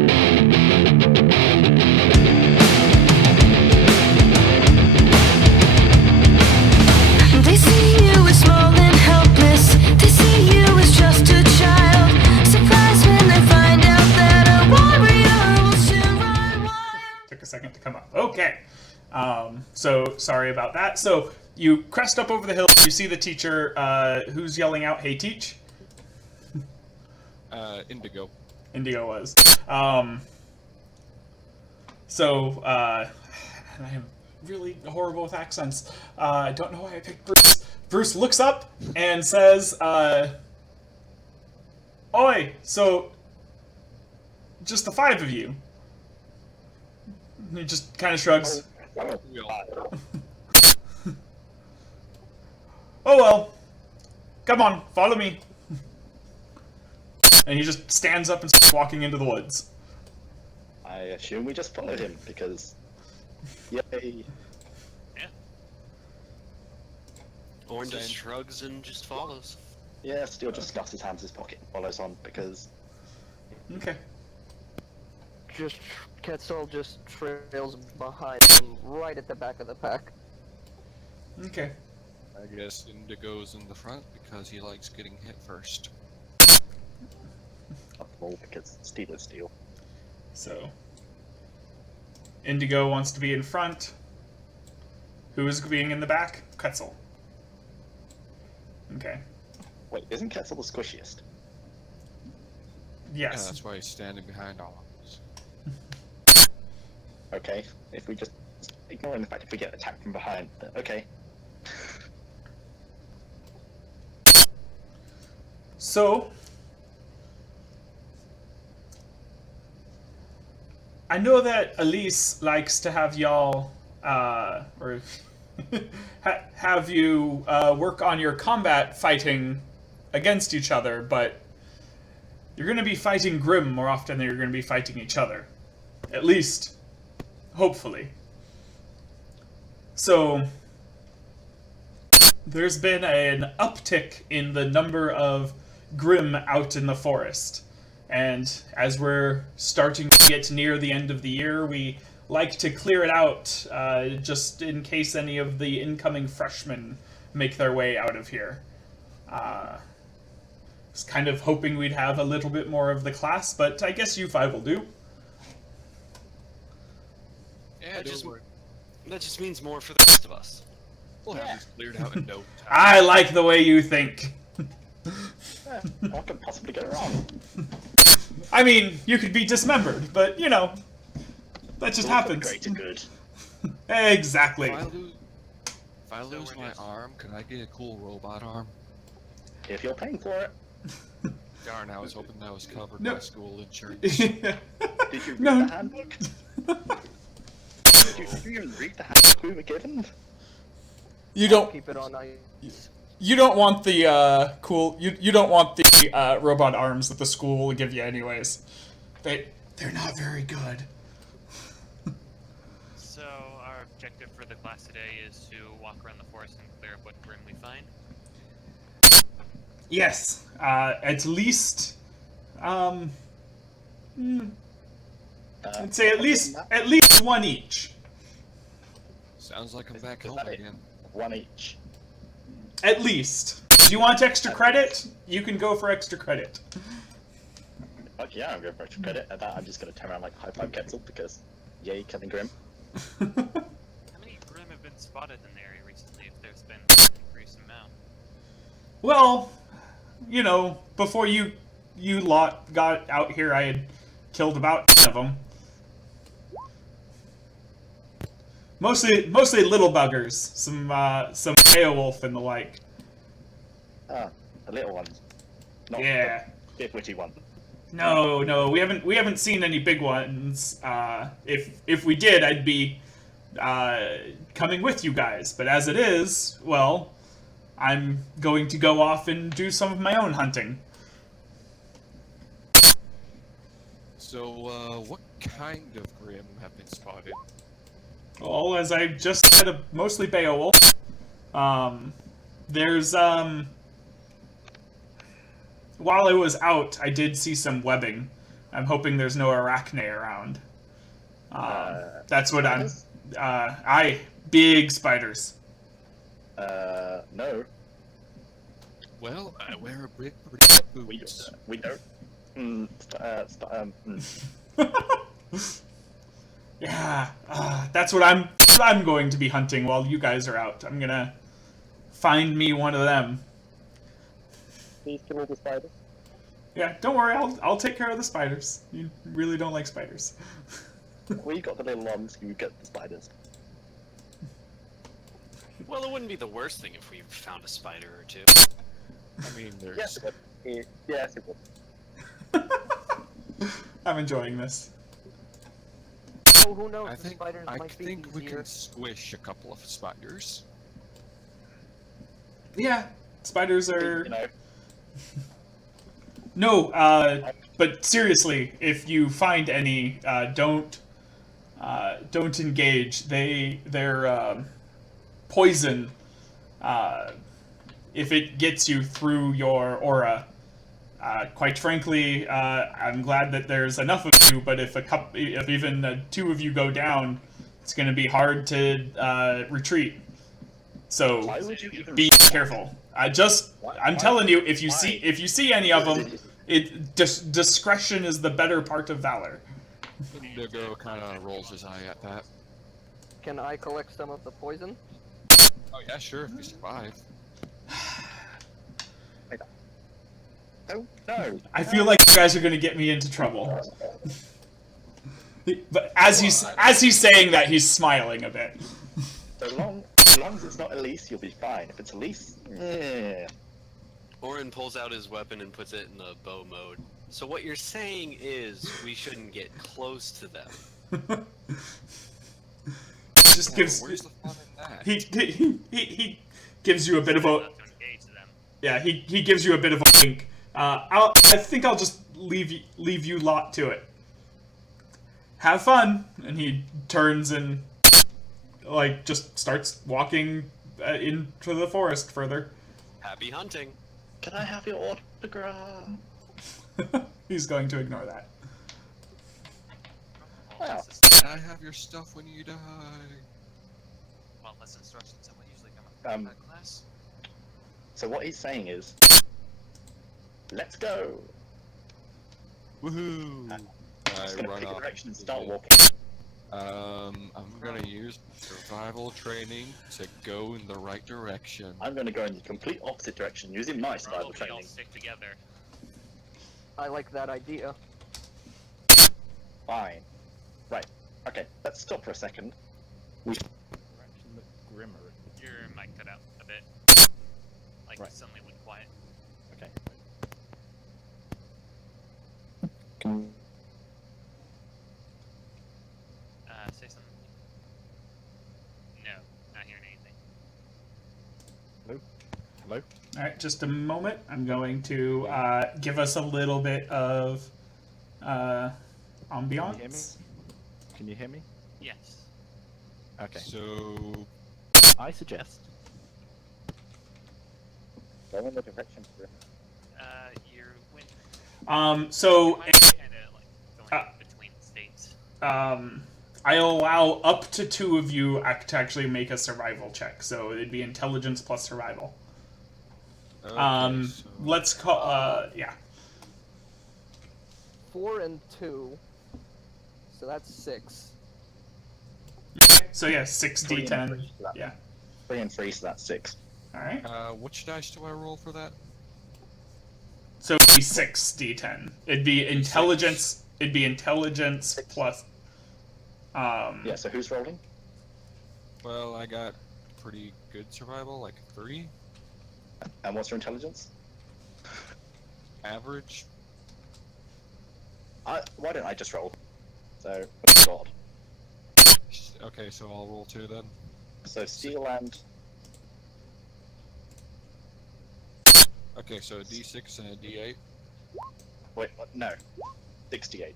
They see you as small and helpless. They see you as just a child. Surprised when they find out that a warrior will soon run wild. Took a second to come up. Okay. So sorry about that. So you crest up over the hill. You see the teacher who's yelling out, "Hey, teach!" Indigo. Indigo was. And I am really horrible with accents. I don't know why I picked Bruce. Bruce looks up and says, "Oi, so just the 5 of you?" He just kind of shrugs. "Oh well, come on, follow me." And he just stands up and starts walking into the woods. I assume we just follow him because, yay. Yeah. Orin just shrugs and just follows. Yeah, Steel just stuffs his hands in his pocket and follows on because. Okay. Quetzal just trails behind him right at the back of the pack. Okay. I guess Indigo's in the front because he likes getting hit first. Well, because Steel is Steel. So, Indigo wants to be in front. Who is being in the back? Quetzal. Okay. Wait, isn't Quetzal the squishiest? Yeah, Yes. that's why he's standing behind all of us. Okay, if we just ignoring the fact if we get attacked from behind, but okay. So, I know that Elise likes to have y'all, or have you work on your combat fighting against each other, but you're going to be fighting Grimm more often than you're going to be fighting each other. At least, hopefully. So, there's been an uptick in the number of Grimm out in the forest. And as we're starting to get near the end of the year, we like to clear it out just in case any of the incoming freshmen make their way out of here. Was kind of hoping we'd have a little bit more of the class, but I guess you 5 will do. Yeah, That just means more for the rest of us. we'll have this cleared out in no time. I like the way you think. What could possibly go wrong? I mean, you could be dismembered, but, you know, that just happens. Greater good. Exactly. If I lose my arm, can I get a cool robot arm? If you're paying for it. Darn, I was hoping that was covered No. by school insurance. Did you read No. the handbook? Did you even read the handbook we were given? You don't. Keep it on ice. You don't want the cool. You don't want the robot arms that the school will give you, anyways. They're not very good. So our objective for the class today is to walk around the forest and clear up what Grimm we find. Yes. At least. I'd say at least one each. Sounds like I'm back Is home that it? again. One each. At least. Do you want extra credit? You can go for extra credit. Like, yeah, I'm going for extra credit. At that, I'm just going to turn around like high five Quetzal because, yay, killing Grimm. How many Grimm have been spotted in the area recently, if there's been an increased amount? Well, you know, before you lot got out here, I had killed about 10 of them. Mostly little buggers, some Beowulf and the like. Ah, the little ones. Not Yeah. the big witty one. No, we haven't seen any big ones. If we did, I'd be coming with you guys. But as it is, well, I'm going to go off and do some of my own hunting. So, what kind of Grimm have been spotted? Well, as I just said, mostly Beowulf. There's while I was out, I did see some webbing I'm hoping there's no arachne around. That's what I'm. spiders? Big spiders. No. Well, I wear a big We boots. we don't. Yeah, that's what I'm going to be hunting while you guys are out. I'm gonna find me one of them. Please kill all the spiders. Yeah, don't worry. I'll take care of the spiders. You really don't like spiders. We got the little ones. You get the spiders. Well, it wouldn't be the worst thing if we found a spider or two. I mean, there's. Yes, it would. Yes, it would. I'm enjoying this. Oh, who knows? I the think spiders I might be think we easier. can squish a couple of spiders. Yeah, spiders are. You know, No, but seriously, if you find any, don't engage. They're poison. If it gets you through your aura. Quite frankly, I'm glad that there's enough of you. But if even two of you go down, it's going to be hard to retreat. So why would you even? be careful. I'm telling you, if you see any of them, discretion is the better part of valor. Indigo kind of rolls his eye at that. Can I collect some of the poison? Oh yeah, sure, if you survive. No. I feel like you guys are going to get me into trouble. But as he's saying that, he's smiling a bit. As long as it's not Elise, you'll be fine. If it's Elise, yeah. Orin pulls out his weapon and puts it in the bow mode. So what you're saying is we shouldn't get close to them. Just gives Where's the fun in that? he gives you a bit of a Not to engage them. yeah he gives you a bit of a wink. I think I'll just leave you lot to it. Have fun, and he turns and like just starts walking into the forest further. Happy hunting. Can I have your autograph? He's going to ignore that. Well, Wow. less Can I have your stuff when you die? well, less instructions than what usually come up in that class. So what he's saying is, let's go. Woohoo! I'm just I gonna run pick a off. direction and start walking. I'm gonna use survival training to go in the right direction. I'm gonna go in the complete opposite direction using my survival Probably all training. stick together. I like that idea. Fine. Right. Okay. Let's stop for a second. Grimmer. Your mic cut out a bit. Like Right. suddenly went quiet. Okay. Say something. No, not hearing anything. Hello? All right, just a moment. I'm going to give us a little bit of ambiance. Can you hear me? Yes. Okay. So, I suggest Go in the direction. You're winning. So Might be kinda like going between states. I'll allow up to two of you to actually make a survival check. So it'd be intelligence plus survival. okay, so Let's call. Yeah. 4 and 2. So that's 6. So yeah, 6d10. Yeah. 3 and 3, so that's 6. All right. which dice do I roll for that? So it'd be 6d10. It'd be intelligence. It'd be intelligence plus. Yeah. So who's rolling? Well, I got pretty good survival, like 3. And what's your intelligence? Average. Why don't I just roll? So, oh God. Okay, so I'll roll 2 then. So steel and Okay, so a d6 and a d8. wait, what? No, 68.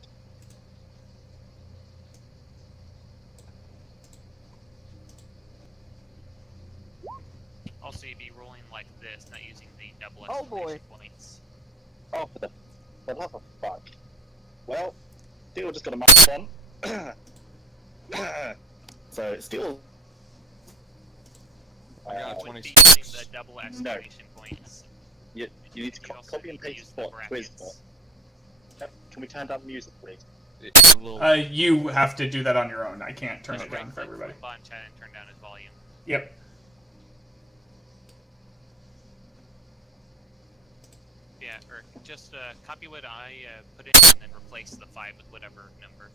Also, you'd be rolling like this, not using the double Oh, boy. exclamation points. Oh, for the love of fuck! Well, Steel just got a -1. So Steel. I got Would 20. be using the double exclamation points. You need to You also copy and use paste the what quiz brackets. for. Yep. Can we turn down the music, please? It's a little. You have to do that on your own. I can't turn Just it down right for click everybody. flip on chat and turn down his volume. Yep. Yeah, or just copy what I put in and then replace the 5 with whatever number.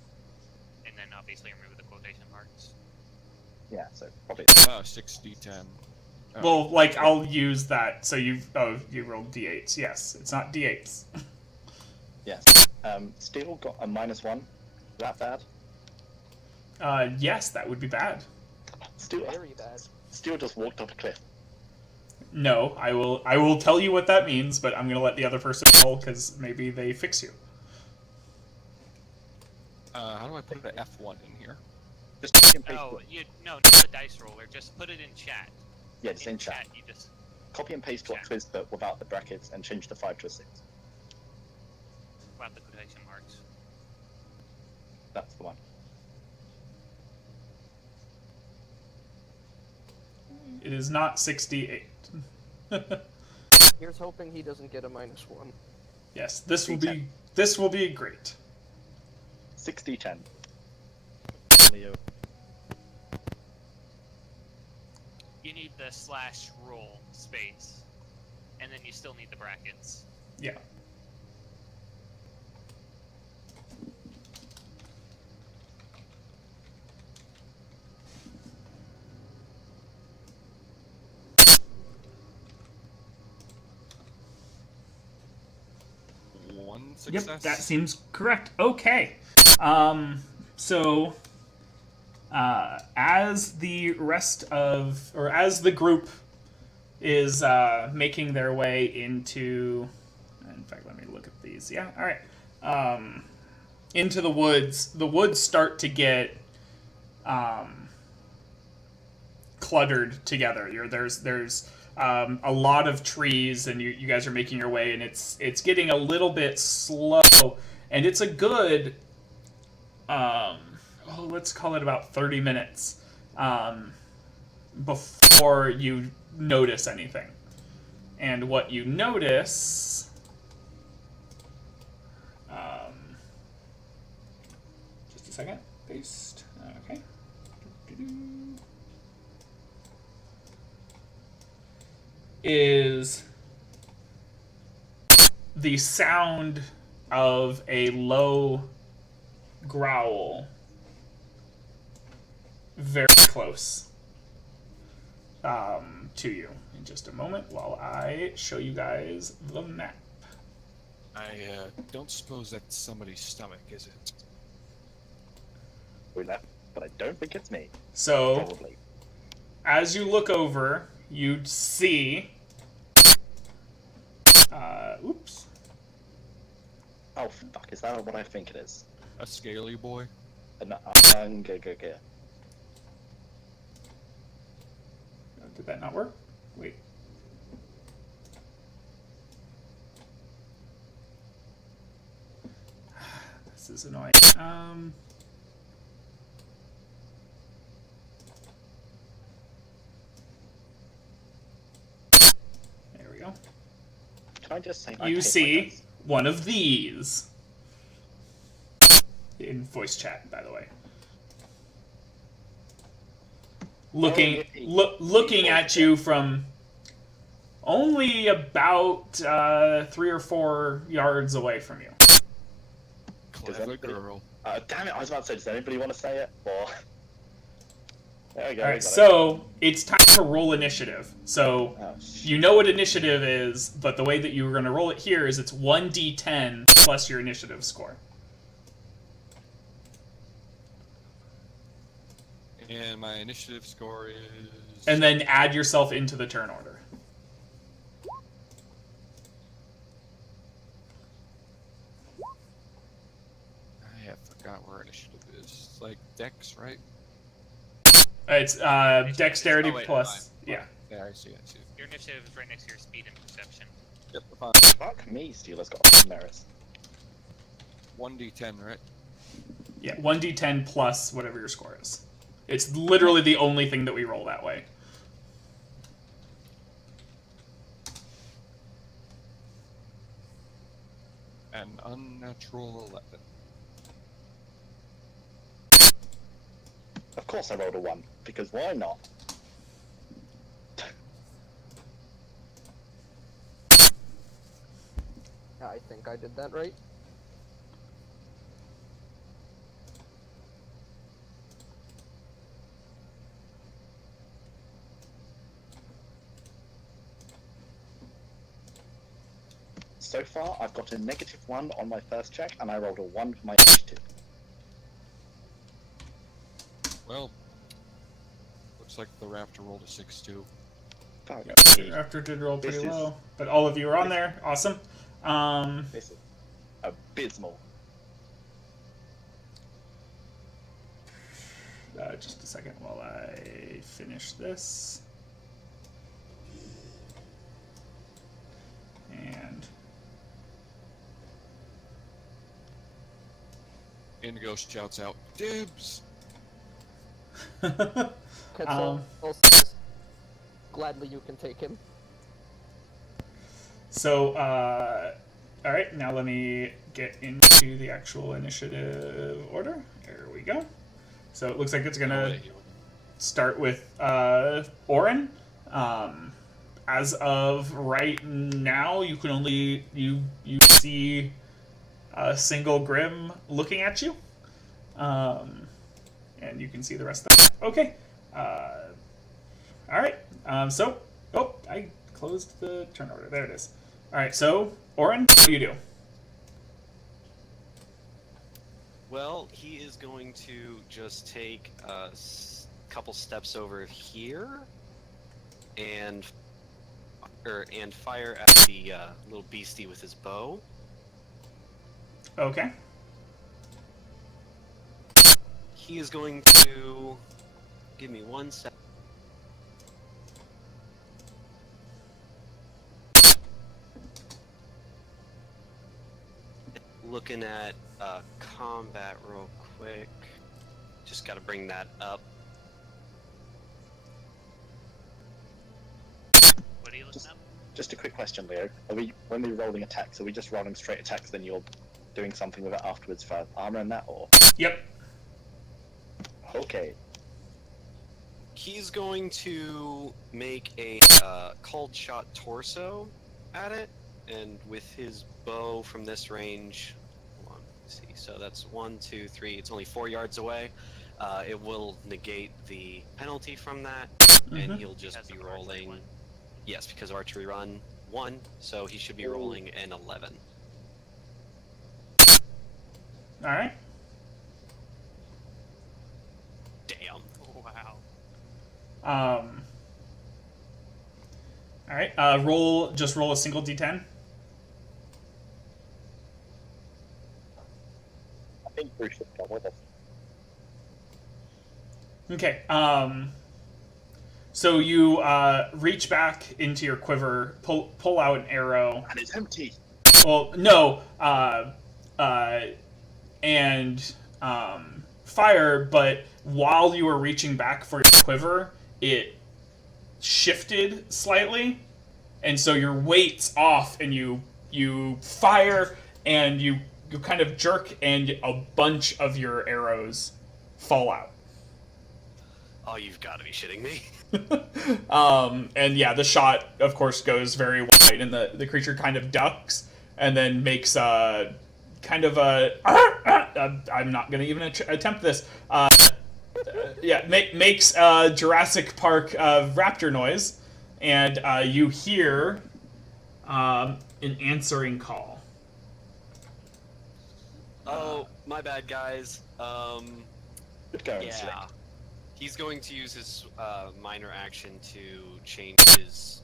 And then obviously remove the quotation marks. Yeah, so probably. 6d10. Oh, Well, like, I'll use that. So you rolled d8s. Yes, it's not d8s. Yes. Steel got a -1. Is that bad? Yes, that would be bad. Steel. Very bad. Steel just walked off a cliff. No, I will tell you what that means, but I'm gonna let the other person roll because maybe they fix you. how do I put an F1 in here? Just copy and paste. No, not the dice roller. Just put it in chat. Yeah, just in chat. You just Copy and paste what Chat. quiz put without the brackets and change the 5 to a 6. without the quotation marks. That's the one. It is not 68. Here's hoping he doesn't get a -1. Yes, this will be great. 6d10. Leo. You need the /roll space, and then you still need the brackets. Yeah. One success. Yep, that seems correct. Okay. So, as the group is making their way into, in fact, let me look at these. Yeah, all right. Into the woods start to get cluttered together. There's a lot of trees, and you guys are making your way, and it's getting a little bit slow, and it's a good let's call it about 30 minutes before you notice anything. And what you notice just a second, paste. Okay. Is the sound of a low growl very close to you. In just a moment while I show you guys the map. I don't suppose that's somebody's stomach, is it? We left, but I don't think it's me. So, Probably. as you look over, you'd see... oops. Oh fuck! Is that what I think it is? A scaly boy? Go. Did that not work? Wait. This is annoying. There we go. Can I just say? I You hate see my dice. one of these in voice chat, by the way. Looking looking at you from only about 3 or 4 yards away from you. Clever anybody- girl. Damn it! I was about to say, does anybody want to say it? Or there we go. All we right, got it. so it's time to roll initiative. So Oh, shit. you know what initiative is, but the way that you were going to roll it here is it's 1d10 plus your initiative score. And my initiative score is... And then add yourself into the turn order. I have forgot where initiative is. It's like Dex, right? It's dexterity Oh, wait, plus, fine. yeah. Yeah, I see. Your initiative is right next to your speed and perception. Yep, fine. Fuck me, Steeler's got merits. 1d10, right? Yeah, 1d10 plus whatever your score is. It's literally the only thing that we roll that way. An unnatural 11. Of course I rolled a 1, because why not? I think I did that right. So far, I've got a -1 on my first check, and I rolled a 1 for my initiative. Well, looks like the raptor rolled a 6 too. Fuck me. After did roll pretty This is- low, but all of you are on there. Awesome. This is abysmal. Just a second while I finish this. And Indigo shouts out, "Dibs!" Quetzal says, gladly you can take him. So, all right, now let me get into the actual initiative order. There we go. So it looks like it's gonna start with Orin. As of right now, you can only you see a single Grim looking at you, and you can see the rest of that. Okay. All right. So, I closed the turn order. There it is. All right. So, Orin, what do you do? Well, he is going to just take a couple steps over here and fire at the little beastie with his bow. Okay. He is going to give me 1 sec. Looking at combat real quick. Just got to bring that up. What are you looking up? Just a quick question, Leo. When we're rolling attacks, are we just rolling straight attacks, then you're doing something with it afterwards for armor and that, or? Yep. Okay. He's going to make a cold shot torso at it, and with his bow from this range, hold on, let's see. So that's 1, 2, 3. It's only 4 yards away. It will negate the penalty from that, and he'll just Has be an archery rolling. one. Yes, because archery run 1, so he should be rolling an 11. All right. Damn. Wow. All right. Just roll a single d10. I think Bruce should come with us. Okay. So you reach back into your quiver, pull out an arrow. And it's empty. Well, no. And fire. But while you were reaching back for your quiver, it shifted slightly, and so your weight's off, and you fire, and you kind of jerk, and a bunch of your arrows fall out. Oh, you've got to be shitting me. And yeah, the shot, of course, goes very wide, and the creature kind of ducks, and then makes kind of a. I'm not going to even attempt this. Makes Jurassic Park raptor noise, and you hear an answering call. Oh, my bad, guys. Good going, Yeah. Slick. He's going to use his minor action to change his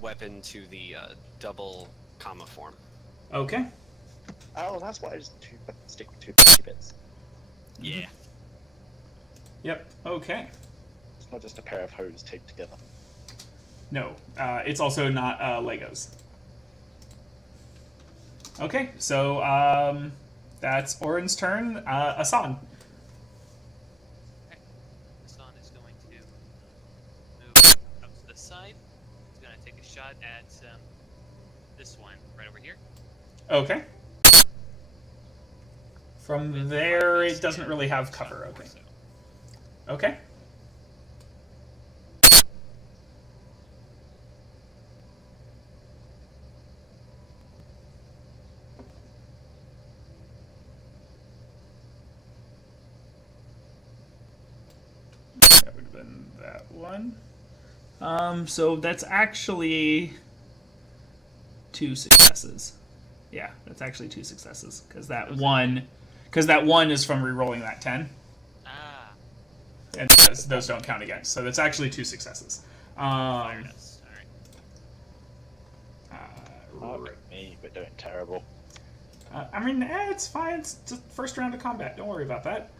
weapon to the double comma form. Okay. Oh, that's why I just stick with 2 bits. Yeah. Yep. Okay. It's not just a pair of hose taped together. No, it's also not Legos. Okay, so That's Orin's turn. Asan. Hassan is going to move up to the side. He's going to take a shot at this one right over here. Okay. From there, it doesn't really have cover. Okay. Okay. That would have been that one. So that's actually 2 successes. Yeah, that's actually 2 successes because that one is from re-rolling that 10, Ah, and those don't count against. So that's actually 2 successes. fire dust. Alright. Fuck me, we're doing terrible. I mean, it's fine. It's just first round of combat. Don't worry about that.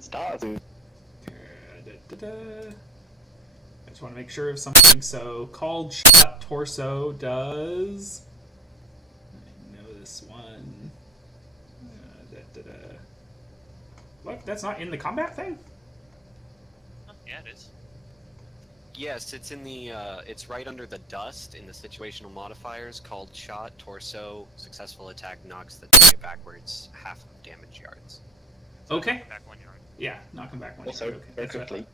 Start. I just want to make sure of something. So, called shot torso does. I know this one. What? That's not in the combat thing? Oh, yeah, it is. Yes, it's in the it's right under the dust in the situational modifiers called shot, torso, successful attack knocks the target backwards half of damage yards. Okay. Back 1 yard. Yeah, knock him back one. Also, Okay, very that's what I quickly,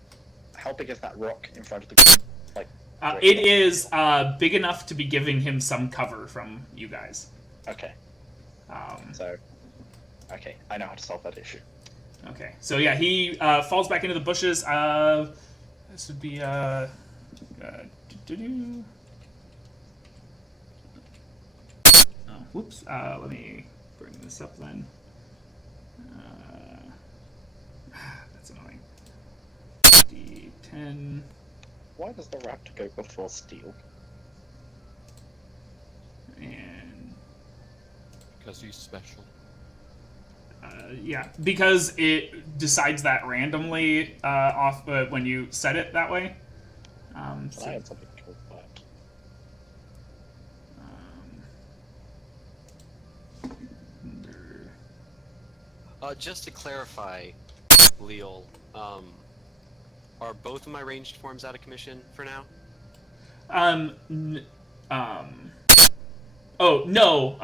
thought. how big is that rock in front of the like? It is big enough to be giving him some cover from you guys. Okay, so okay, I know how to solve that issue. Okay, so yeah, he falls back into the bushes. This would be whoops. Let me bring this up then. That's annoying. D10. Why does the raptor go before steel? And Because he's special. yeah, because it decides that randomly off when you set it that way. I had something called that. Just to clarify, Leal, are both of my ranged forms out of commission for now? Oh no,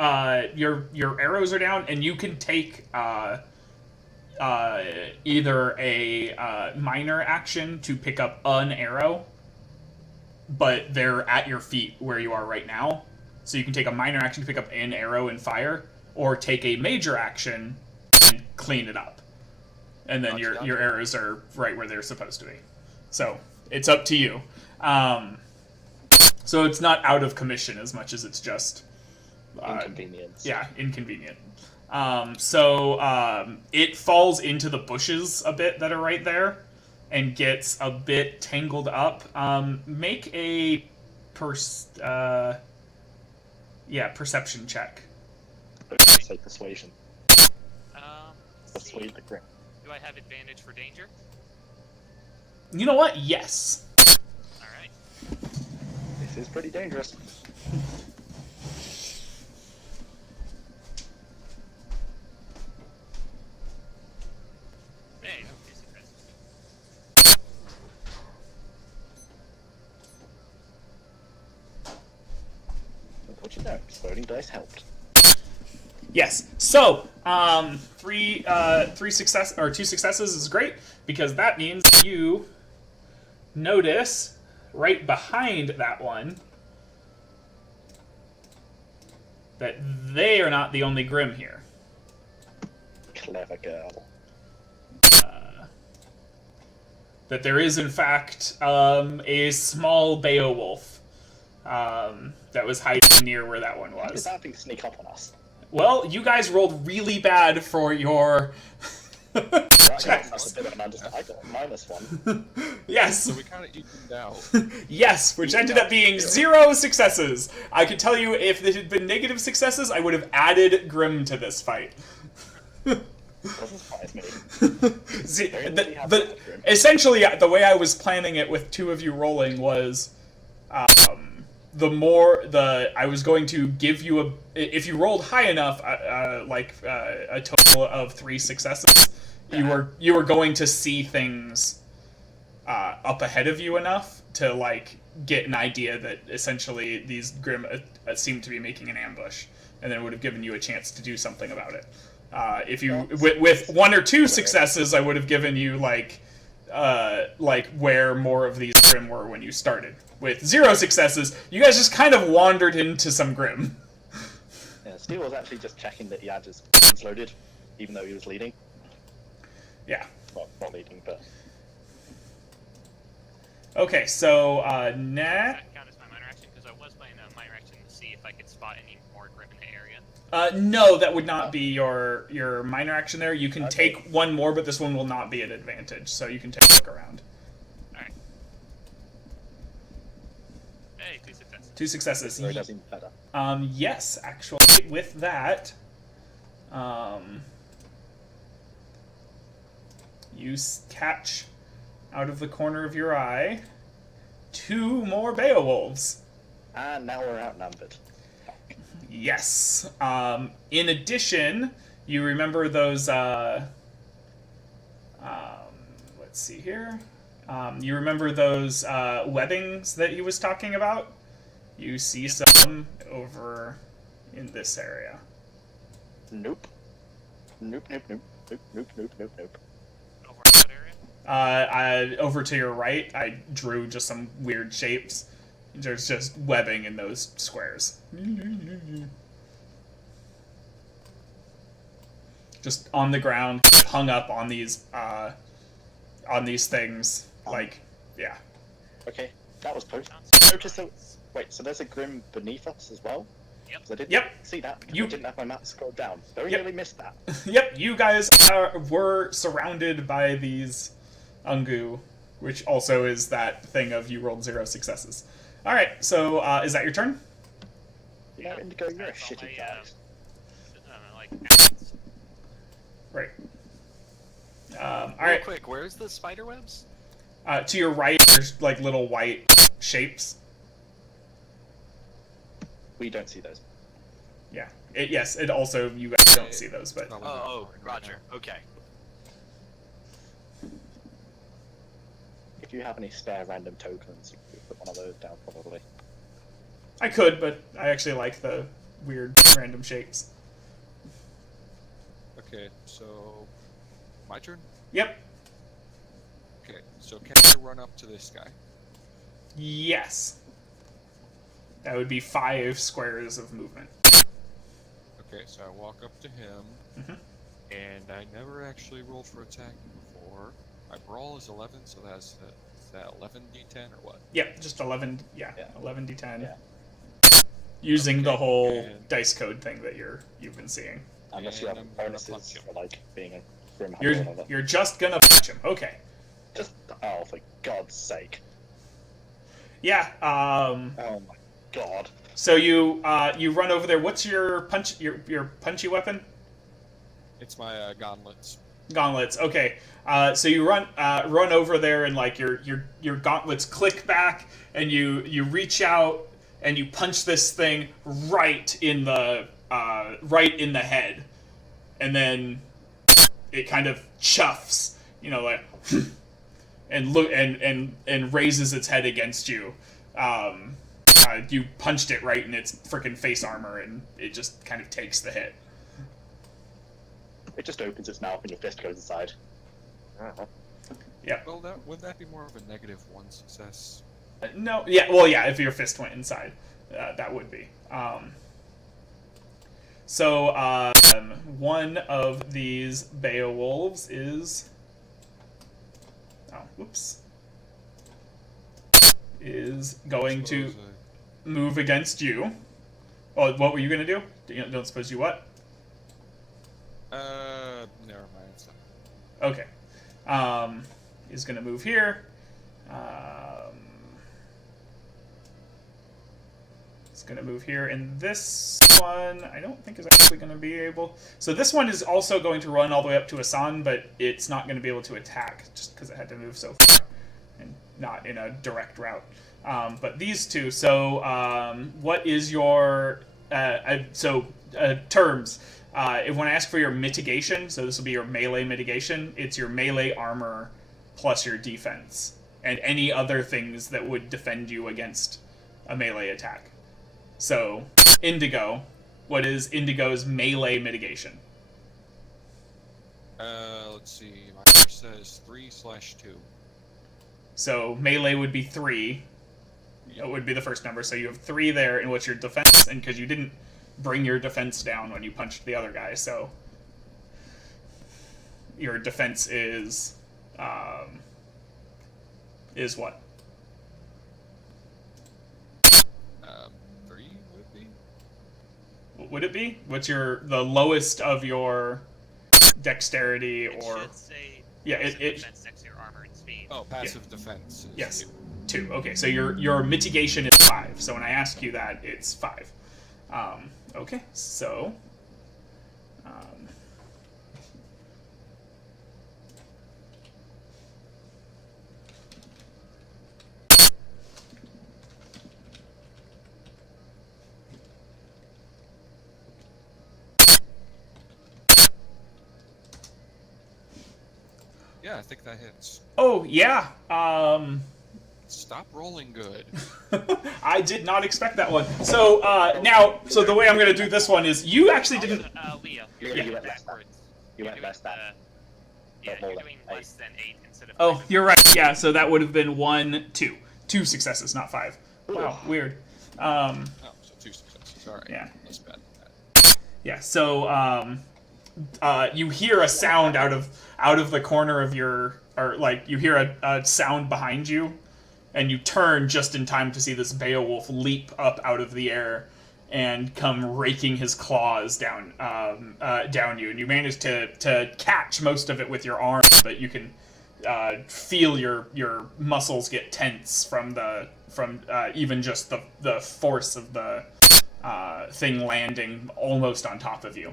your arrows are down, and you can take either a minor action to pick up an arrow, but they're at your feet where you are right now. So you can take a minor action to pick up an arrow and fire, or take a major action and clean it up, and then your arrows are right where they're supposed to be. So it's up to you. So it's not out of commission as much as it's just Inconvenience. yeah, inconvenient. So it falls into the bushes a bit that are right there and gets a bit tangled up. Make a perception check. Say persuasion. Let's see. Persuade the grim. Do I have advantage for danger? You know what? Yes. Alright. This is pretty dangerous. Hey, okay, success. What you know, exploding dice helped. Yes. So, two successes is great because that means you notice right behind that one that they are not the only Grim here. Clever girl. That there is, in fact, a small Beowulf that was hiding near where that one How did was. that thing sneak up on us? Well, you guys rolled really bad for your That's a bit of an I got a -1. Yes. So we kind of evened out. Yes, which ended up being 0 successes. I can tell you, if it had been negative successes, I would have added Grim to this fight. Doesn't surprise me. Essentially, the way I was planning it with 2 of you rolling was, I was going to give you if you rolled high enough, a total of 3 successes, you were going to see things up ahead of you enough to like get an idea that essentially these Grim seem to be making an ambush, and then it would have given you a chance to do something about it. If you with 1 or 2 successes, I would have given you like where more of these Grim were when you started. With 0 successes, you guys just kind of wandered into some Grim. Yeah, Steel was actually just checking that he had his guns loaded, even though he was leading. Yeah. Well, not leading, but... Okay, so, Does Nat... that count as my minor action? Because I was playing a minor action to see if I could spot any more Grim in the area. No, that would not be your minor action there. You can take one more, but this one will not be an advantage, so you can take a look around. Alright. Hey, 2 successes. 2 successes. So it does even better. Yes, actually, with that, you catch out of the corner of your eye 2 more Beowulfs. And now we're outnumbered. Yes. In addition, you remember those, let's see here. You remember those webbings that he was talking about? You see some over in this area. Nope. Nope, nope, nope. Nope, nope, nope, nope, nope. Over in that area? Over to your right, I drew just some weird shapes. There's just webbing in those squares. Just on the ground, hung up on these things. Like, yeah. Okay, that was post. Sounds Notice that... Wait, so there's a Grim beneath us as well? Yep. 'Cause I didn't Yep. see that because You- I didn't have my map scrolled down. Very Yep. nearly missed that. Yep, you guys were surrounded by these Ungu, which also is that thing of you rolled 0 successes. Alright, so is that your turn? You know, Indigo, you're a That's all shitty my, guy. like, actions. Right. Real Alright, quick, where's the spider webs? to your right, there's like little white shapes. We don't see those. Yeah. Yes, it also, you guys don't see those, but... Probably not Oh, fine right Roger. now. Okay. If you have any spare random tokens, you could put one of those down probably. I could, but I actually like the weird random shapes. Okay, so my turn. Yep. Okay, so can I run up to this guy? Yes. That would be 5 squares of movement. Okay, so I walk up to him, Mhm. and I never actually rolled for attacking before. My brawl is 11, so is that 11d10 or what? Yep, just 11, Yeah. 11d10. Yeah. Using the Okay, whole and- dice code thing that you've been seeing. Unless you And have I'm gonna bonuses punch him. for like being a Grim Hunter or You're whatever. you're just gonna punch him. Okay. Just, oh, for God's sake. Yeah, Oh my God. so you run over there. What's your your punchy weapon? It's my gauntlets. Gauntlets. Okay. So you run over there, and like your gauntlets click back, and you reach out and you punch this thing right in the head, and then it kind of chuffs, like, and look and raises its head against you. You punched it right in its freaking face armor, and it just kind of takes the hit. It just opens its mouth and your fist goes inside. Yep. Well, wouldn't that be more of a -1 success? No, yeah, well, yeah, if your fist went inside, that would be. So, one of these Beowulfs is... Oh, whoops. Is going to Suppose move against you. Oh, what were you going to do? Don't suppose you what? Never mind. So. Okay. Is going to move here. It's going to move here, and this one I don't think is actually going to be able... So this one is also going to run all the way up to Asan, but it's not going to be able to attack just because it had to move so far and not in a direct route. But these two. So what is your terms? When I ask for your mitigation, so this will be your melee mitigation. It's your melee armor plus your defense and any other things that would defend you against a melee attack. So Indigo, what is Indigo's melee mitigation? Let's see. My first says 3/2. So melee would be 3. It would be the first number. So you have 3 there, and what's your defense? And because you didn't bring your defense down when you punched the other guy, so your defense is what? 3 would be. What would it be? What's the lowest of your dexterity It or? should say Yeah, passive it defense next to your armor and speed. Oh, passive defense. Is Yes. 2. 2. Okay, so your mitigation is 5. So when I ask you that, it's 5. Okay, so Yeah, I think that hits. oh yeah. Stop rolling good. I did not expect that one. So now, so the way I'm going to do this one is you actually didn't. Leo, Yeah, you're you doing went less than. backwards. You went doing, less than. Yeah, more you're than doing 8. less than 8 instead of Oh, 5. you're right. Yeah, so that would have been 1, 2. 2 successes, not 5. Wow, weird. Oh, so 2 successes. All right. Yeah. That's bad. Yeah. So you hear a sound out of the corner of your, or like you hear a sound behind you, and you turn just in time to see this Beowulf leap up out of the air and come raking his claws down you, and you manage to catch most of it with your arm, but you can feel your muscles get tense from even just the force of the thing landing almost on top of you.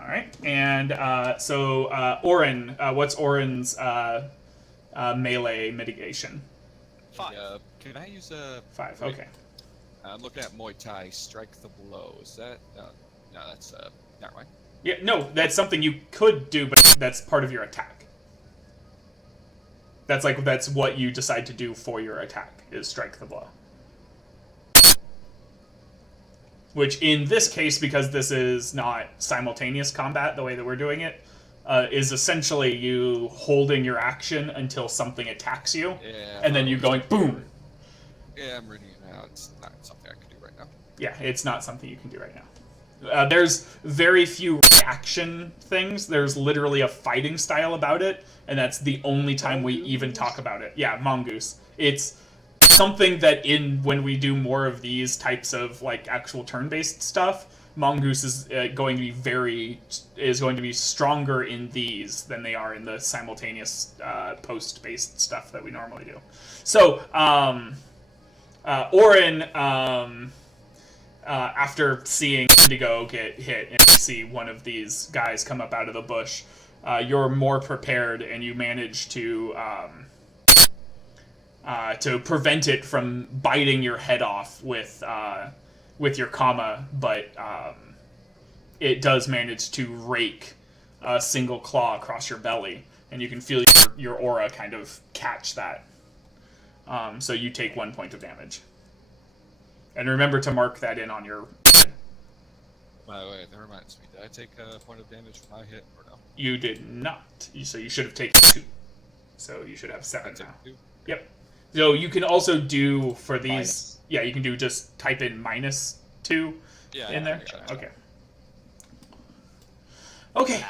All right, and so Orin, what's Orin's melee mitigation? 5. Can I use a 5. wait. Okay. I'm looking at Muay Thai. Strike the blow. Is that? No, that's never mind. Yeah, no, that's something you could do, but that's part of your attack. That's what you decide to do for your attack, is strike the blow. Which in this case, because this is not simultaneous combat the way that we're doing it, is essentially you holding your action until something attacks you, Yeah. and then you going boom. Yeah, I'm reading it now. It's not something I can do right now. Yeah, it's not something you can do right now. There's very few reaction things. There's literally a fighting style about it, and that's the only time we even talk about it. Yeah, mongoose. It's something that when we do more of these types of like actual turn-based stuff, mongoose is going to be stronger in these than they are in the simultaneous post-based stuff that we normally do. So Orin, after seeing Indigo get hit and see one of these guys come up out of the bush, you're more prepared and you manage to prevent it from biting your head off with your comma, but it does manage to rake a single claw across your belly, and you can feel your aura kind of catch that. So you take 1 point of damage. And remember to mark that in on your... By the way, that reminds me. Did I take a point of damage from my hit or no? You did not. So you should have taken 2. So you should have 7 I now. took 2. Yep. So you can also do for these... Minus. Yeah, you can do just type in -2 Yeah. in there. I got it. Okay. Okay.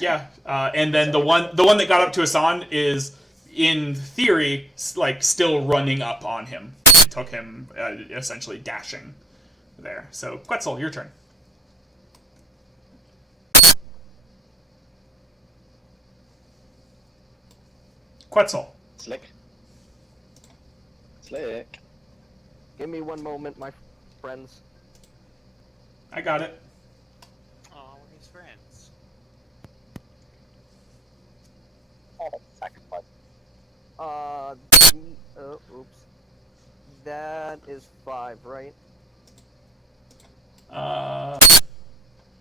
Yeah. And then the one that got up to Hassan is, in theory, like still running up on him. It took him essentially dashing there. So Quetzal, your turn. Quetzal. Slick. Slick. Give me one moment, my friends. I got it. Oh, he's friends. Oh, sacrifice. Oops. That is 5, right?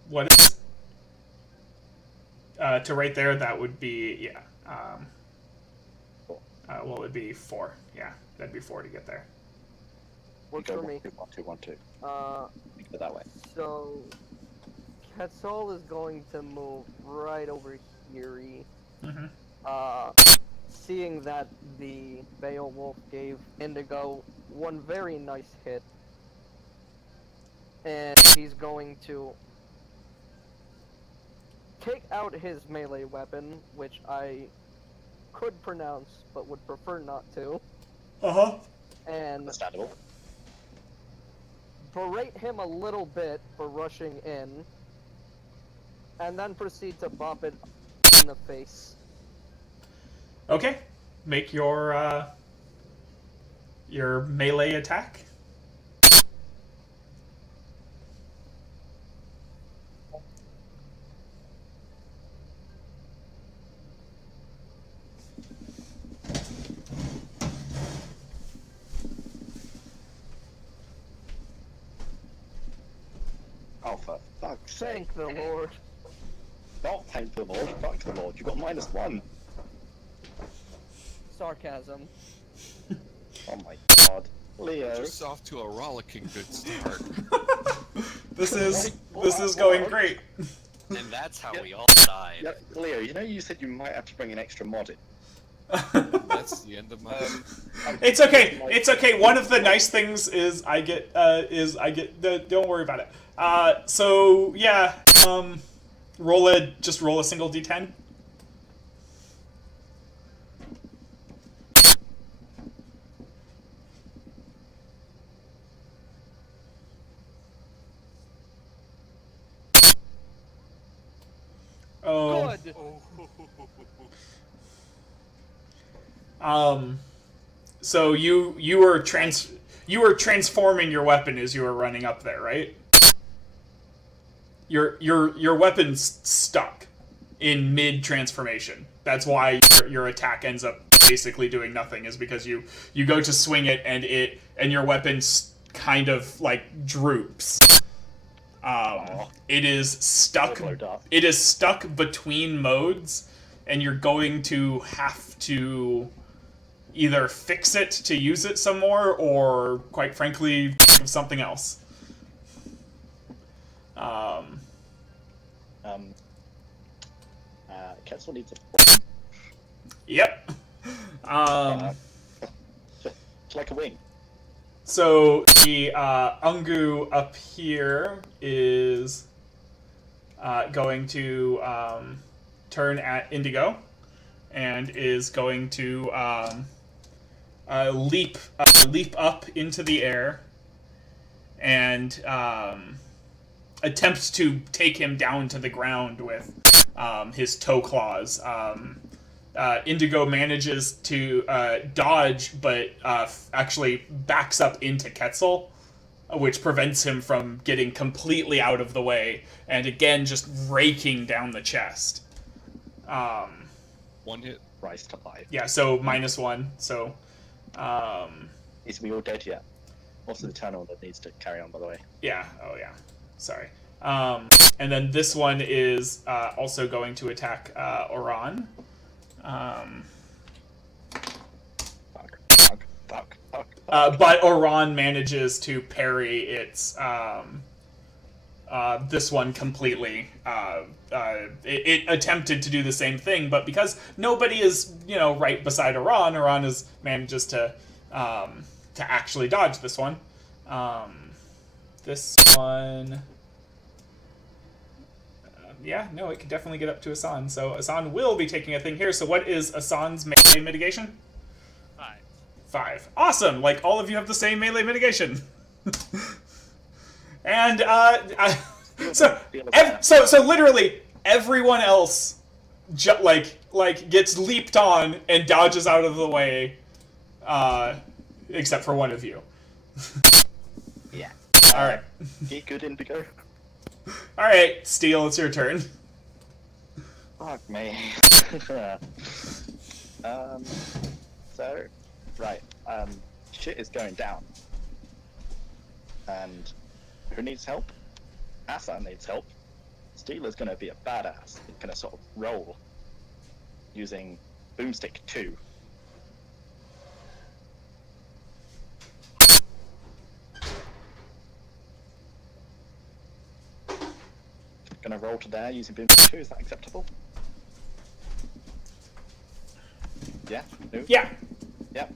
What is? To right there, that would be, yeah. Well, it'd be 4. Yeah, that'd be 4 to get there. Works You go for me. 1, 2, 1, 2, 1, 2. You go that way. So Quetzal is going to move right over here. Mm-hmm. Seeing that the Beowulf gave Indigo one very nice hit, and he's going to take out his melee weapon, which I could pronounce but would prefer not to, Uh-huh. and Understandable. berate him a little bit for rushing in, and then proceed to bop it in the face. Okay. Make your melee attack. Oh, for fuck's sake. Thank the Lord. Not thank the Lord, fuck the Lord. You got -1. Sarcasm. Oh my god. Leo. Just off to a rollicking good start. This is going great. And that's how Yeah. we all died. Yeah, Leo, you know you said you might have to bring an extra mod in. That's the end of my. It's okay. It's okay. One of the nice things is I get don't worry about it. So yeah, roll a single d10. Oh. Good. So you were transforming your weapon as you were running up there, right? Your weapon's stuck in mid transformation. That's why your attack ends up basically doing nothing, is because you go to swing it and your weapon kind of like droops. It is stuck. It is stuck between modes, and you're going to have to either fix it to use it some more, or quite frankly, think of something else. Quetzal needs a. Yep. It's like a wing. So the Ungu up here is going to turn at Indigo, and is going to leap up into the air and attempt to take him down to the ground with his toe claws. Indigo manages to dodge, but actually backs up into Quetzal, which prevents him from getting completely out of the way, and again just raking down the chest. One hit. Rise to life. Yeah, so -1. So, Is we all dead yet? Also, the Eternal that needs to carry on, by the way. yeah. Oh, yeah. Sorry. And then this one is also going to attack Oran. Fuck. But Oran manages to parry its this one completely. It attempted to do the same thing, but because nobody is right beside Oran, manages to actually dodge this one. This one. Yeah, no, it can definitely get up to Asan. So Asan will be taking a thing here. So what is Asan's melee mitigation? 5. Awesome! Like, all of you have the same melee mitigation. And, so literally, everyone else, gets leaped on and dodges out of the way, except for one of you. Yeah. Alright. Get good, Indigo. All right, Steel, it's your turn. Fuck me. So, right. Shit is going down. And who needs help? Asa needs help. Steel is going to be a badass. He's going to sort of roll using Boomstick 2. Going to roll to there using Boomstick 2. Is that acceptable? Yeah? No? Yeah. Yep.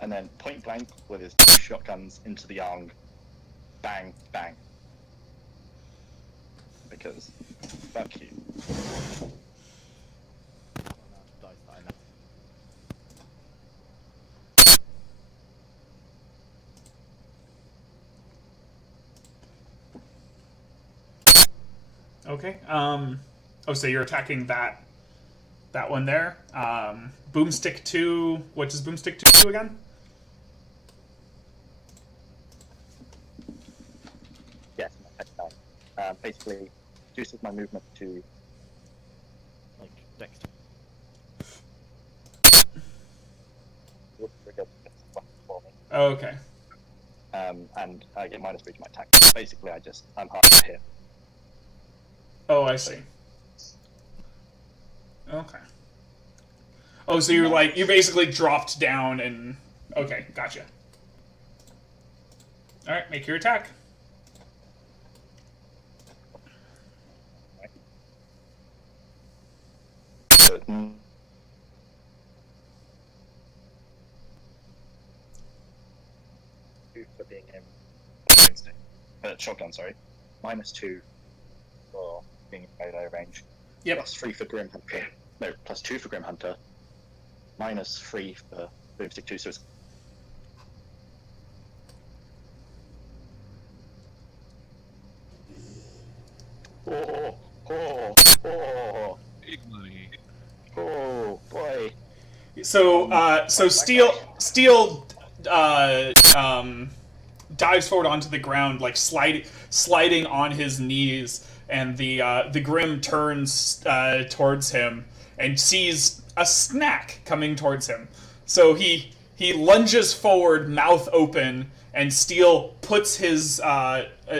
And then point blank with his shotguns into the Yang. Bang, bang. Because fuck you. Okay. Oh, so you're attacking that one there. Boomstick 2. What does Boomstick 2 do again? Yes, basically reduces my movement to Like, Dex. Okay. and I get -3 to my attack. Basically, I'm hard to hit. Oh, I see. Okay. Oh, so you're like, you basically dropped down and... Okay, gotcha. Alright, make your attack. Good. For being in shotgun, sorry. -2 for being in melee range. Yep. +3 for Grim Hunter. No, +2 for Grim Hunter. -3 for Boomstick 2, so it's... Oh, Big money. boy. So Steel dives forward onto the ground, like sliding on his knees, and the Grim turns towards him and sees a snack coming towards him. So he lunges forward, mouth open, and Steel puts his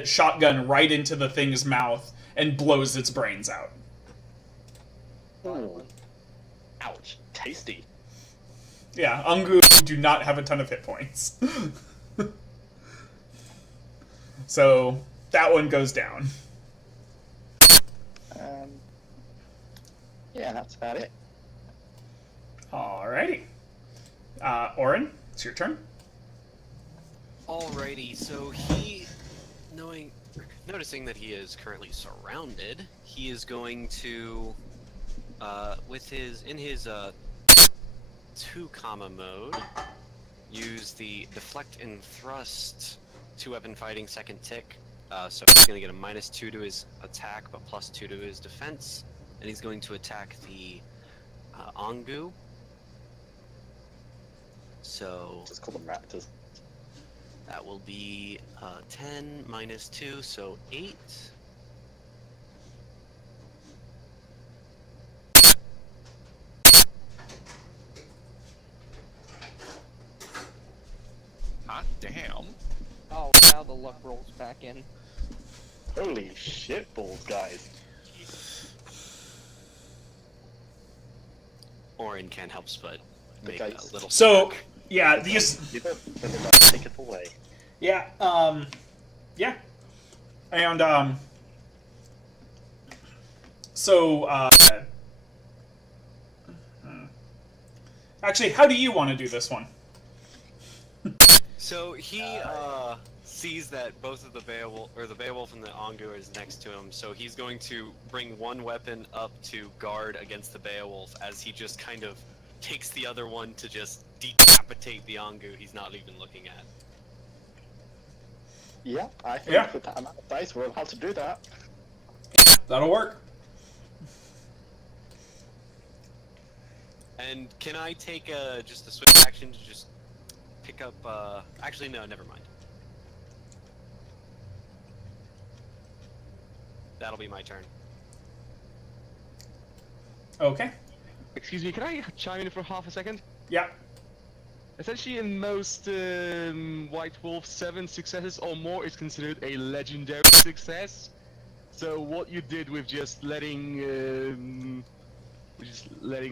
shotgun right into the thing's mouth and blows its brains out. Ooh. Ouch. Tasty. Yeah, Angu do not have a ton of hit points. So that one goes down. Yeah, that's about it. Alrighty. Orin, it's your turn. Alrighty, so noticing that he is currently surrounded, he is going to, in his 2 comma mode, use the deflect and thrust 2-weapon fighting second tick. So he's going to get a -2 to his attack, but +2 to his defense, and he's going to attack the Angu. So Just call them raptors. that will be 10 -2, so 8. Hot damn. Oh, now the luck rolls back in. Holy shit balls, guys. Orin can't help but make Okay. a little. So smirk. yeah, these You don't take it away. yeah and so actually, how do you want to do this one? So he sees that both of the Beowulf and the Angu is next to him, so he's going to bring one weapon up to guard against the Beowulf as he just kind of takes the other one to just decapitate the Angu he's not even looking at. Yeah, I think Yeah. with that amount of dice, we're allowed to do that. That'll work. And can I take just a swift action to just pick up, actually no, never mind. That'll be my turn. Okay. Excuse me, can I chime in for half a second? Yeah. Essentially, in most White Wolf 7 successes or more is considered a legendary success. So what you did with just letting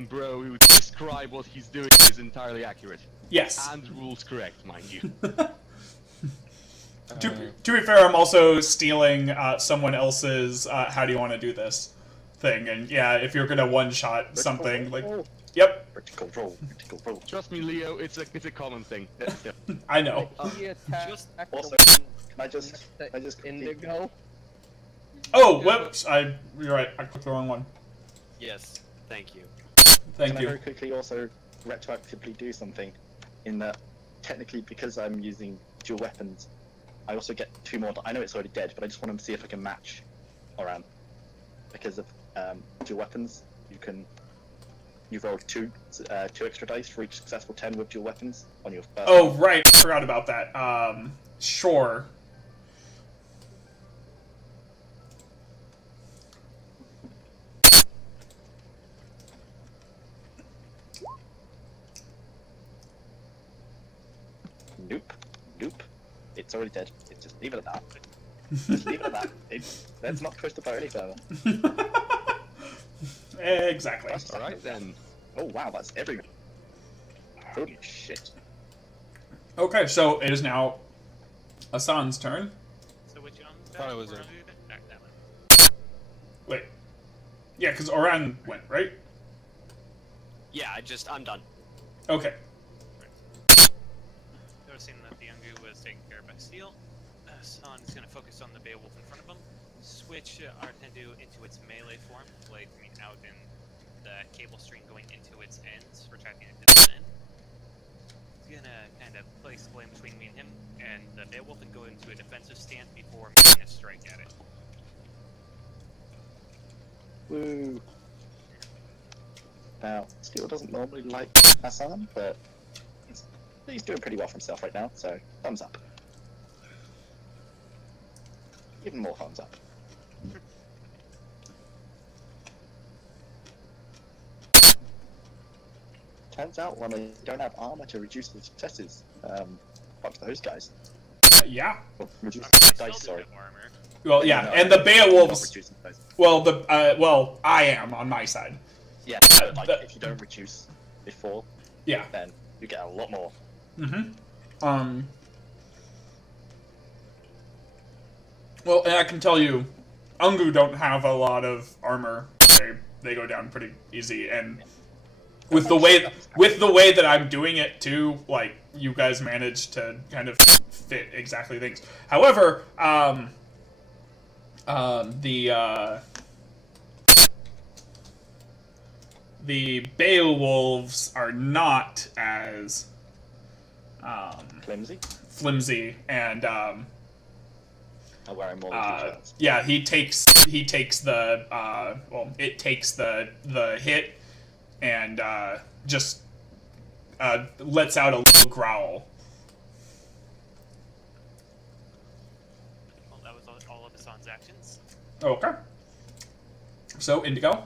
Bro describe what he's doing is entirely accurate. Yes. And rules correct, mind you. To be fair, I'm also stealing someone else's how do you want to do this thing. And yeah, if you're going to one-shot something, like... Yep, Critical roll. Critical roll. Trust me, Leo, it's a common thing. Yeah. I know. He attacked Just Also, the Can I just Indigo. Oh, whoops. You're right. I clicked the wrong one. Yes, thank you. Thank Can I you. very quickly also retroactively do something in that technically because I'm using dual weapons, I also get 2 more. I know it's already dead, but I just want to see if I can match Oran. Because of dual weapons, you roll two extra dice for each successful 10 with dual weapons on your first. Oh, right. I forgot about that. Sure. Nope. Nope. It's already dead. It's just leave it at that. Just leave it at that. Let's not push the boat any further. Exactly. Alright then. Oh wow, that's everyone. Holy shit. Okay, so it is now Hassan's turn. So which Thought it was we're a- gonna do that? That one. Wait. Yeah, because Oran went, right? Yeah, I'm done. Okay. Noticing that the Ungu was taken care of by Steel, Hassan is going to focus on the Beowulf in front of him, switch Artendu into its melee form, blade coming out in the cable string going into its ends, retracting it to the end. He's going to kind of place the blade between me and him, and the Beowulf and go into a defensive stance before making a strike at it. Woo. Now, Steel doesn't normally like Hassan, but he's doing pretty well for himself right now, so thumbs up. Even more thumbs up. Turns out when they don't have armor to reduce the successes, fuck those guys. Yeah. Or reduce I the still dice, do sorry. have armor. Well, yeah, No, and the not Beowulfs. reducing the dice. Well, I am on my side. Yeah, but like, if you don't reduce before, Yeah. then you get a lot more. Mm-hmm. Well, and I can tell you, Ungu don't have a lot of armor. They go down pretty easy, and with the way that I'm doing it too, like you guys managed to kind of fit exactly things. However, the Beowulfs are not as flimsy, and I'm wearing more t-shirts. yeah, he takes the it takes the hit and just lets out a little growl. Well, that was all of Hassan's actions. Okay. So Indigo.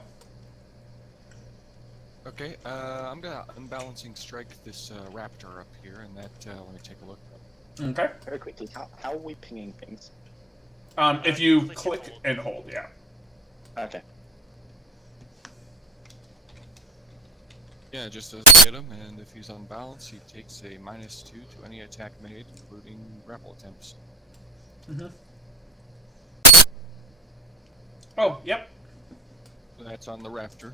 Okay, I'm gonna unbalancing strike this raptor up here, and that let me take a look. Okay. Very quickly, how are we pinging things? If you Click click and and hold, yeah. Okay. Yeah, just hit him, and if he's unbalanced, he takes a -2 to any attack made, including grapple attempts. Mm-hmm. Oh, yep. That's on the raptor.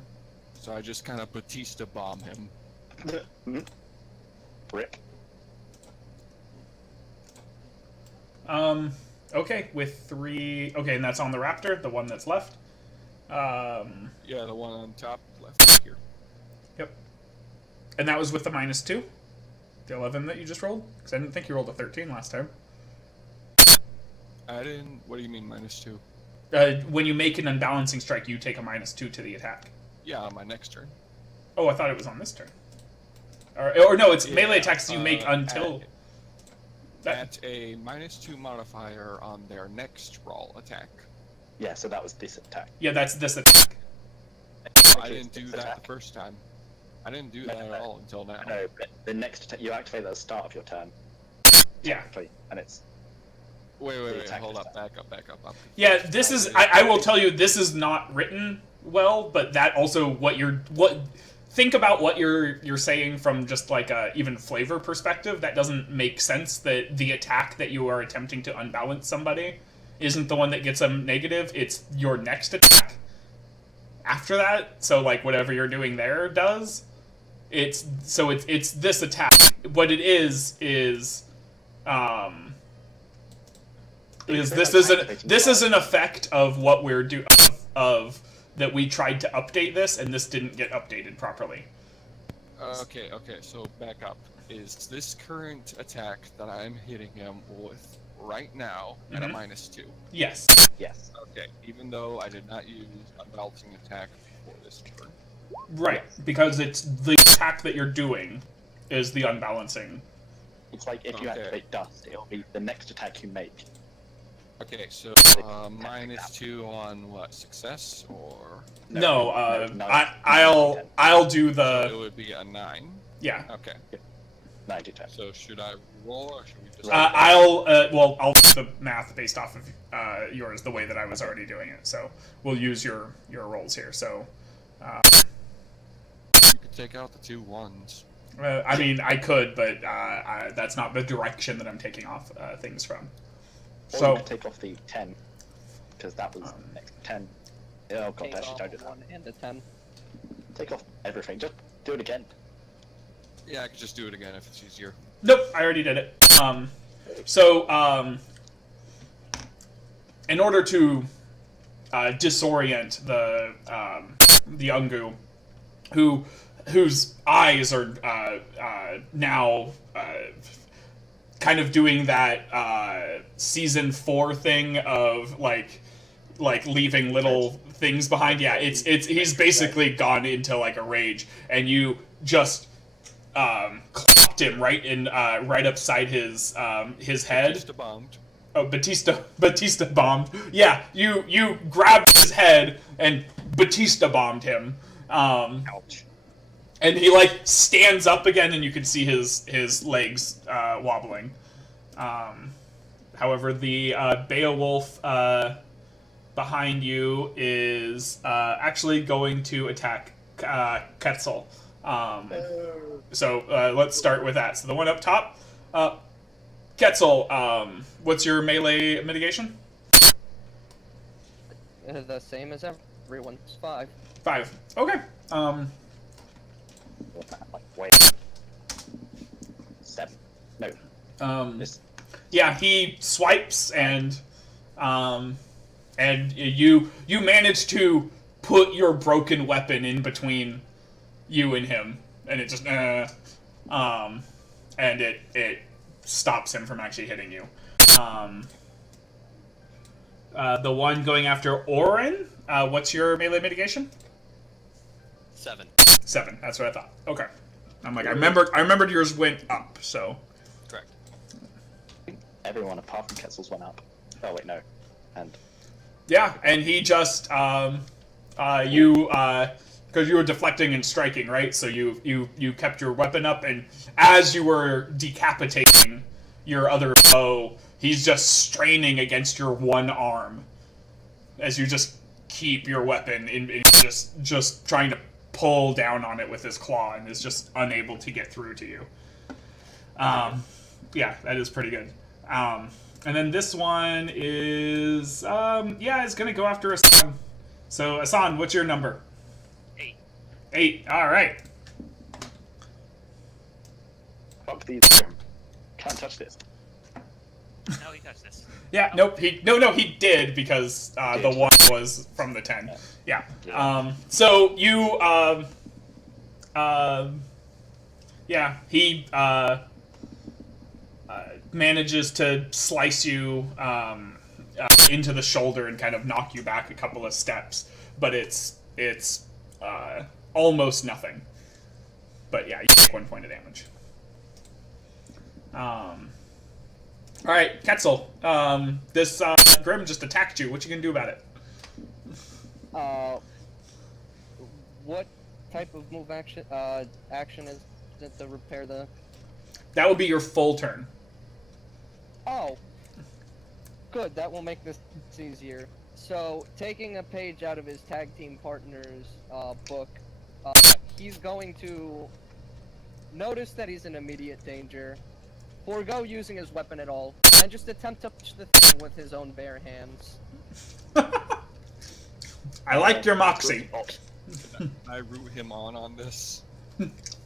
So I just kind of Batista bomb him. Rip. Okay, with 3. Okay, and that's on the raptor, the one that's left. Yeah, the one on top left here. Yep. And that was with the -2? The 11 that you just rolled? Because I didn't think you rolled a 13 last time. I didn't. What do you mean -2? When you make an unbalancing strike, you take a -2 to the attack. Yeah, on my next turn. Oh, I thought it was on this turn. Or no, it's Yeah, melee attacks you make until... At a -2 modifier on their next roll attack. Yeah, so that was this attack. Yeah, that's this attack. I didn't do that the first time. I didn't do that at all until now. No, but the next attack, you activate that at the start of your turn. Yeah. Technically, and it's Wait, attack hold is up, back up. I'm Yeah, confused. this is. I will tell you, this is not written well, but that also think about what you're saying from just like a even flavor perspective. That doesn't make sense. That the attack that you are attempting to unbalance somebody isn't the one that gets them negative. It's your next attack after that. So like whatever you're doing there does. It's this attack. What it is this is an effect of what we're of that we tried to update this, and this didn't get updated properly. Okay, so back up. Is this current attack that I'm hitting him with right now at a -2? Yes. yes. Okay, even though I did not use unbalancing attack for this turn. Right, because it's the attack that you're doing is the unbalancing. It's like if you Okay. activate dust, it'll be the next attack you make. Okay, so -2 on what, success or? No, no, I'll do So the it would be a 9. yeah. Okay. 90 So should I roll or should we just? I'll do the math based off of yours the way that I was already doing it. So we'll use your rolls here. So You could take out the 2 1s. I mean I could, but that's not the direction that I'm taking off things from. Or So you could take off the 10, because that was next 10. Oh god, Take actually off don't do that. 1 and a 10. Take off everything. Just do it again. Yeah, I could just do it again if it's easier. nope, I already did it. In order to disorient the Ungu, whose eyes are now kind of doing that season 4 thing of like leaving little things behind. Yeah, it's he's basically gone into like a rage, and you just clocked him right upside his head. Just bombed. Oh, Batista bombed. Yeah, you grabbed his head and Batista bombed him. Ouch. And he like stands up again, and you can see his legs wobbling. However, the Beowulf behind you is actually going to attack Quetzal. So let's start with that. So the one up top, Quetzal. What's your melee mitigation? The same as everyone's 5. 5. Okay. Like, wait. 7. No. This. Yeah, he swipes and you manage to put your broken weapon in between you and him, and it just and it stops him from actually hitting you. The one going after Orin, what's your melee mitigation? 7. 7. That's what I thought. Okay. I'm like I remembered yours went up, so. Correct. Everyone apart from Quetzal's went up. Oh wait, no. And Yeah, and he just because you were deflecting and striking, right? So you kept your weapon up, and as you were decapitating your other foe, he's just straining against your one arm as you just keep your weapon in just trying to pull down on it with his claw, and is just unable to get through to you. Yeah, that is pretty good. And then this one is it's gonna go after Asan. So Asan, what's your number? 8. 8. All right. fuck these. Can't touch this. No, he touched this. Yeah. Nope. He did because the one was from the 10. Yeah. So you he manages to slice you into the shoulder and kind of knock you back a couple of steps, but it's almost nothing. But yeah, you take 1 point of damage. All right, Quetzal. This Grim just attacked you. What you gonna do about it? What type of move action action is it to repair the? That would be your full turn. Oh, good. That will make this easier. So, taking a page out of his tag team partner's book, he's going to notice that he's in immediate danger, forego using his weapon at all, and just attempt to push the thing with his own bare hands. I like your moxie. I root him on this.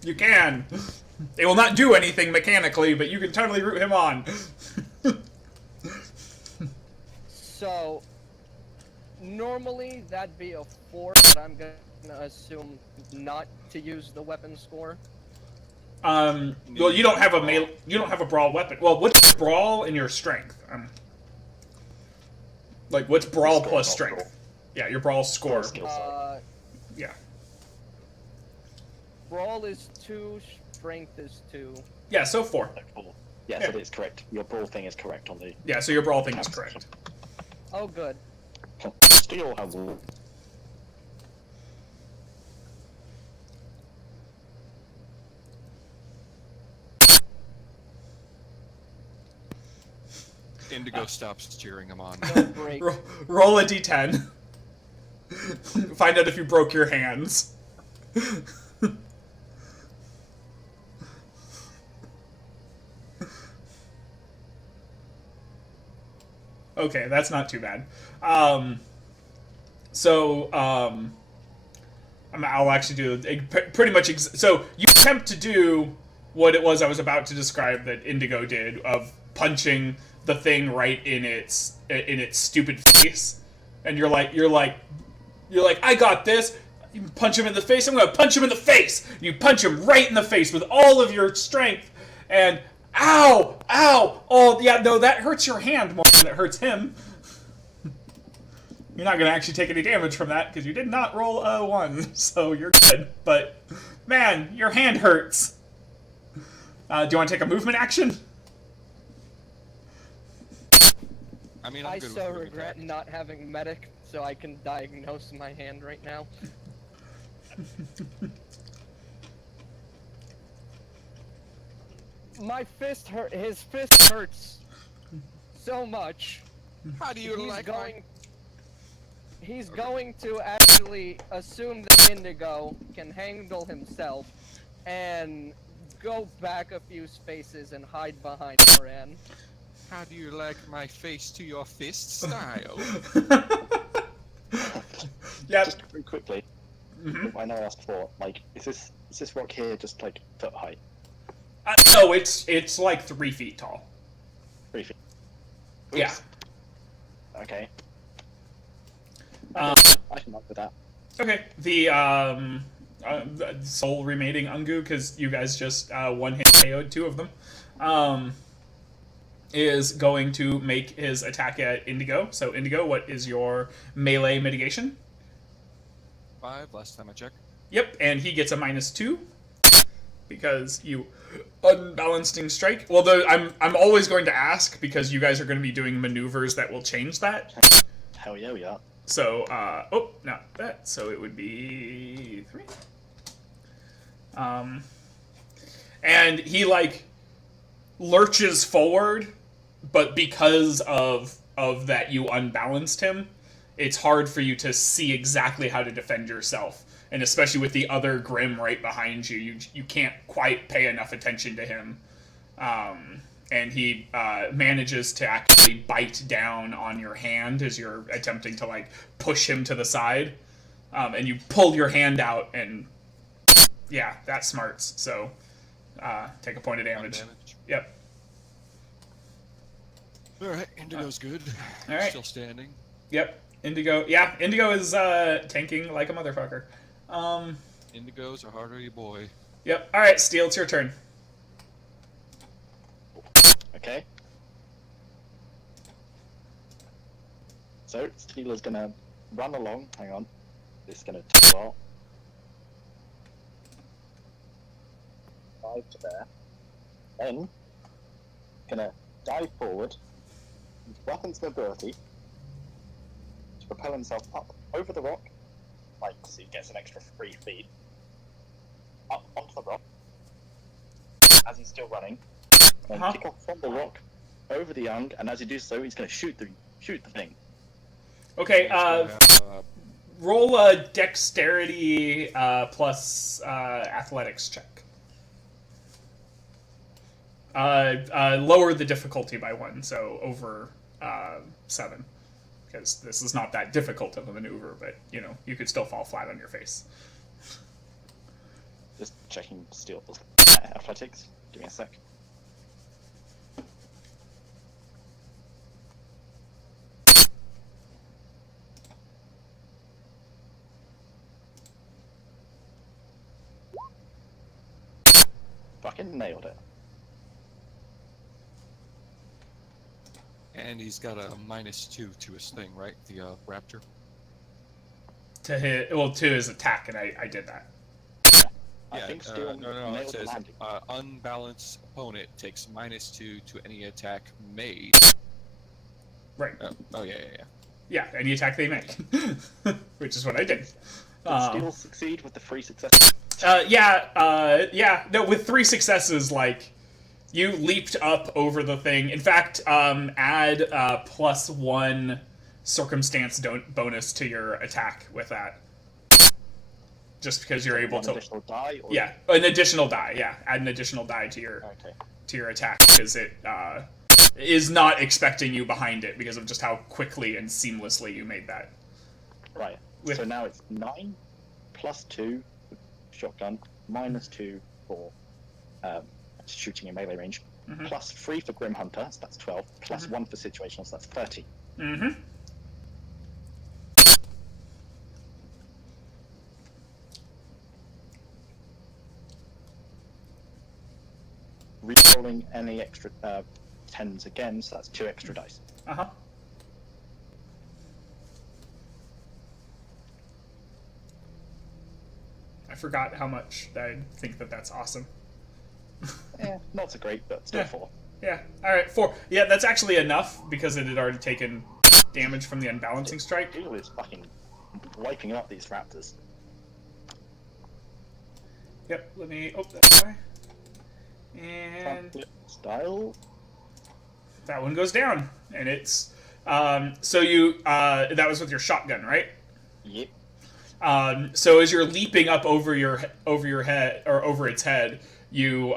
You can. It will not do anything mechanically, but you can totally root him on. So, normally that'd be a 4, but I'm gonna assume not to use the weapon score. Well, you don't have a brawl weapon. Well, what's brawl in your strength? Like, what's brawl Score, plus not strength? brawl. Yeah, your brawl score. Skill side. Yeah. Brawl is 2, strength is 2. Yeah, so 4. Like 4. Yes, Yeah. it is correct. Your brawl thing is correct on the. Yeah, so your brawl thing is correct. Oh, good. Steel has. Indigo stops cheering him on. No break. Roll a d10. Find out if you broke your hands. Okay, that's not too bad. I'll actually do pretty much. So you attempt to do what it was I was about to describe that Indigo did of punching the thing right in its stupid face, and you're like, I got this. You punch him in the face. I'm gonna punch him in the face. You punch him right in the face with all of your strength, and ow, ow. Oh yeah, no, that hurts your hand more than it hurts him. You're not gonna actually take any damage from that because you did not roll a 1, so you're good. But man, your hand hurts. Do you want to take a movement action? I mean, I'm I good so with regret not having medic, so I can diagnose my hand right now. My fist hurt. His fist hurts so much. How do you like my... He's going to actually assume that Indigo can handle himself and go back a few spaces and hide behind Moran. How do you like my face to your fist style? Yeah. Just very quickly. I know I asked for like, is this rock here just like foot height? No, it's like 3 feet tall. 3 feet. Yeah. Oops. Okay. Um, I can work with that. Okay. The sole remaining Ungu, because you guys just one hit KO'd 2 of them, is going to make his attack at Indigo. So Indigo, what is your melee mitigation? 5 last time I checked. Yep, and he gets a -2 because you unbalancing strike. Well, I'm always going to ask because you guys are going to be doing maneuvers that will change that. Hell yeah, we are. So, oh, not that. So it would be 3. And he like lurches forward, but because of that you unbalanced him, it's hard for you to see exactly how to defend yourself. And especially with the other Grim right behind you, you can't quite pay enough attention to him. And he manages to actually bite down on your hand as you're attempting to like push him to the side. And you pull your hand out, and yeah, that smarts. So take a point of damage. Yep. Alright, Indigo's good. Alright. Still standing. Yep. Indigo. Yeah, Indigo is tanking like a motherfucker. Indigo's a harder boy. Yep. All right, Steel, it's your turn. Okay. So Steel is gonna run along. Hang on. This is gonna take a while. 5 to there. Then gonna dive forward. With weapons mobility to propel himself up over the rock like, so he gets an extra 3 feet up onto the rock as he's still running, and kick off from the rock over the young, and as he does so, he's going to shoot the thing. Okay, roll a dexterity plus athletics check. Lower the difficulty by 1, so over 7. Because this is not that difficult of a maneuver, but, you know, you could still fall flat on your face. Just checking steel athletics. Give me a sec. Fucking nailed it. And he's got a -2 to his thing, right? The raptor. To hit, well, to his attack, and I did that. I think steel no. It nailed the says landing. unbalanced opponent takes -2 to any attack made. Right. Oh yeah. Yeah, any attack they make. Which is what I did. Did steel succeed with the 3 successes? Yeah. No, with 3 successes, like, you leaped up over the thing. In fact, add +1 circumstance bonus to your attack with that. Just because you're able to. An additional die? Or... Yeah, an additional die. Yeah, add an additional die to your attack because it is not expecting you behind it because of just how quickly and seamlessly you made that. Right. So now it's 9 +2 shotgun, -2 for shooting in melee range, +3 for Grim Hunter, so that's 12, +1 for situational, so that's 30. Mm-hmm. Rerolling any extra 10s again, so that's 2 extra dice. Uh-huh. I forgot how much I think that's awesome. Yeah, not so great, but still 4. Yeah, alright, 4. Yeah, that's actually enough because it had already taken damage from the unbalancing strike. Steel is fucking wiping up these raptors. Yep, let me... Oh, that way. And... Style. That one goes down. And it's... so you... that was with your shotgun, right? Yep. So as you're leaping up over your head, or over its head, you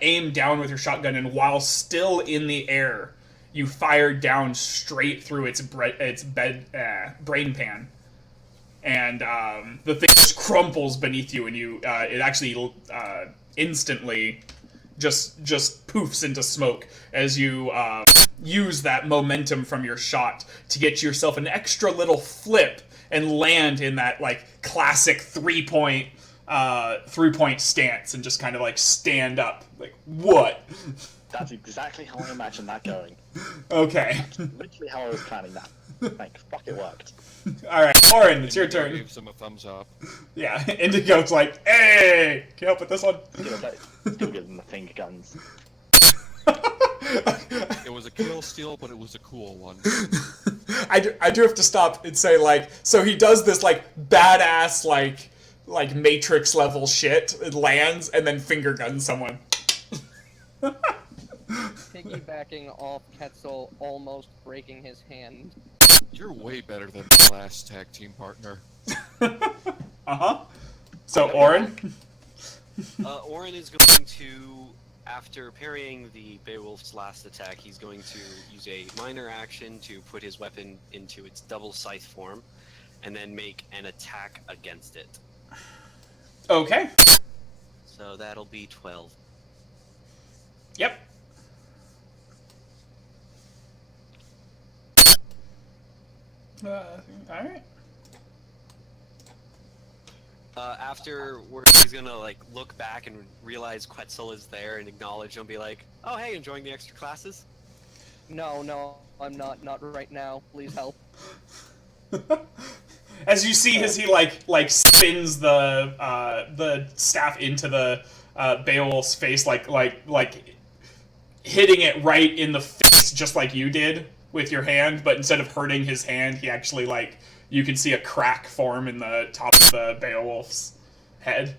aim down with your shotgun, and while still in the air, you fire down straight through its brain pan, and the thing just crumples beneath you, and you it actually instantly just poofs into smoke as you use that momentum from your shot to get yourself an extra little flip and land in that like classic three-point stance and just kind of like stand up. Like, what? That's exactly how I imagined that going. Okay. Literally how I was planning that. Like, fuck, it worked. Alright, Oren, it's your turn. Gives him a thumbs up. Yeah, Indigo's like, hey! Can you help with this one? Still good than the finger guns. It was a kill steal, but it was a cool one. I do have to stop and say, like, so he does this, like, badass, like Matrix level shit. It lands and then finger guns someone. Piggybacking off Quetzal almost breaking his hand. You're way better than my last tag team partner. Uh-huh. So, Oren? Oren is going to, after parrying the Beowulf's last attack, he's going to use a minor action to put his weapon into its double scythe form, and then make an attack against it. Okay. So that'll be 12. Yep. Alright. Afterwards, he's gonna like look back and realize Quetzal is there and acknowledge him and be like, "Oh, hey, enjoying the extra classes?" No, I'm not. Not right now. Please help. As you see as he like spins the staff into the Beowulf's face, like hitting it right in the face, just like you did with your hand, but instead of hurting his hand, he actually like you can see a crack form in the top of the Beowulf's head.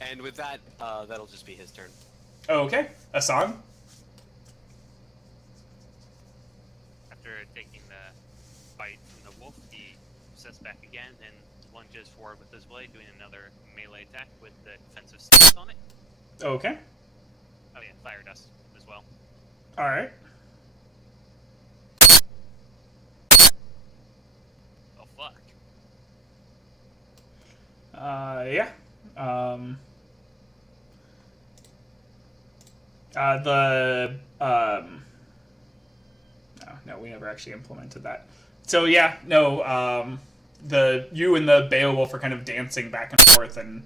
And with that, that'll just be his turn. Okay, Asan. After taking the bite from the wolf, he sets back again and lunges forward with his blade, doing another melee attack with the defensive stance on it. Okay. Oh yeah, fire dust as well. All right. Oh fuck. Yeah. No, we never actually implemented that. So yeah, no, you and the Beowulf are kind of dancing back and forth, and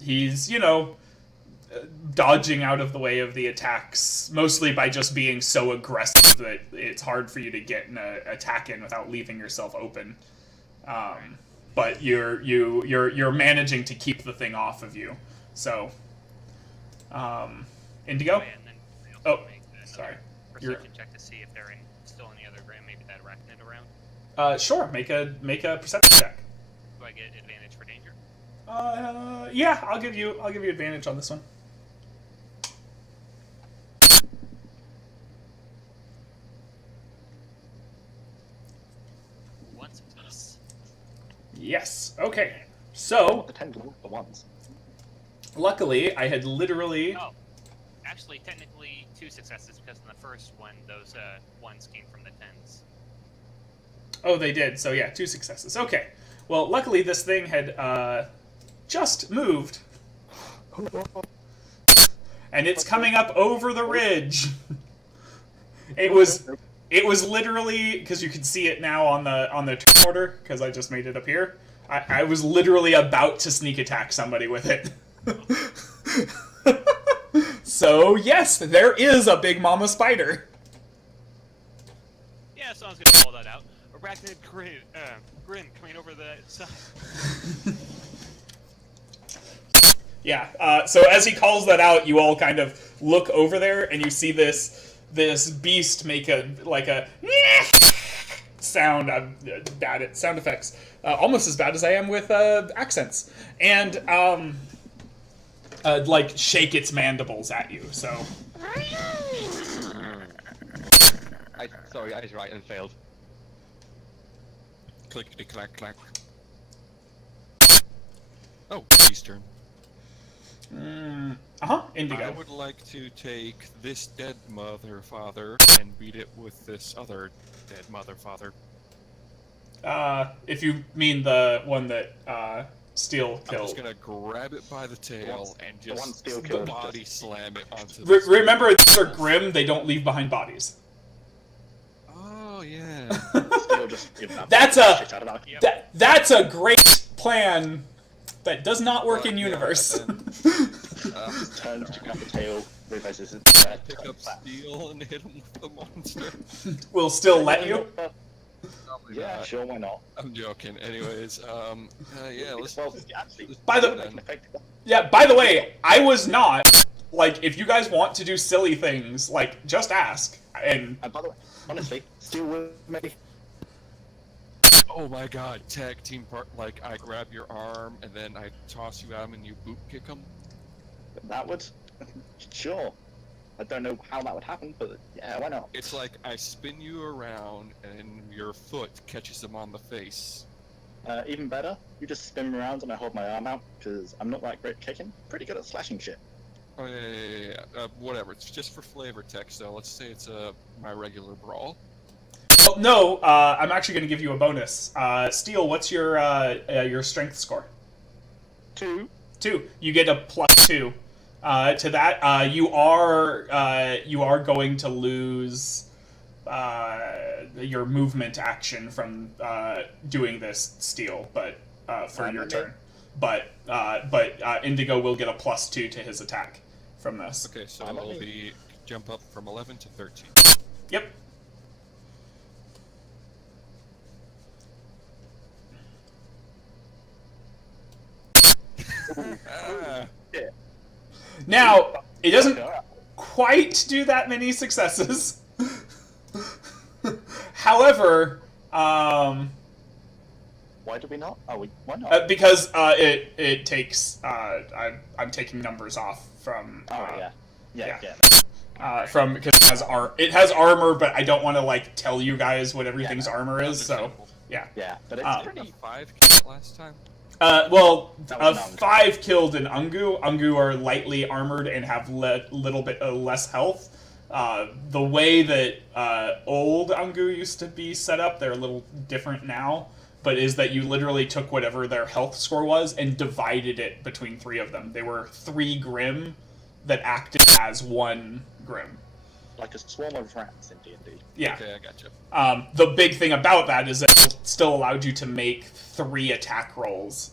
he's, dodging out of the way of the attacks, mostly by just being so aggressive that it's hard for you to get an attack in without leaving yourself open. But you're managing to keep the thing off of you. So, Indigo? Oh, yeah, and then they also make another sorry. perception check to see if there are still any other maybe that arachnid around. Sure. Make a perception check. Do I get advantage for danger? Yeah, I'll give you advantage on this one. One success. Yes. Okay. So, The 10 the ones. luckily, I had literally. Oh, actually, technically 2 successes because in the first one, those ones came from the 10s. Oh, they did. So yeah, 2 successes. Okay. Well, luckily this thing had just moved, and it's coming up over the ridge. It was literally, because you can see it now on the turn order, because I just made it appear. I was literally about to sneak attack somebody with it. So yes, there is a big mama spider. Yeah, so I was gonna call that out. Arachnid grin coming over the side. Yeah. So as he calls that out, you all kind of look over there, and you see this beast make a sound. I'm bad at sound effects, almost as bad as I am with accents, and shake its mandibles at you. So. Sorry, I was right and failed. Clickety clack clack. Oh, his turn. Indigo. I would like to take this dead mother father and beat it with this other dead mother father. If you mean the one that Steel I'm killed. just gonna grab it by the tail and the one just Steel killed body just- slam it onto the Remember, these are grim. They don't leave behind bodies. Oh yeah. Still just give that That's shit out of that. Yep. That's a great plan that does not work in Yeah, universe. and Turns to grab the tail, realizes it's there. pick up steel and hit him with the monster. We'll still let you. Probably Yeah, not. sure, why not? I'm joking. Anyways, yeah, let's. Well, actually, By the- an effective. Yeah. By the way, I was not. If you guys want to do silly things, just ask. And And by the way, honestly, still with me. Oh my god, tag team part. I grab your arm and then I toss you at him and you boot kick him. That would, sure. I don't know how that would happen, but yeah, why not? It's like I spin you around and your foot catches him on the face. Even better, you just spin me around and I hold my arm out, because I'm not that great at kicking. Pretty good at slashing shit. Oh yeah. Whatever. It's just for flavor text, though. Let's say it's my regular brawl. well, no, I'm actually going to give you a bonus. Steel, what's your strength score? 2. 2. You get a +2 to that. You are going to lose your movement action from doing this, Steel, but for your Okay. turn. But Indigo will get a +2 to his attack from this. Okay, so I'm it'll only- be jump up from 11 to 13. Yep. Ah, Now it doesn't Alright. quite do that many successes. However, Why do we not? Why not? because it takes I'm taking numbers off from Yeah. from because it has armor, but I don't want to like tell you guys what everything's armor is. So Understandable. yeah. Yeah, but it's Uh, pretty. 5 killed last time. Well, That was an Ungu. 5 killed an Ungu. Ungu are lightly armored and have little bit less health. The way that old Ungu used to be set up, they're a little different now, but is that you literally took whatever their health score was and divided it between 3 of them. They were 3 Grim that acted as 1 Grim. Like a swarm of rats in D&D. Yeah. Okay, I gotcha. The big thing about that is that it still allowed you to make 3 attack rolls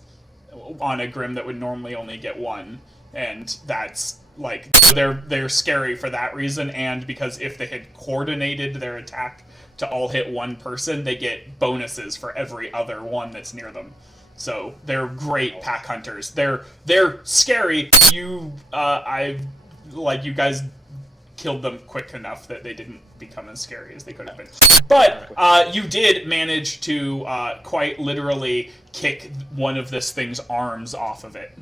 on a Grim that would normally only get 1, and that's like they're scary for that reason, and because if they had coordinated their attack to all hit 1 person, they get bonuses for every other one that's near them. So they're great pack hunters. They're scary. You you guys killed them quick enough that they didn't become as scary as they could have been. But you did manage to quite literally kick one of this thing's arms off of it.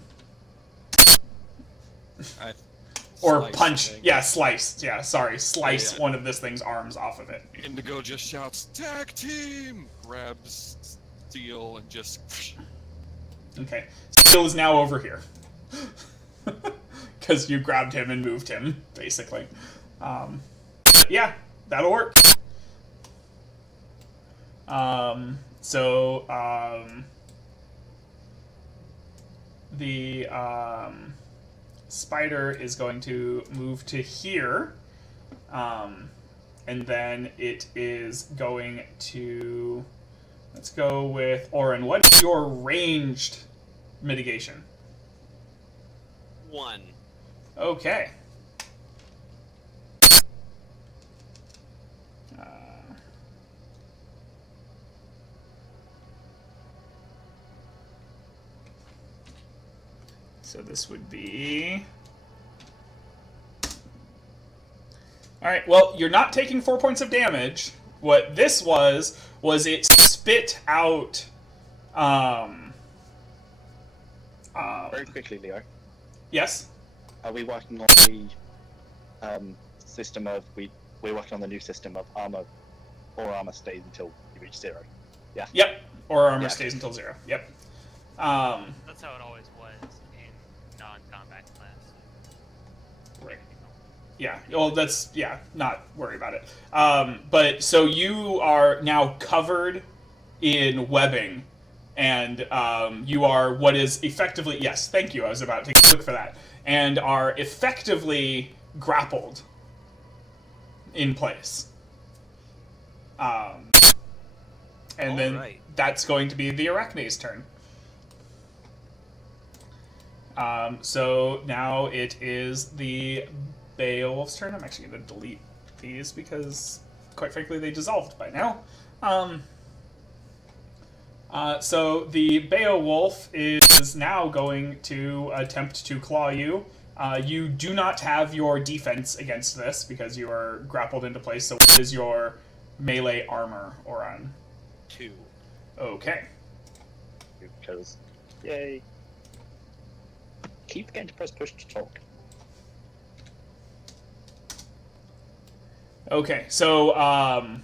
Or Slice, punch. I think. Yeah, slice. Yeah, sorry. Slice Yeah. one of this thing's arms off of it. Indigo just shouts, "Tag team!" Grabs Steel and just. Okay. Steel is now over here. Because you grabbed him and moved him, basically. But yeah, that'll work. The spider is going to move to here. And then it is going to... Let's go with Orin. What's your ranged mitigation? 1. Okay. So this would be... Alright, well, you're not taking 4 points of damage. What this was it spit out... Very quickly, Leo. yes? Are we working on the system of we're working on the new system of armor, or armor stays until you reach 0? Yeah. Yep. Or armor Yeah. stays until 0. Yep. That's how it always was in non-combat class. Right. Yeah. Well, that's not worry about it. But so you are now covered in webbing, and you are what is effectively thank you. I was about to look for that, and are effectively grappled in place. And then Alright. that's going to be the Arachne's turn. So now it is the Beowulf's turn. I'm actually going to delete these because, quite frankly, they dissolved by now. So the Beowulf is now going to attempt to claw you. You do not have your defense against this because you are grappled into place. So what is your melee armor, Oran? 2. Okay. Because, yay. Keep forgetting to press push to talk. Okay, so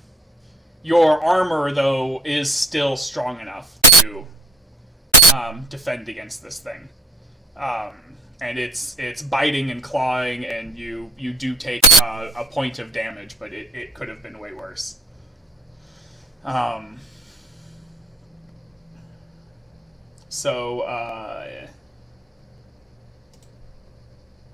your armor though is still strong enough to defend against this thing, and it's biting and clawing, and you do take a point of damage, but it could have been way worse.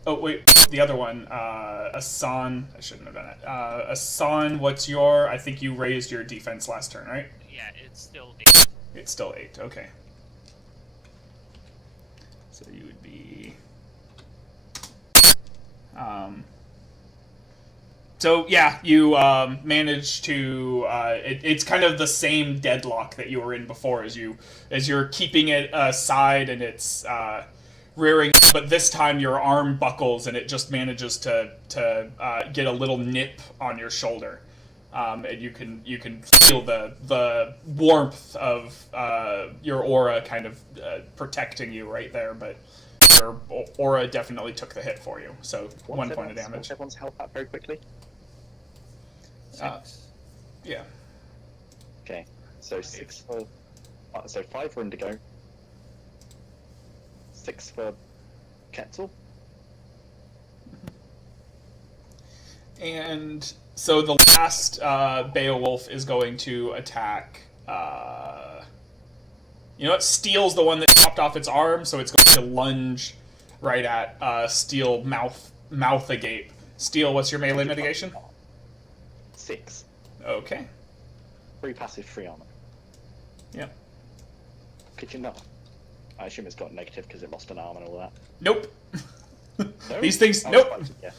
Oh wait, the other one, Asan. I shouldn't have done it. Asan, what's your? I think you raised your defense last turn, right? Yeah, it's still 8. It's still 8. Okay. So you would be. So yeah, you managed to. It's kind of the same deadlock that you were in before, as you're keeping it aside, and it's rearing. But this time your arm buckles, and it just manages to get a little nip on your shoulder. and you can feel the warmth of your aura kind of protecting you right there, but your aura definitely took the hit for you. So 1 point of damage. What's everyone's health at very quickly? Yeah. Okay, so 6 for... so 5 for Indigo. 6 for Quetzal. And so the last Beowulf is going to attack. You know what? Steel's the one that chopped off its arm, so it's going to lunge right at Steel, mouth agape. Steel, what's your melee mitigation? 6. Okay. 3 passive, 3 armor. Yeah. Could you not? I assume it's got negative because it lost an arm and all that. Nope. No? These things. I was Nope. fighting, yeah.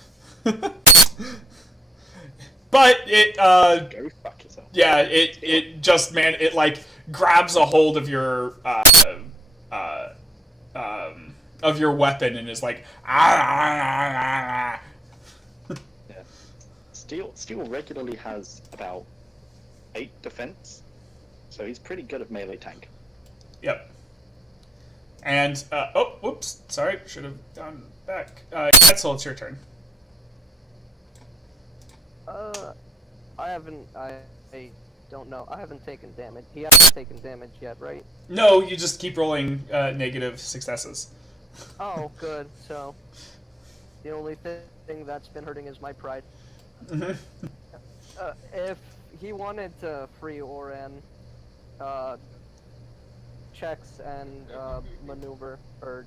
But it. Go fuck yourself. Yeah. It just it like grabs a hold of your weapon and is like Yeah. Steel regularly has about 8 defense, so he's pretty good at melee tank. Yep. And oh, whoops, sorry, should have gone back. Quetzal, it's your turn. I don't know. I haven't taken damage. He hasn't taken damage yet, right? No, you just keep rolling negative successes. Oh, good. So, the only thing that's been hurting is my pride. Mm-hmm. If he wanted to free Oran, checks and maneuver or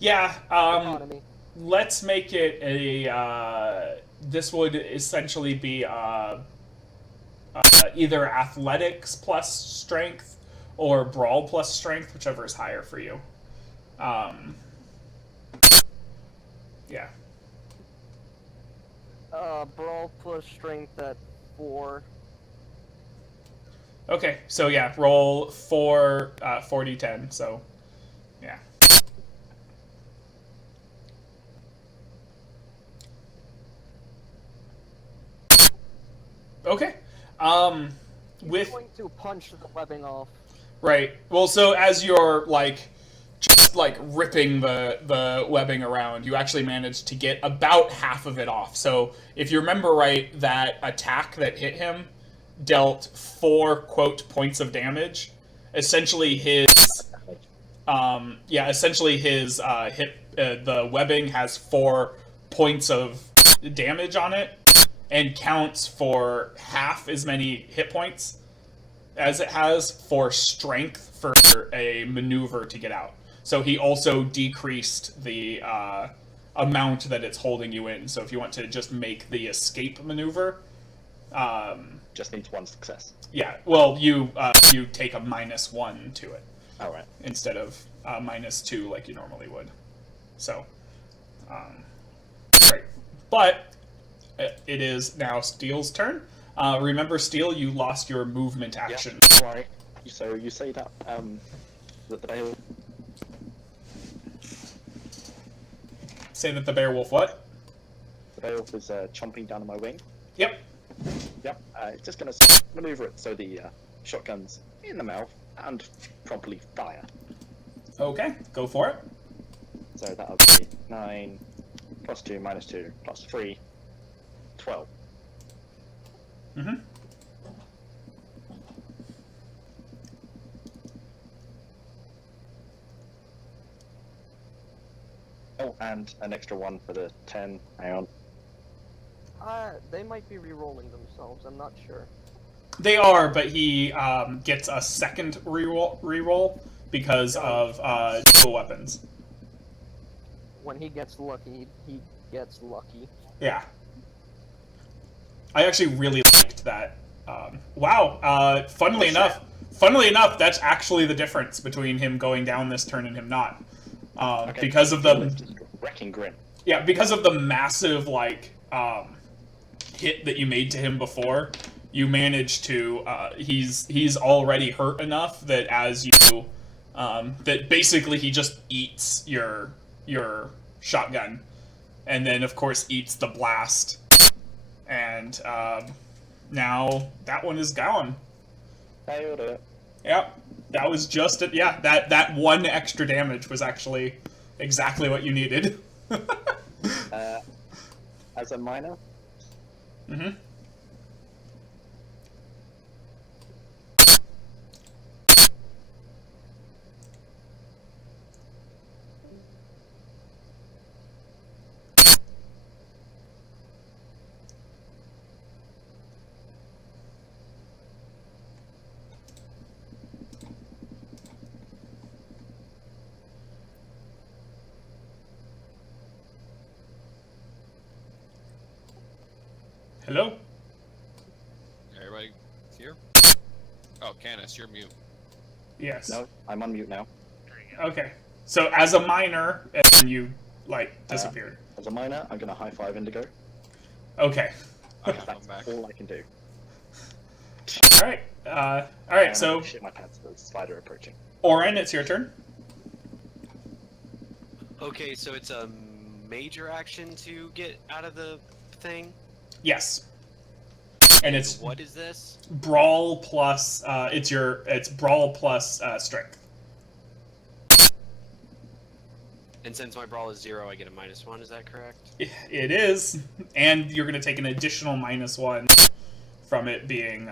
Yeah. economy. Let's make it a. This would essentially be either athletics plus strength or brawl plus strength, whichever is higher for you. Yeah. Brawl plus strength at 4. Okay, so yeah, roll 4d10, so yeah. Okay. With going to punch the webbing off. right. Well, so as you're just ripping the webbing around, you actually managed to get about half of it off. So if you remember right, that attack that hit him dealt 4 quote points of damage. Essentially his the webbing has 4 points of damage on it and counts for half as many hit points as it has for strength for a maneuver to get out. So he also decreased the amount that it's holding you in. So if you want to just make the escape maneuver, Just needs 1 success. yeah, well, you take a -1 to it Alright. instead of -2 like you normally would. So, right. But it is now Steel's turn. Remember, Steel, you lost your movement action. Yeah, right. So you say that that the Beowulf... Say that the Beowulf what? The Beowulf is chomping down on my wing. Yep. Yep. It's just going to maneuver it so the shotgun's in the mouth and promptly fire. Okay, go for it. So that'll be 9 plus 2 minus 2 plus 3, 12. Mm-hmm. Oh, and an extra 1 for the 10. Hang on. They might be re-rolling themselves. I'm not sure. They are, but he gets a second reroll because of dual weapons. When he gets lucky, he gets lucky. Yeah. I actually really liked that. Wow. Funnily enough, that's actually the difference between him going down this turn and him not. Okay. Because of the Wrecking Grin. yeah, because of the massive hit that you made to him before, you managed to. He's already hurt enough that as you, that basically he just eats your shotgun, and then of course eats the blast, and now that one is gone. Nailed it. Yep, that was just it. Yeah, that one extra damage was actually exactly what you needed. As a miner, Mm-hmm. Hello? Everybody here? Oh, Canis, you're mute. Yes. no, I'm on mute now. There you go. Okay. So as a miner, and you like disappeared. As a miner, I'm gonna high five Indigo. Okay. I'm That's back. all I can do. All right. All right. So Shit my pants. There's a spider approaching. Oren, it's your turn. Okay, so it's a major action to get out of the thing. Yes. And it's What is this? brawl plus. It's brawl plus strength. And since my brawl is 0, I get a -1. Is that correct? It is, and you're going to take an additional -1 from it being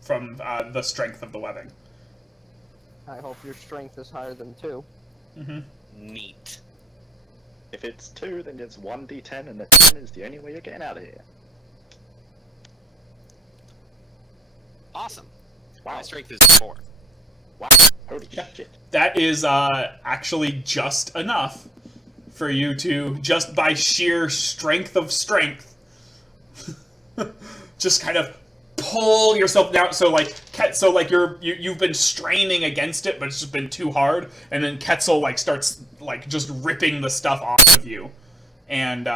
from the strength of the webbing. I hope your strength is higher than 2. Mm-hmm. Neat. If it's 2, then it's 1d10, and the 10 is the only way you're getting out of here. Awesome. Wow. My strength is 4. Wow. Holy shit. That is actually just enough for you to, just by sheer strength of strength, just kind of pull yourself down. So like you've been straining against it, but it's just been too hard. And then Quetzal like starts like just ripping the stuff off of you, and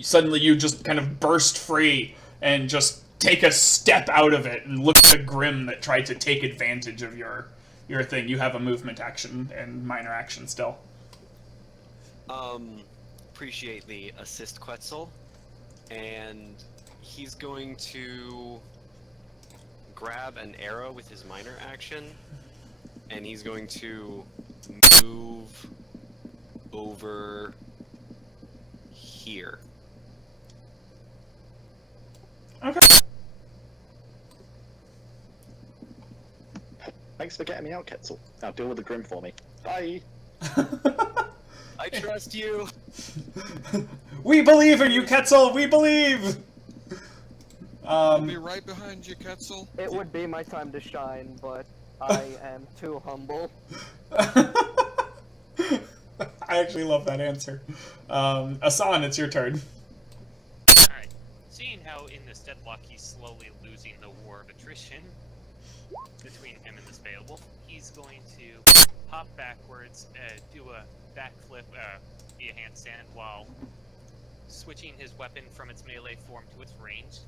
suddenly you just kind of burst free and just take a step out of it and look at the Grim that tried to take advantage of your thing. You have a movement action and minor action still. Appreciate the assist, Quetzal. And he's going to grab an arrow with his minor action, and he's going to move over here. Okay. Thanks for getting me out, Quetzal. Now deal with the Grim for me. Bye. I trust you. We believe in you, Quetzal. We believe. I'll be right behind you, Quetzal. It would be my time to shine, but I am too humble. I actually love that answer. Asan, it's your turn. Alright. Seeing how in this deadlock he's slowly losing the war of attrition between him and this Beowulf, he's going to hop backwards, do a backflip, be a handstand while switching his weapon from its melee form to its ranged,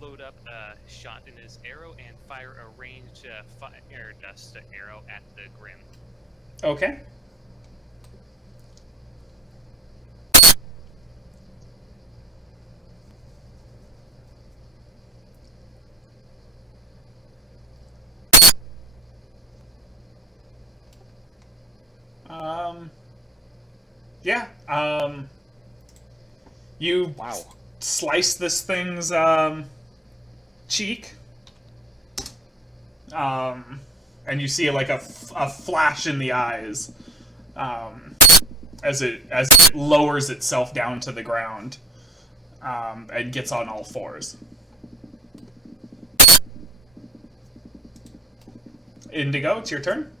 load up a shot in his arrow, and fire a ranged fire dust arrow at the Grim. Okay. Yeah, you Wow. slice this thing's, cheek, and you see, like, a flash in the eyes, as it lowers itself down to the ground, and gets on all fours. Indigo, it's your turn.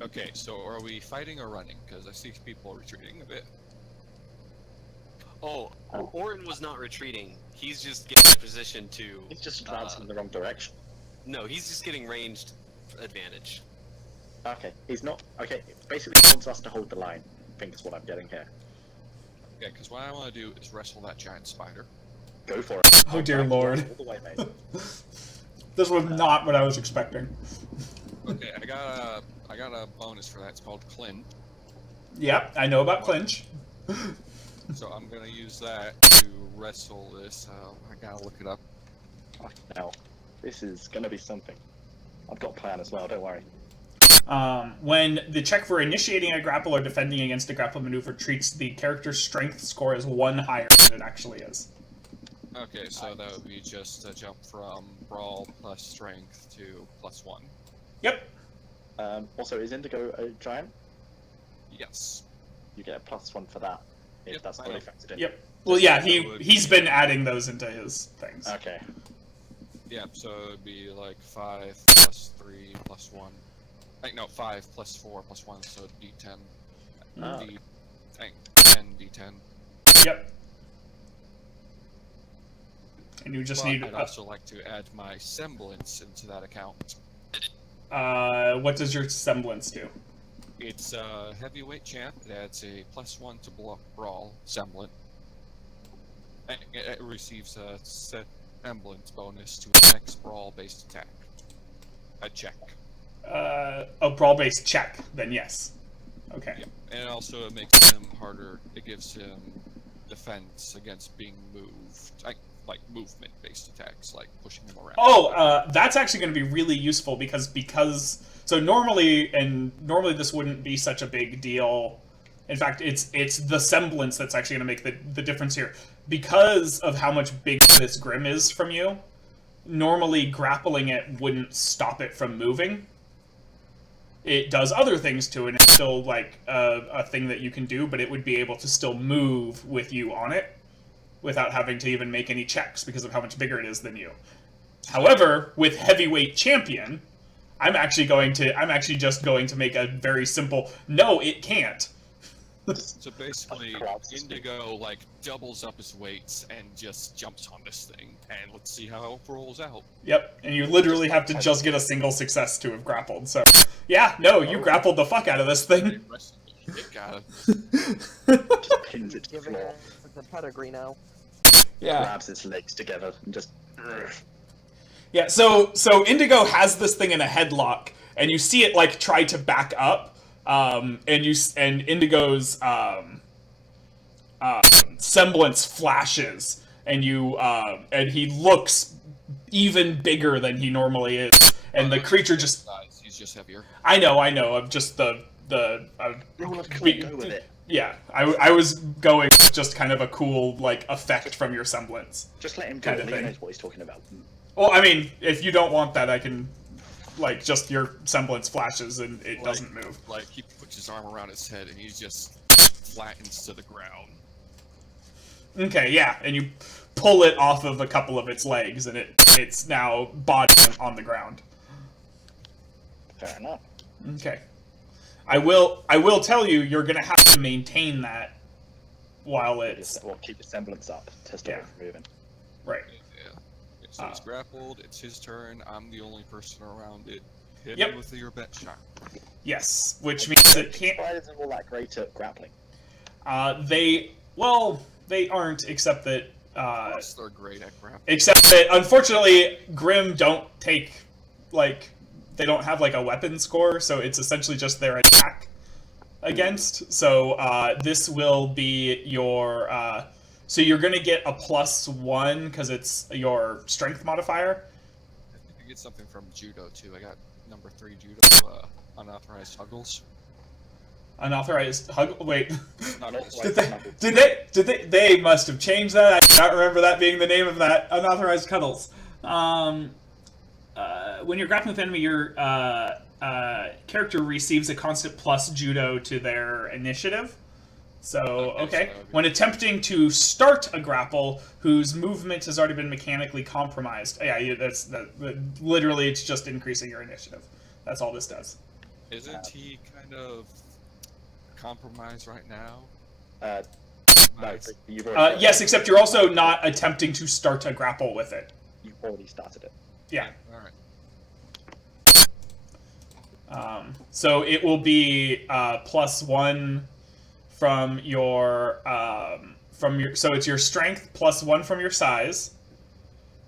Okay, so are we fighting or running? Because I see people retreating a bit. Oh, Orin was not retreating. He's just getting a position to. He's just advancing in the wrong direction. No, he's just getting ranged advantage. Okay, he's not. Okay, basically he wants us to hold the line. I think is what I'm getting here. Yeah, because what I want to do is wrestle that giant spider. Go for it. Oh dear lord. All the way, mate. This was not what I was expecting. Okay, I got a bonus for that. It's called Clinch. Yep, I know about clinch. So I'm gonna use that to wrestle this. I gotta look it up. Now, this is gonna be something. I've got a plan as well. Don't worry. When the check for initiating a grapple or defending against a grapple maneuver treats the character's strength score as 1 higher than it actually is. Okay, so that would be just a jump from brawl plus strength to +1. Yep. Also, is Indigo a giant? Yes. You get a +1 for that. If Yep, that's I already know. factored in. Yep. Well, yeah, would- he's been adding those into his things. Okay. Yeah, so it would be like 5 plus 3 plus 1. Like, no, 5 plus 4 plus 1, so d10. Oh. 10 d10. Yep. And you just But need. I'd also like to add my semblance into that account. What does your semblance do? It's a heavyweight champ. It adds a +1 to brawl semblant. And it receives a semblance bonus to its next brawl-based attack. A check. A brawl-based check. Then yes. Okay. Yeah. And it also makes him harder. It gives him defense against being moved. Like movement-based attacks, like pushing him around. Oh, that's actually going to be really useful because so normally this wouldn't be such a big deal. In fact, it's the semblance that's actually going to make the difference here. Because of how much bigger this Grim is from you, normally grappling it wouldn't stop it from moving. It does other things to it, and it's still like a thing that you can do, but it would be able to still move with you on it without having to even make any checks because of how much bigger it is than you. However, with heavyweight champion, I'm actually just going to make a very simple no, it can't. So basically, Indigo like doubles up his weights and just jumps on this thing, and let's see how it rolls out. Yep, and you literally have to just get a single success to have grappled. So, yeah, no, you grappled the fuck out of this thing. It got Just pins it to the Giving floor. it the pedigree now. Yeah. Grabs its legs together and just. Yeah, so Indigo has this thing in a headlock, and you see it like try to back up, and Indigo's semblance flashes, and and he looks even bigger than he normally is, and the creature just. He's just heavier. I know. I'm just the. Roll of cool, go with it. Yeah, I was going with just kind of a cool like effect from your semblance. Just let him do Kind it. of He thing. knows what he's talking about. Well, I mean, if you don't want that, I can, like, just your semblance flashes and it doesn't move. Like he puts his arm around his head and he just flattens to the ground. Okay, yeah, and you pull it off of a couple of its legs, and it's now body on the ground. Fair enough. Okay, I will tell you, you're gonna have to maintain that while it's Well, keep the semblance up to stop Yeah. it from moving. right. Yeah. So it's grappled. It's his turn. I'm the only person around it. Hit Yep. him with your bet shot. Yes, which means it can't. Spiders are all that great at grappling. They aren't, except that. Plus, they're great at grappling. Except that, unfortunately, Grim don't take, like, they don't have, like, a weapon score, so it's essentially just their attack against. So, this will be your, so you're gonna get a +1, because it's your strength modifier. I think I get something from Judo, too. I got number 3 Judo, unauthorized huggles. Unauthorized hug, wait. Knuckles. Did they must have changed that. I do not remember that being the name of that. Unauthorized cuddles. When you're grappling with an enemy, your character receives a constant plus Judo to their initiative. So, okay. When attempting to start a grapple whose movement has already been mechanically compromised. Yeah, literally it's just increasing your initiative. That's all this does. Isn't he kind of compromised right now? No, Nice. you've already, Yes, except you're also not attempting to start a grapple with it. you've already started it. Yeah. Alright. So it will be +1 from your so it's your strength +1 from your size,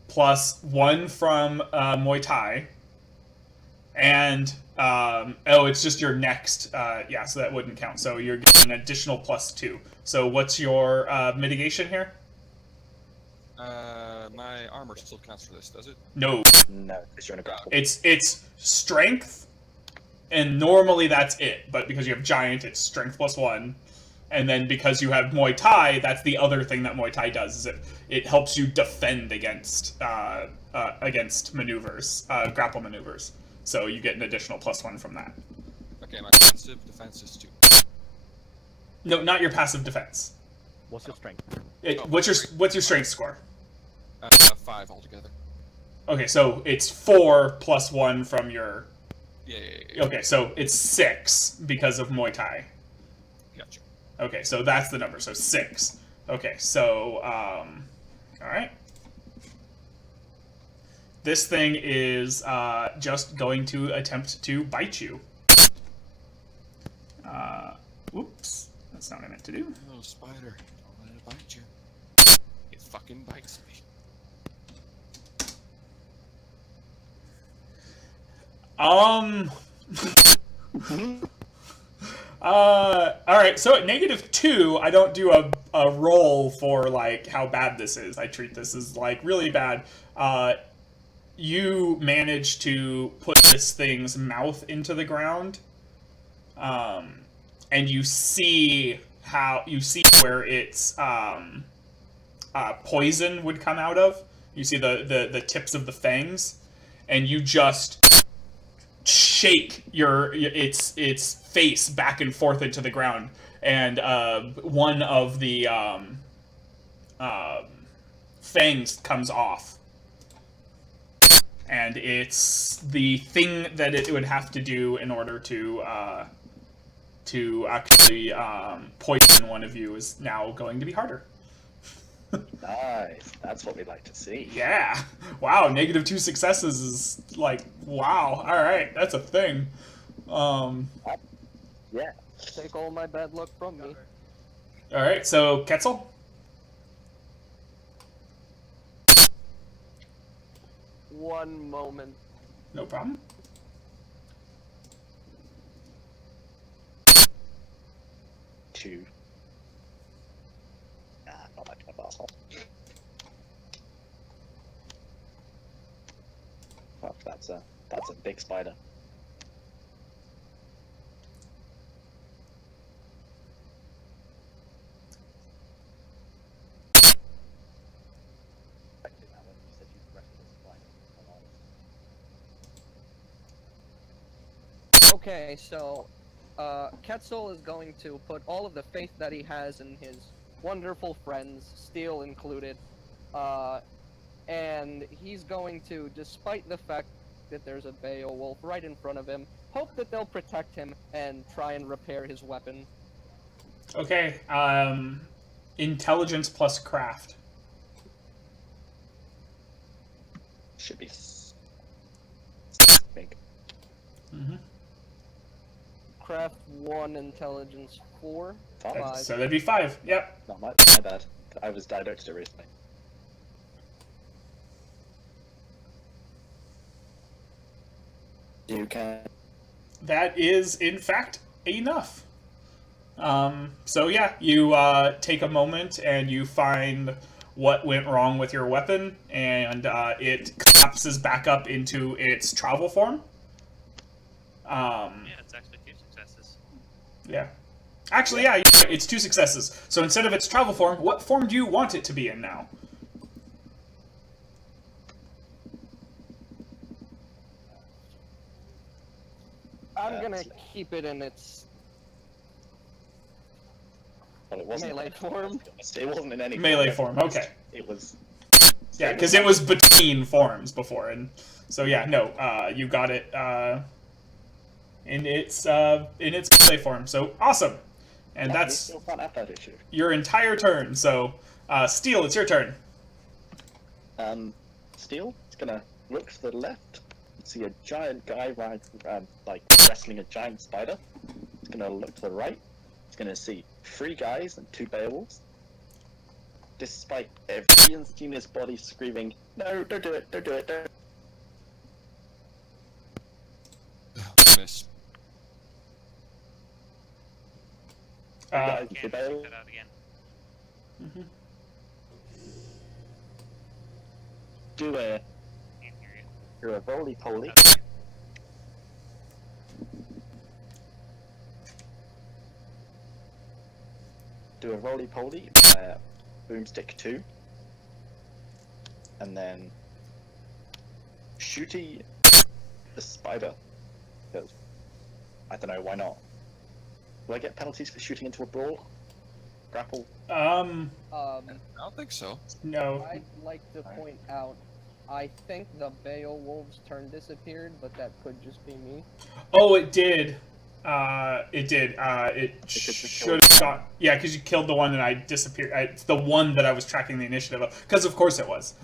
+1 from Muay Thai, and it's just your next yeah, so that wouldn't count. So you're an additional +2. So what's your mitigation here? My armor still counts for this, does it? No, No, because you're in a grapple. it's strength, and normally that's it. But because you have giant, it's strength +1, and then because you have Muay Thai, that's the other thing that Muay Thai does is it helps you defend against maneuvers, grapple maneuvers. So you get an additional +1 from that. Okay, my passive defense is 2. No, not your passive defense. What's your strength? What's your strength score? 5 altogether. Okay, so it's 4 + 1 from your. Yeah. Okay, so it's 6 because of Muay Thai. Gotcha. Okay, so that's the number. So 6. Okay, so all right. This thing is just going to attempt to bite you. Whoops, that's not what I meant to do. Oh, spider! Don't let it bite you. It fucking bites me. Alright, so at -2, I don't do a roll for, like, how bad this is. I treat this as, like, really bad. You manage to put this thing's mouth into the ground, and you see where its poison would come out of. You see the tips of the fangs, and you just shake its face back and forth into the ground, and one of the fangs comes off, and it's the thing that it would have to do in order to actually poison one of you is now going to be harder. Nice. That's what we like to see. Yeah. Wow, -2 successes is like, wow. All right, that's a thing. Yeah. Take all my bad luck from me. All right, so Ketzel? One moment. No problem. Two. Not much of a asshole. Fuck, that's a big spider. Okay, so Ketzel is going to put all of the faith that he has in his wonderful friends, Steel included, and he's going to, despite the fact that there's a Beowulf right in front of him, hope that they'll protect him and try and repair his weapon. Okay, intelligence plus craft. Should be big. Mm-hmm. Craft 1, intelligence 4, 5. So that'd be 5. Yep. Not my bad. I was directed it recently. You can. That is, in fact, enough. So yeah, you take a moment and you find what went wrong with your weapon, and it collapses back up into its travel form. Yeah, it's actually 2 successes. Yeah. Actually, yeah, you're right, it's 2 successes. So instead of its travel form, what form do you want it to be in now? I'm gonna keep it in its Well, it wasn't melee form. It wasn't in any Melee form, okay. It was. Yeah, because it was between forms before, and so yeah, no, you got it in its melee form. So awesome, and Yeah, we that's still can't have that issue. your entire turn. So Steel, it's your turn. Steel is gonna look to the left. See a giant guy like wrestling a giant spider. He's gonna look to the right. He's gonna see 3 guys and 2 Beowulfs. Despite every instinct in his body screaming, "No, don't do it! Don't do it! Don't." Miss. guys, Can't did check they- that out again. Mhm. do a Can't hear you. do a roly poly. Okay. Do a roly poly. Boomstick 2. And then shooty the spider. Because I don't know, why not? Do I get penalties for shooting into a brawl? Grapple? Um, I don't think so. no. I'd like to point out, I think the Beowulf's turn disappeared, but that could just be me. Oh, it did. It did. It Because we should killed have got. Yeah, because you killed the one and I disappeared. It's the one that I was tracking the initiative of. Because of course it was.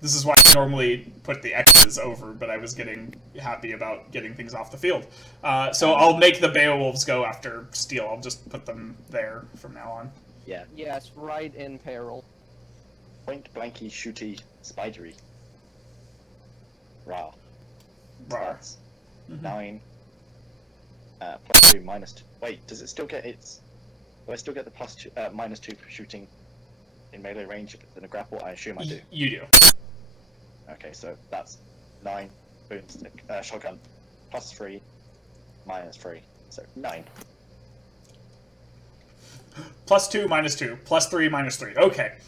This is why I normally put the X's over, but I was getting happy about getting things off the field. So I'll make the Beowulfs go after Steel. I'll just put them there from now on. Yeah. Yes, right in peril. Point blanky shooty spidery. Rah. Rar. That's Mhm. 9. +2 -2. Wait, does it still get its? Do I still get the +2 -2 for shooting in melee range if it's in a grapple? I assume I do. You do. Okay, so that's 9 boomstick shotgun +3 -3, so 9. +2, -2, +3, -3. Okay.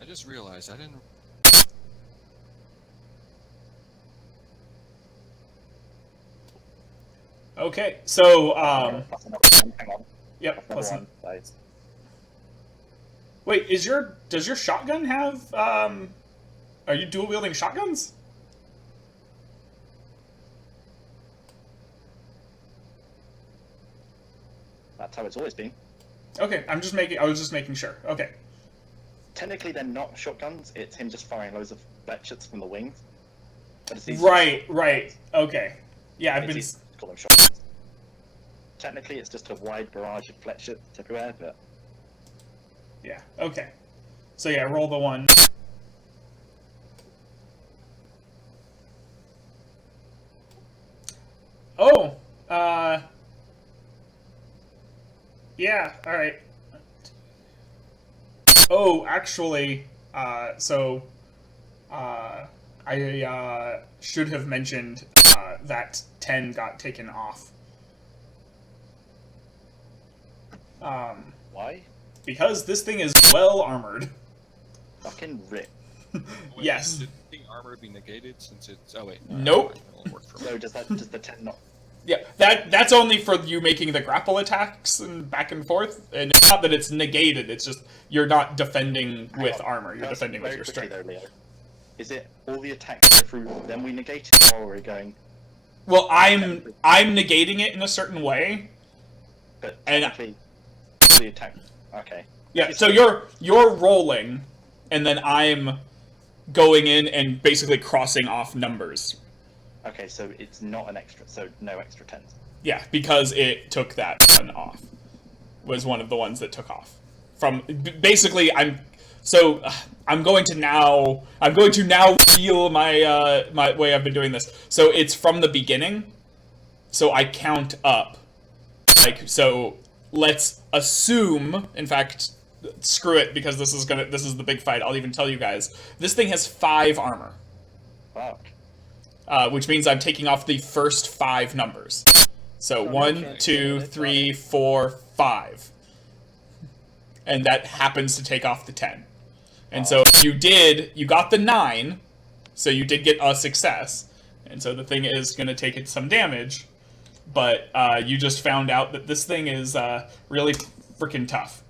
I just realized I didn't. Okay. So Plus another 1, hang on. yep. Plus Plus another 1. Nice. Wait, does your shotgun have are you dual wielding shotguns? That's how it's always been. Okay, I was just making sure. Okay. Technically, they're not shotguns. It's him just firing loads of fletchets from the wings. But it's easy Right. Okay. Yeah, I've it's been easy to call them shotguns. Technically, it's just a wide barrage of fletchets everywhere, but yeah. Okay. So yeah, roll the 1. Oh, yeah, all right. Oh, actually, I should have mentioned that 10 got taken off. why? Because this thing is well armored. Fucking rip. Wait, Yes. Should the armor be negated since it's? Oh wait. Nope. It won't work for me. So does the 10 not? Yeah, that's only for you making the grapple attacks and back and forth, and it's not that it's negated. It's just you're not defending with Hang on. armor. You're First, defending with very your quickly strength. though, Leo. Is it all the attacks go through, then we negate it, or are we going? Well, I'm negating it in a certain way. But And- technically, the attack. Okay. Yeah, so you're rolling, and then I'm going in and basically crossing off numbers. Okay, so it's not an extra. So no extra 10s. Yeah, because it took that one off. Was one of the ones that took off. From basically, I'm going to now reveal my my way I've been doing this. So it's from the beginning. So I count up. Like, so let's assume, in fact, screw it, because this is the big fight. I'll even tell you guys. This thing has 5 armor. Fuck. Which means I'm taking off the first 5 numbers. So no 1, chance 2, you're gonna 3, 4, 5. And that happens to take off the 10. And so you got the 9, so you did get a success. And so the thing is going to take it some damage. But you just found out that this thing is really freaking tough.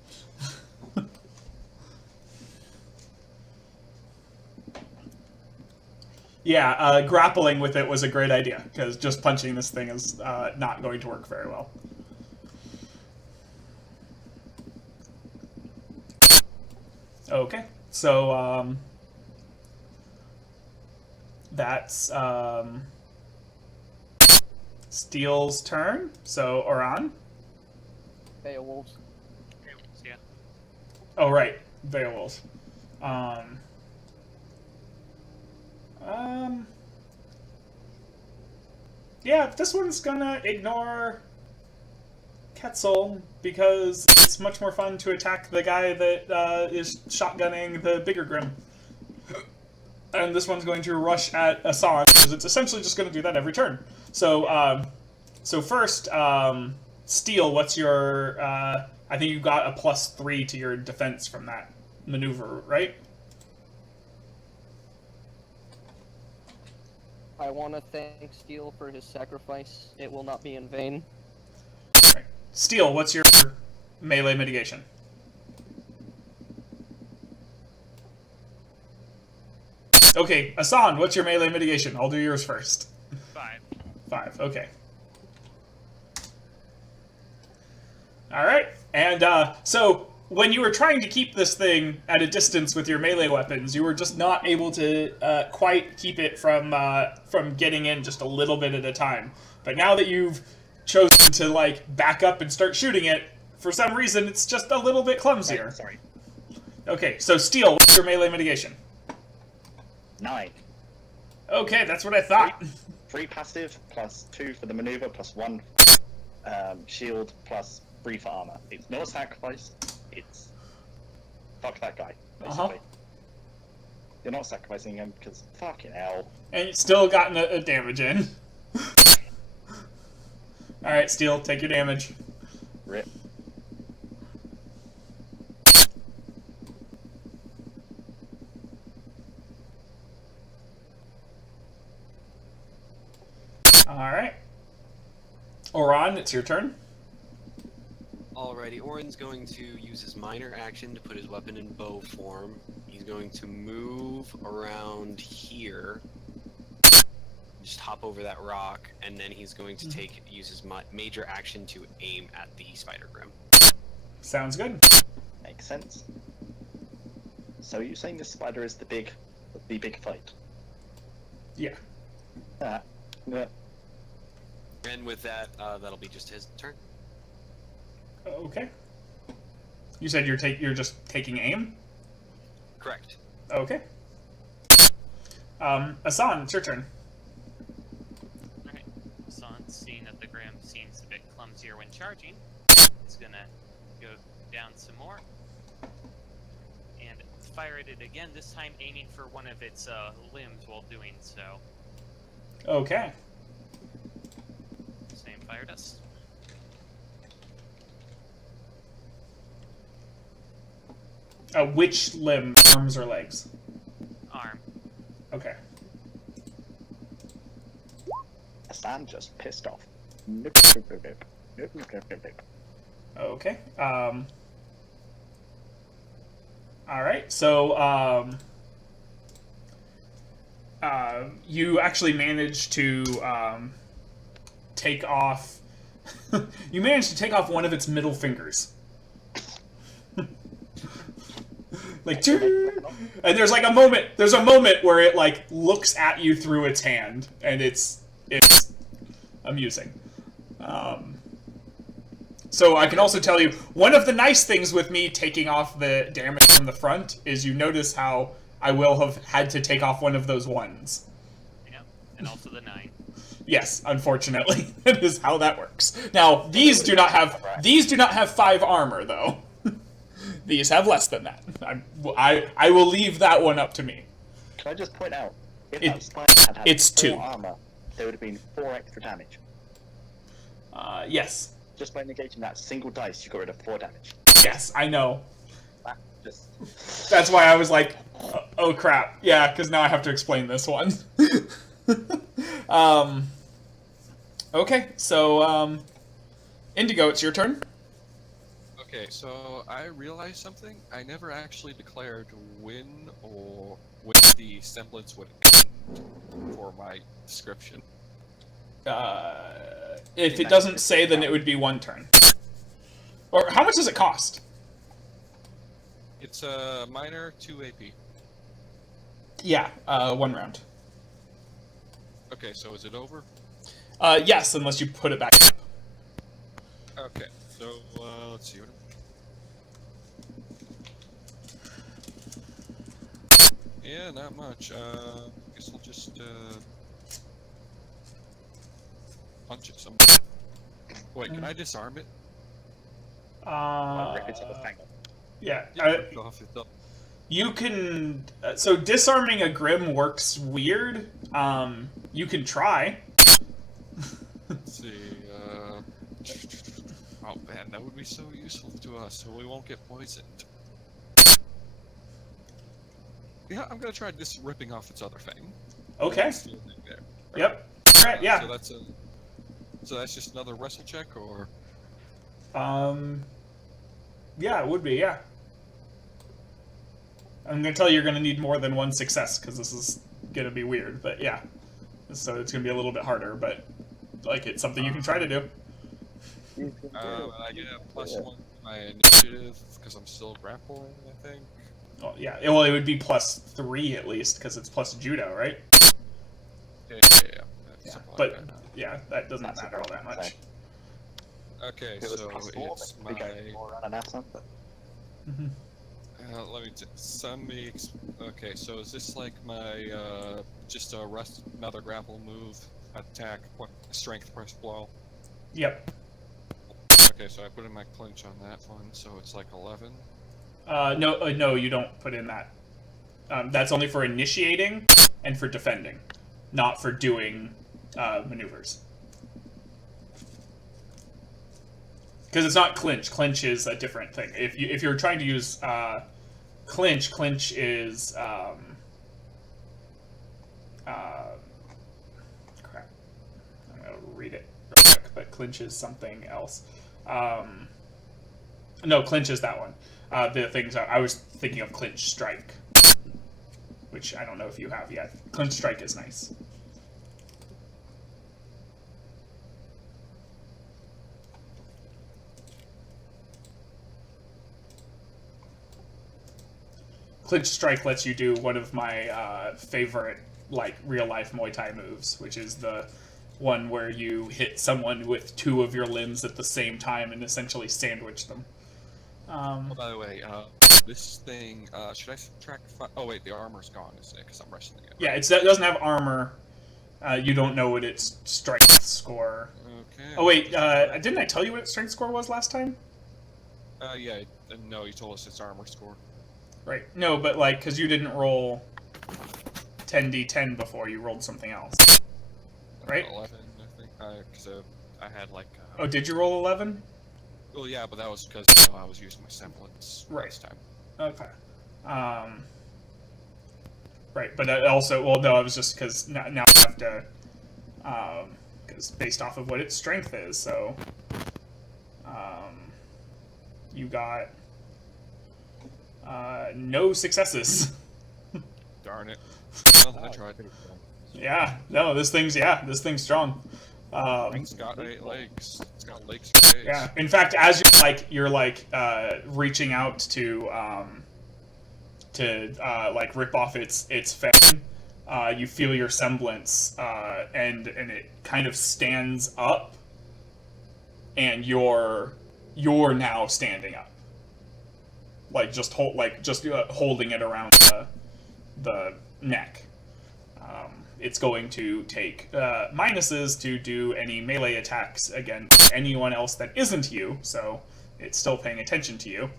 Yeah, grappling with it was a great idea, because just punching this thing is not going to work very well. Okay, so that's Steel's turn. So Oran. Beowulf's. Yeah. Oh right, Beowulf. Yeah, this one's gonna ignore Quetzal because it's much more fun to attack the guy that is shotgunning the bigger Grim. And this one's going to rush at Asan because it's essentially just going to do that every turn. So, so first, Steel, what's your? I think you got a +3 to your defense from that maneuver, right? I want to thank Steel for his sacrifice. It will not be in vain. Right. Steel, what's your melee mitigation? Okay, Asan, what's your melee mitigation? I'll do yours first. 5. 5, okay. Alright, and so when you were trying to keep this thing at a distance with your melee weapons, you were just not able to quite keep it from getting in just a little bit at a time. But now that you've chosen to, like, back up and start shooting it, for some reason it's just a little bit clumsier. Right, sorry. Okay, so Steel, what's your melee mitigation? 9. Okay, that's what I thought. 3 passive, +2 for the maneuver, +1 shield, +3 for armor. It's not a sacrifice, it's fuck that guy, basically. You're not sacrificing him because fucking hell. And you still gotten a damage in. Alright, Steel, take your damage. Rip. Alright. Oran, it's your turn. Alrighty, Orin's going to use his minor action to put his weapon in bow form. He's going to move around here, just hop over that rock, and then he's going to use his major action to aim at the Spider Grim. Sounds good. Makes sense. So you're saying this spider is the big fight? Yeah. Yeah. And with that, that'll be just his turn. Okay. You said you're just taking aim? Correct. Okay. Asan, it's your turn. Alright. Son, seeing that the Grim seems a bit clumsier when charging, is gonna go down some more. And fire at it again, this time aiming for one of its limbs while doing so. Okay. Same fire dust. Which limb? Arms or legs? Arm. Okay. Hassan just pissed off. Okay. Alright, so, you actually managed to, take off... you managed to take off one of its middle fingers. Like, and there's like a moment where it like looks at you through its hand, and it's amusing. So I can also tell you, one of the nice things with me taking off the damage from the front is you notice how I will have had to take off one of those ones. Yep. And also the 9. Yes, unfortunately, that is how that works. Now these do not have 5 armor though. These have less than that. I will leave that one up to me. Can I just point out, if that spider had it's 4 2. armor, there would have been 4 extra damage. Yes. Just by negating that single dice, you got rid of 4 damage. Yes, I know. That just... That's why I was like, oh crap. Yeah, because now I have to explain this one. Okay, so, Indigo, it's your turn. Okay, so I realized something. I never actually declared when the semblance would end for my description. If it doesn't say, then it would be 1 turn. Or how much does it cost? It's a minor 2 AP. Yeah, 1 round. Okay, so is it over? Yes, unless you put it back up. Okay, so let's see. Yeah, not much. Guess I'll just punch it some. Wait, can I disarm it? Rip its other fang off. Yeah. Rip it off its You can. So disarming a Grim works weird. You can try. Let's see. Oh man, that would be so useful to us, so we won't get poisoned. Yeah, I'm gonna try this ripping off its other fang. Okay. That's the thing there, right? Yep. Right. Yeah. So that's just another wrestle check, or Yeah, it would be. Yeah. I'm gonna tell you, you're gonna need more than one success because this is gonna be weird. But yeah, so it's gonna be a little bit harder. But like, it's something you can try to do. I get a +1 to my initiative because I'm still grappling, I think. Oh, yeah. Well, it would be +3 at least because it's plus judo, right? Yeah. Yeah. Something But like that. yeah, that doesn't matter all that much. Okay, If it was so +4, it's we go my. more around an answer, but Let me okay, so is this like my just a another grapple move, attack, strength plus blow? Yep. Okay, so I put in my clinch on that one, so it's like 11. No, you don't put in that. That's only for initiating and for defending, not for doing maneuvers. Because it's not clinch. Clinch is a different thing. If you're trying to use clinch is crap. I'm gonna read it real quick, but clinch is something else. No, clinch is that one. The things I was thinking of clinch strike, which I don't know if you have yet. Clinch strike is nice. Clinch strike lets you do one of my favorite, like, real-life Muay Thai moves, which is the one where you hit someone with two of your limbs at the same time and essentially sandwich them. Oh, by the way, this thing, should I subtract? Oh wait, the armor's gone, isn't it? Because I'm wrestling it. Yeah, it doesn't have armor. You don't know what its strength score. Okay. Oh wait, didn't I tell you what its strength score was last time? Yeah. No, you told us its armor score. Right. No, but like, because you didn't roll 10d10 before, you rolled something else. Right? 11, I think. Because I had like. Oh, did you roll 11? Well, yeah, but that was because I was using my semblance last time. Okay. Right, but also, well, no, it was just because now I have to, because based off of what its strength is, so, you got, no successes. Darn it. Well, I tried. Yeah, no, this thing's strong. It's got 8 legs. It's got legs for days. Yeah, in fact, as you're reaching out to like rip off its fang, you feel your semblance, and it kind of stands up, and you're now standing up, like just holding it around the neck. It's going to take minuses to do any melee attacks against anyone else that isn't you, so it's still paying attention to you.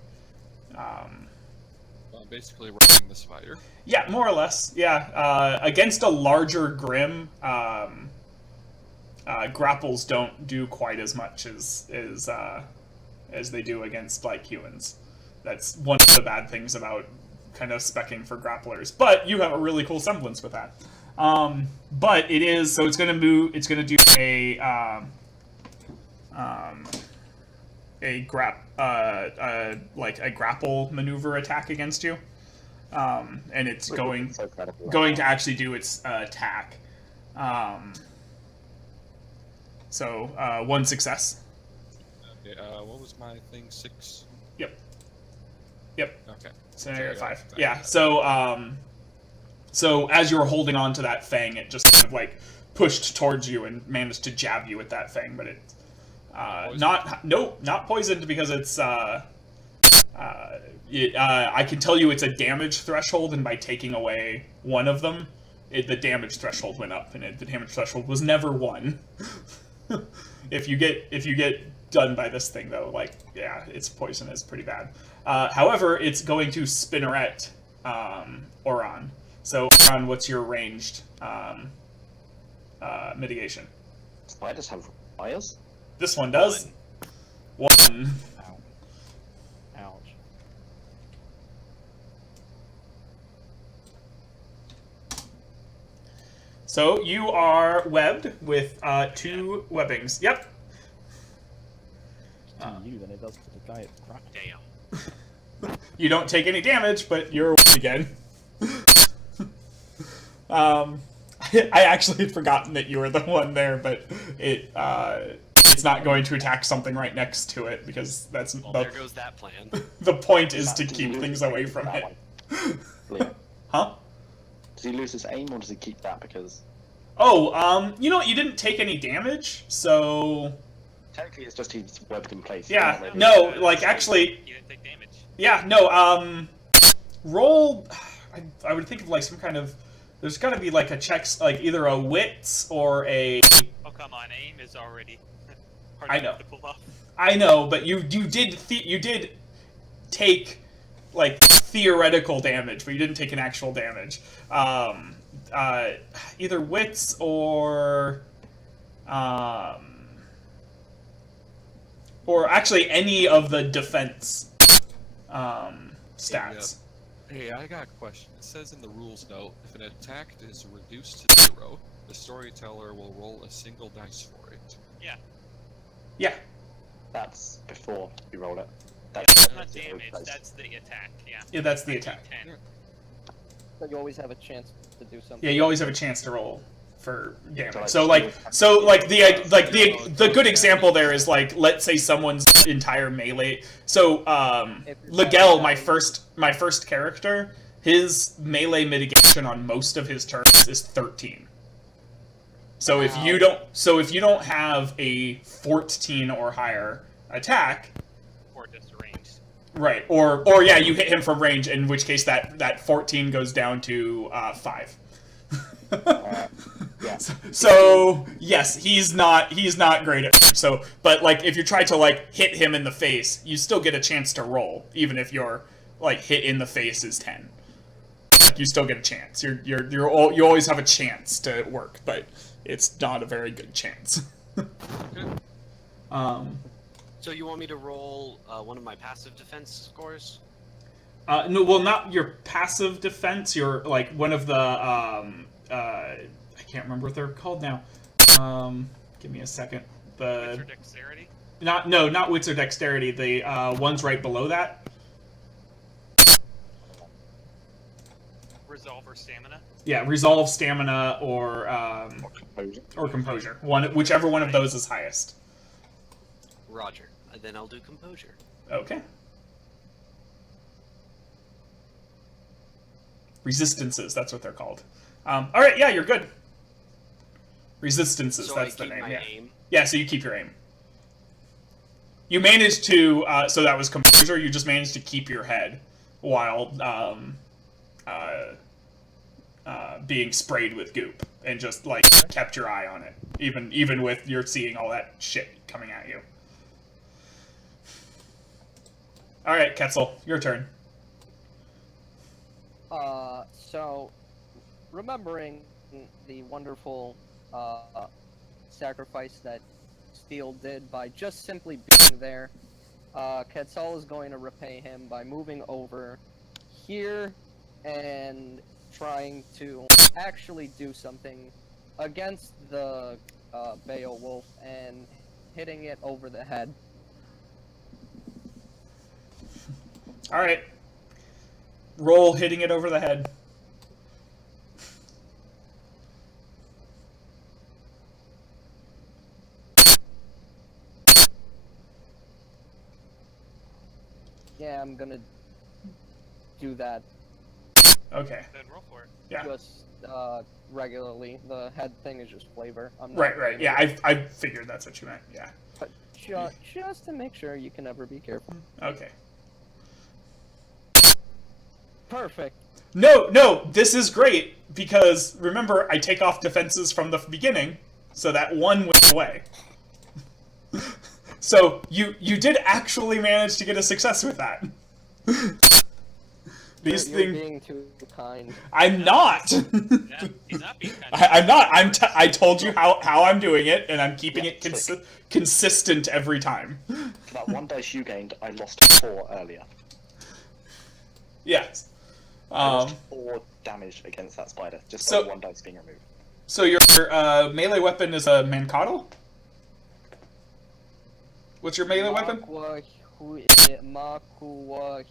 Basically running the spider. Yeah, more or less. Yeah, against a larger Grim, grapples don't do quite as much as they do against like humans. That's one of the bad things about kind of specking for grapplers. But you have a really cool semblance with that. But it is, so it's going to move, it's going to do a grapple maneuver attack against you. And it's going to actually do its attack. So, one success. Okay, what was my thing? 6? Yep. Okay. So now you're at 5. Yeah, so as you were holding on to that fang, it just kind of like pushed towards you and managed to jab you with that fang, but it's not poisoned because it's I can tell you it's a damage threshold, and by taking away one of them, the damage threshold went up, and the damage threshold was never 1. if you get done by this thing, though, like, yeah, its poison is pretty bad. However, it's going to Spinneret Oron. So, Oron, what's your ranged mitigation? Spiders have wires? This one does. One. Ow. Ouch. So you are webbed with 2 webbings. Yep. To you than it does to the guy at the front. Damn. You don't take any damage, but you're webbed again. I actually had forgotten that you were the one there, but it's not going to attack something right next to it because that's Well, there goes that plan. the point is to keep things away from That it. one. Leo, Huh? does he lose his aim or does he keep that? Because Oh, you know what? You didn't take any damage, so technically it's just he's webbed in place. yeah. He's not No, really- like actually, You didn't take damage. yeah, no. Roll. I would think of like some kind of. There's got to be like a checks, like either a wits or a. Oh come on, aim is already hard I enough know. to pull off. I know, but you did take like theoretical damage, but you didn't take an actual damage. Either wits or actually any of the defense stats. Hey, I got a question. It says in the rules note, if an attack is reduced to 0, the storyteller will roll a single dice for it. Yeah. That's before you roll it. Yeah, That's that's not the old damage, dice. that's the attack, yeah. Yeah, that's the attack. 10. But you always have a chance to do something. Yeah, you always have a chance to roll for damage. So, So the good example there is like, let's say someone's entire melee. So Legel, my first character, his melee mitigation on most of his turns is 13. So if you don't have a 14 or higher attack, Or just ranged. right, or yeah, you hit him from range, in which case that 14 goes down to 5. Yeah. So yes, he's not great at it. So, but like if you try to like hit him in the face, you still get a chance to roll, even if your like hit in the face is 10. Like you still get a chance. You always have a chance to work, but it's not a very good chance. So you want me to roll one of my passive defense scores? No, well, not your passive defense. Your like one of the I can't remember what they're called now. Give me a second. Wits or dexterity? Not wits or dexterity. The ones right below that. Resolve or stamina? Yeah, resolve, stamina, or composure. Whichever one of those is highest. Roger. Then I'll do composure. Okay. Resistances, that's what they're called. All right, yeah, you're good. Resistances, So that's I the keep name. my Yeah. aim. Yeah, so you keep your aim. You managed to, so that was composure. You just managed to keep your head while being sprayed with goop, and just like kept your eye on it, even with you're seeing all that shit coming at you. All right, Ketzel, your turn. So, remembering the wonderful sacrifice that Steel did by just simply being there, Quetzal is going to repay him by moving over here and trying to actually do something against the Beowulf and hitting it over the head. All right. Roll hitting it over the head. Yeah, I'm gonna do that Okay. Then roll for it. Yeah. just regularly. The head thing is just flavor. I'm not Right. doing Yeah, it, I figured that's what you meant. Yeah. but just to make sure, you can never be careful. Okay. Perfect. No, this is great because remember I take off defenses from the beginning, so that one went away. So you did actually manage to get a success with that. These You're things. being too kind. I'm not. He's not being kind. I'm not. I told you how I'm doing it, and I'm keeping Yeah, it it's consistent every time. For that 1 dice you gained, I lost 4 earlier. Yes. I lost 4 damage against that spider, just So- by 1 dice being removed. So your melee weapon is a Mankato? What's your melee weapon? Makua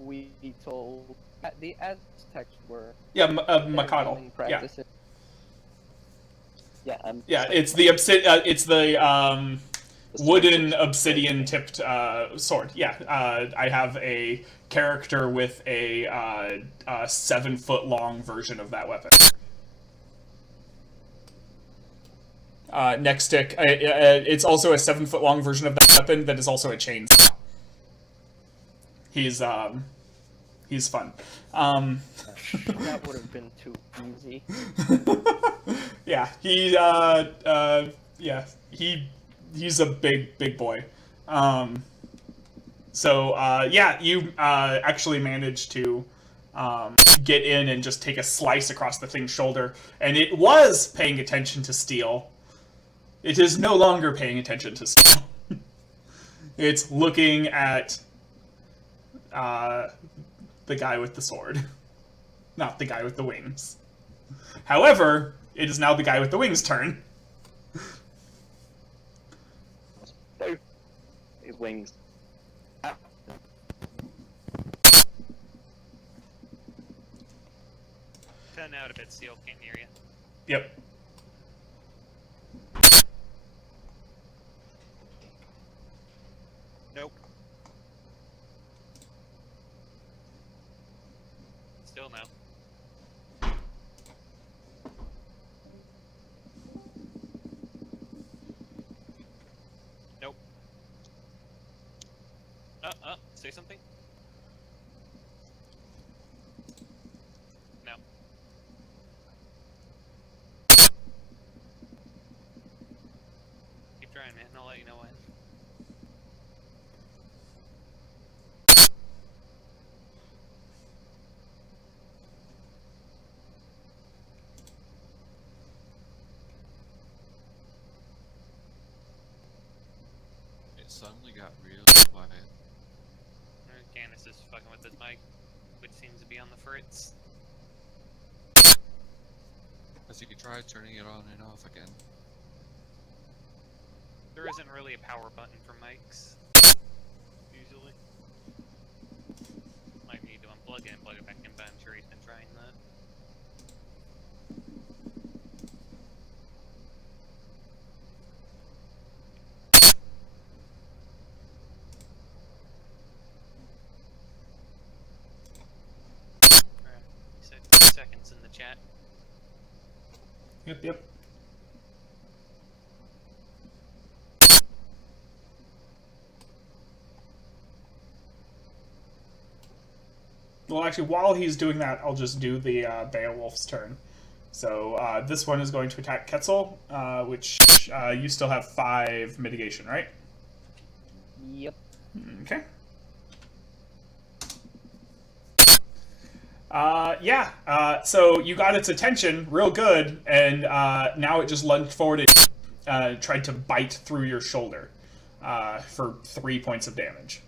Huito. The Aztecs were. Yeah, during Mikado. Yeah. practices. Yeah, Yeah, so- it's the wooden obsidian tipped sword. Yeah, I have a character with a 7-foot long version of that weapon. Next stick, it's also a 7-foot long version of that weapon that is also a chainsaw. He's fun. That would have been too easy. Yeah, he's a big boy. Yeah, you actually managed to get in and just take a slice across the thing's shoulder, and it was paying attention to steel. It is no longer paying attention to steel. It's looking at the guy with the sword, not the guy with the wings. However, it is now the guy with the wings' turn. Both his wings. Ah, Cutting out a bit, Seal. Can't hear you. Yep. Nope. Still no. Nope. Say something? No. Keep trying, man. I'll let you know when. It suddenly got real quiet. Candace is fucking with his mic, which seems to be on the fritz. As you tried turning it on and off again. There isn't really a power button for mics, usually. Might need to unplug it and plug it back in, but I'm sure he's been trying that. Alright, he said 2 seconds in the chat. Yep. Well, actually, while he's doing that, I'll just do the Beowulf's turn. So this one is going to attack Quetzal, which you still have 5 mitigation, right? Yep. Okay. So you got its attention real good, and now it just lunged forward and tried to bite through your shoulder for 3 points of damage.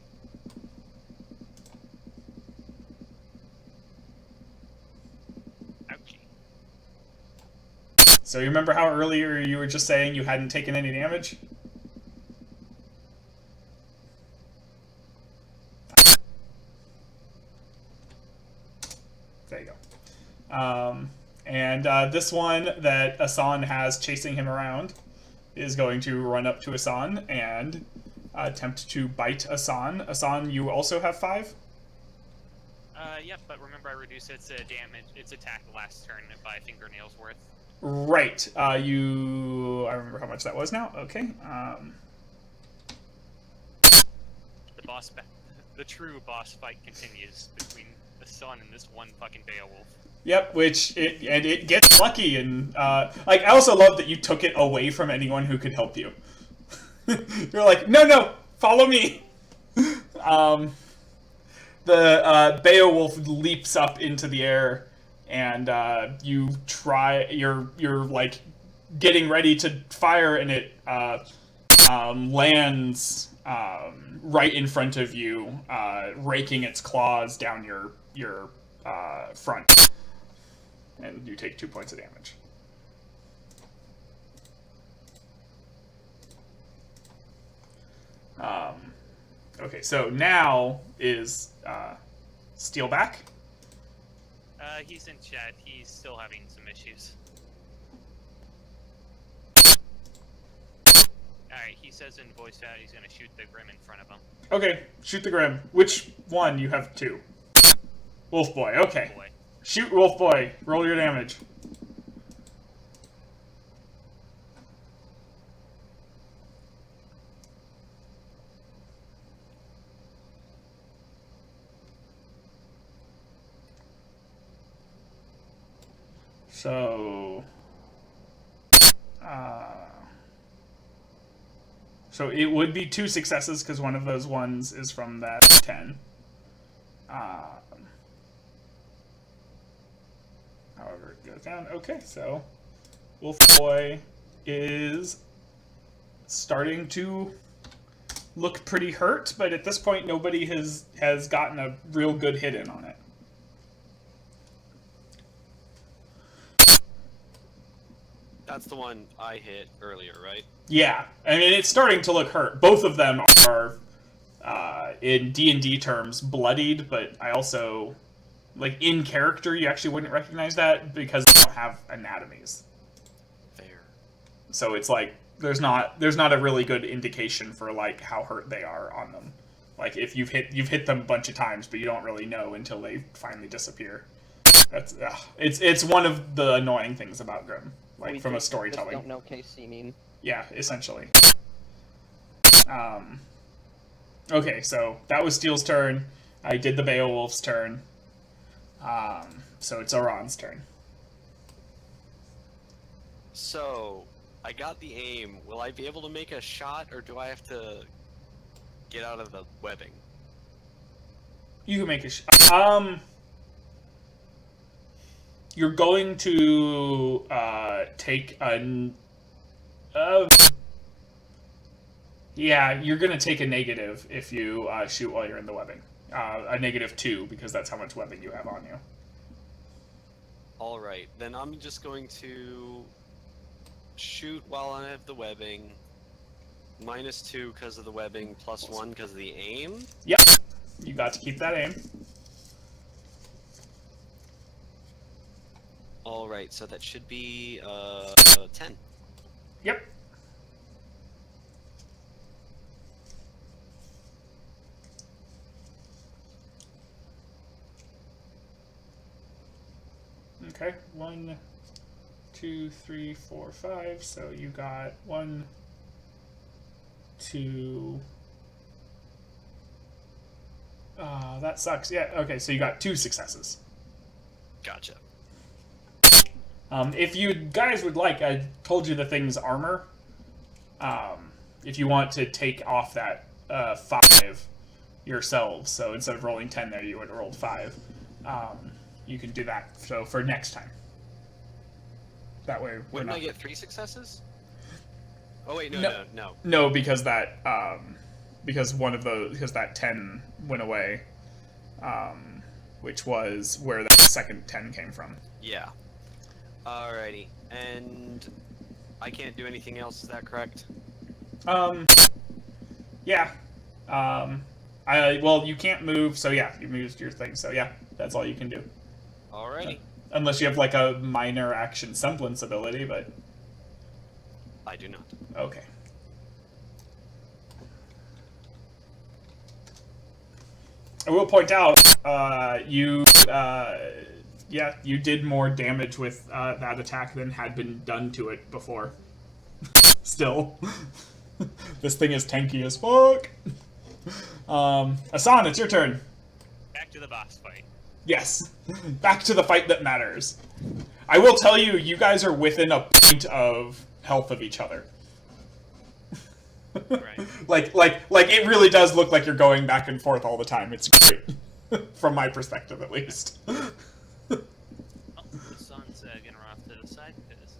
Ouchie. So you remember how earlier you were just saying you hadn't taken any damage? There you go. And this one that Asan has chasing him around is going to run up to Asan and attempt to bite Asan. Asan, you also have 5? Yep, but remember I reduced its its attack last turn by fingernails worth. Right. I remember how much that was now. Okay. The true boss fight continues between the sun and this one fucking Beowulf. Yep, it gets lucky, and I also love that you took it away from anyone who could help you. You're like, no, follow me. The Beowulf leaps up into the air, and you're like getting ready to fire, and it lands right in front of you, raking its claws down your front, and you take 2 points of damage. Okay, so now is Steel back? He's in chat. He's still having some issues. Alright, he says in voice chat he's gonna shoot the Grim in front of him. Okay, shoot the Grim. Which one? You have 2. Wolf Boy, okay. Boy. Shoot Wolf Boy. Roll your damage. So it would be 2 successes because one of those ones is from that 10. However, it goes down. Okay, so Wolf Boy is starting to look pretty hurt, but at this point nobody has gotten a real good hit in on it. That's the one I hit earlier, right? Yeah, I mean, it's starting to look hurt. Both of them are, in D&D terms, bloodied, but I also, like, in character, you actually wouldn't recognize that because they don't have anatomies. Fair. So it's like, there's not a really good indication for, like, how hurt they are on them. Like, if you've hit them a bunch of times, but you don't really know until they finally disappear. That's, it's one of the annoying things about Grim. Like, We from a just storytelling. don't know KC mean. Yeah, essentially. Okay, so that was Steel's turn. I did the Beowulf's turn. So it's Oran's turn. So, I got the aim. Will I be able to make a shot, or do I have to get out of the webbing? You can make a shot. You're going to take a... yeah, you're going to take a negative if you shoot while you're in the webbing. A -2, because that's how much webbing you have on you. Alright, then I'm just going to shoot while I have the webbing. -2 because of the webbing, +1 because of the aim. Yep, you got to keep that aim. Alright, so that should be 10. Yep. Okay, 1, 2, 3, 4, 5. So you got 1, 2. That sucks. Yeah. Okay, so you got 2 successes. Gotcha. If you guys would like, I told you the thing's armor. If you want to take off that 5 yourselves, so instead of rolling 10 there, you would have rolled 5. You can do that. So for next time. That way, we're Wouldn't not... I get 3 successes? Oh wait, No. no. No, because that because that 10 went away, which was where the second 10 came from. Yeah. Alrighty, and I can't do anything else, is that correct? Yeah. Well, you can't move, so yeah, you moved your thing, so yeah, that's all you can do. Alrighty. Unless you have like a minor action semblance ability, but I do not. okay. I will point out, you did more damage with that attack than had been done to it before. Still. This thing is tanky as fuck. Asan, it's your turn. Back to the boss fight. Yes. Back to the fight that matters. I will tell you, you guys are within a point of health of each other. Right. like it really does look like you're going back and forth all the time. It's great, from my perspective at least. Oh, the sun's gonna run off to the side because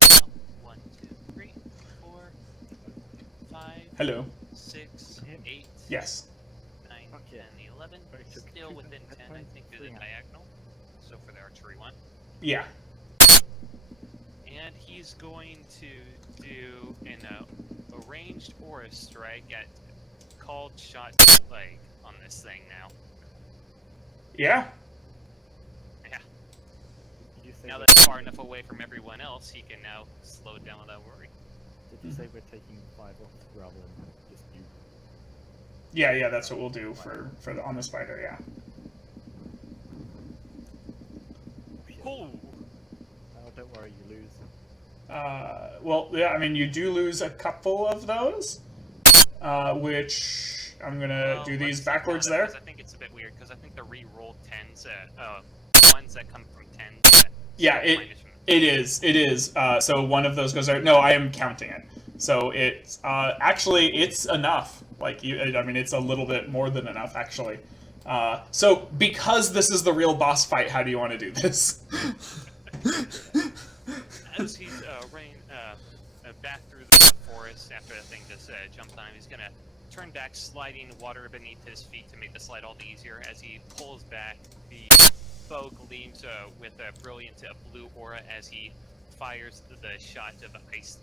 1, 2, 3, 4, 5, Hello. 6, 8, Yes. 9, Fuck yeah. 10, 11. Sorry, took Still two within different 10, I headphones, think, through the three now. diagonal. So for the archery one. Yeah. And he's going to do an arranged aura strike at called shot leg on this thing now. Yeah. Yeah. Did you say Now we're that it's far taking- enough away from everyone else, he can now slow it down without worry. Did you say we're taking 5 off rather than just you? Yeah. That's what we'll do for the on the spider. Yeah. Oh! Oh, don't worry, you lose. Well, yeah. I mean, you do lose a couple of those, which I'm gonna do these backwards there. I think it's a bit weird because I think the re-rolled 10s, ones that come from 10s. Yeah, it is. So one of those goes there. No, I am counting it. So it's actually it's enough. Like I mean, it's a little bit more than enough actually. So because this is the real boss fight, how do you want to do this? As he's running back through the forest after the thing just jumped on him, he's gonna turn back, sliding water beneath his feet to make the slide all the easier. As he pulls back, the bow gleams with a brilliant blue aura as he fires the shot of ice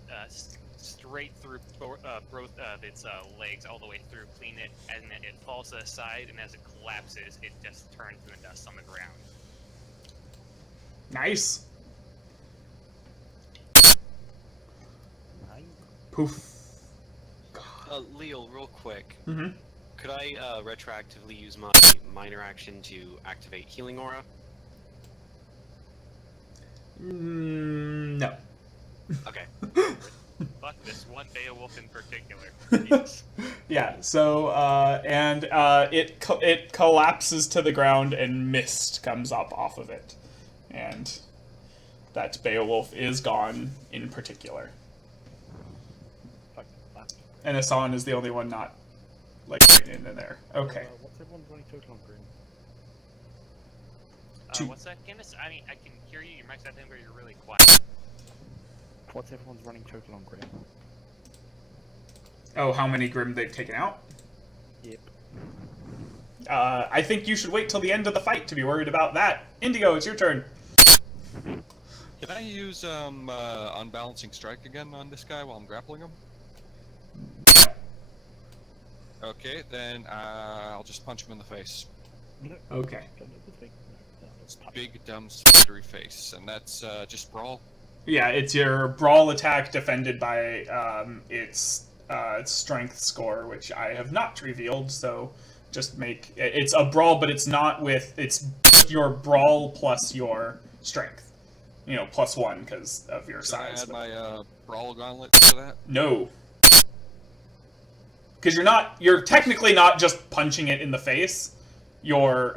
straight through both of its legs all the way through, clean it, and then it falls aside, and as it collapses, it just turns into dust on the ground. Nice. Nice. Poof. Leo, real quick, Mm-hmm. could I retroactively use my minor action to activate healing aura? No. Okay. Fuck this one Beowulf in particular. Jesus. Yeah. So it collapses to the ground and mist comes up off of it, and that Beowulf is gone in particular. Fuck that. And Asan is the only one not like in there. Okay. What's everyone's running total on Grim? Two. What's that, Candace? I mean, I can hear you. Your mic's that thing, but you're really quiet. What's everyone's running total on Grim? Oh, how many Grim they've taken out? Yep. I think you should wait till the end of the fight to be worried about that. Indigo, it's your turn. Can I use unbalancing strike again on this guy while I'm grappling him? Okay, then I'll just punch him in the face. No. Okay. Don't do the thing. No, that's punch. Big, dumb, spidery face. And that's just brawl. Yeah, it's your brawl attack defended by its strength score, which I have not revealed. So just make it's a brawl, but it's not with it's your brawl plus your strength. You know, +1 because of your Should I size. add but- my brawl gauntlet for that? No. Because you're technically not just punching it in the face. You're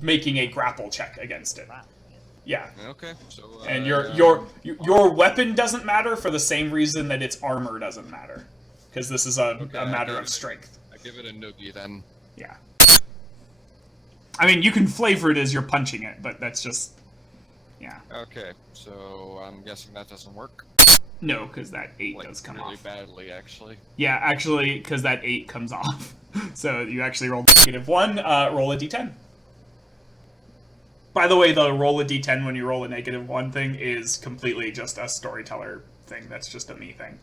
making a grapple check against it. Yeah. Okay, so And your weapon doesn't matter for the same reason that its armor doesn't matter. Because this is a matter of strength. I give it a noogie then. Yeah. I mean, you can flavor it as you're punching it, but that's just... Yeah. Okay, so I'm guessing that doesn't work. No, because that 8 Like, does come really off. badly, actually. Yeah, actually, because that 8 comes off. So you actually roll -1, roll a d10. By the way, the roll a d10 when you roll a -1 thing is completely just a storyteller thing. That's just a me thing.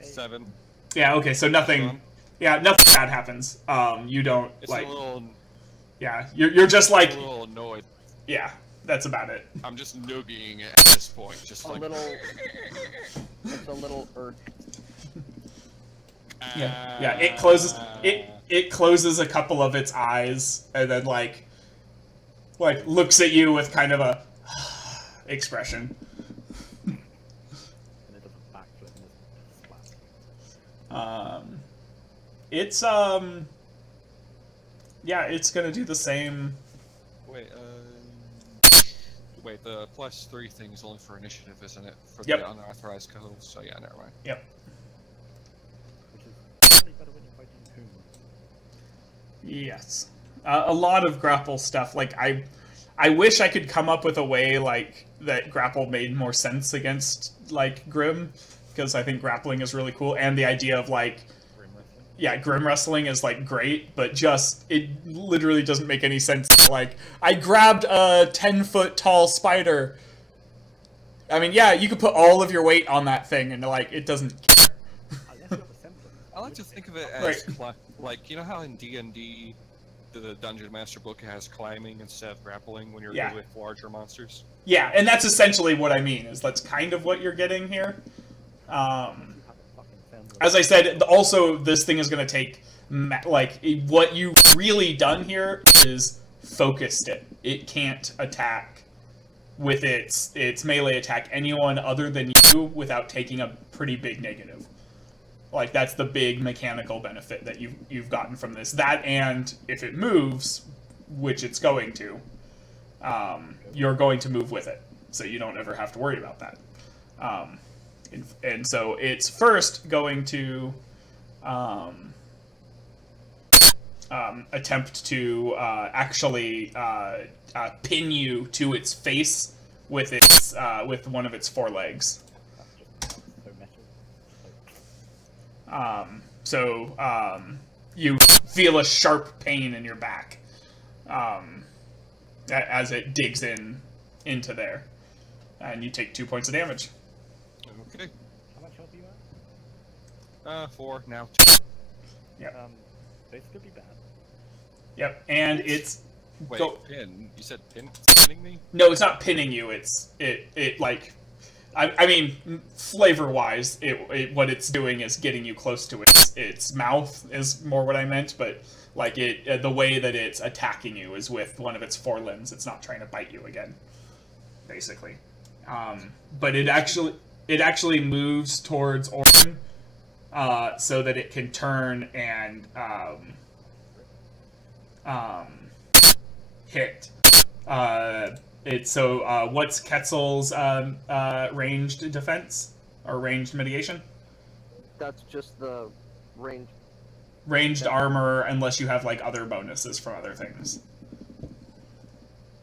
7. Yeah, okay, so nothing... One. Yeah, nothing bad happens. You don't, It's like... a little Yeah, you're just like... annoyed. Yeah, that's about it. I'm just noogieing it at this point, just A like. little. It's a little irked. Yeah, it closes... It closes a couple of its eyes, and then, like looks at you with kind of a expression. And it does a backflip and just splat. It's yeah, it's gonna do the same. Wait, wait, the +3 thing is only for initiative, isn't it? For Yep. the unauthorized codes, so yeah, never mind. Yep. Which is Yes. A lot of grapple stuff. Like, I wish I could come up with a way, like, that grapple made more sense against, like, Grim, because I think grappling is really cool, and the idea of, like, Grim wrestling. yeah, Grim wrestling is, like, great, but just, it literally doesn't make any sense. Like, I grabbed a 10-foot tall spider. I mean, yeah, you could put all of your weight on that thing, and, like, it doesn't care. Unless you have a semblance. I like to think of it as Right. like, you know how in D&D the Dungeon Master book has climbing instead of grappling when you're Yeah. good with larger monsters? Yeah, and that's essentially what I mean, is that's kind of what you're getting here. You have a fucking semblance. As I said, also, this thing is going to take, like, what you really done here is focused it. It can't attack with its melee attack anyone other than you without taking a pretty big negative. Like, that's the big mechanical benefit that you've gotten from this. That, and if it moves, which it's going to, you're going to move with it, so you don't ever have to worry about that. And so it's first going to attempt to actually pin you to its face with its with one of its forelegs. That's just so metal. Like, You feel a sharp pain in your back as it digs into there, and you take 2 points of damage. Okay. how much health are you at? 4 now. Basically bad. Yep, and it's Wait, go. pin? You said pinning me? No, it's not pinning you. It like, I mean, flavor wise, what it's doing is getting you close to its mouth is more what I meant, but like the way that it's attacking you is with one of its forelimbs. It's not trying to bite you again, basically. But it actually moves towards Orin, so that it can turn and hit. What's Ketzel's ranged defense or ranged mitigation? That's just the range. Ranged armor, unless you have like other bonuses from other things.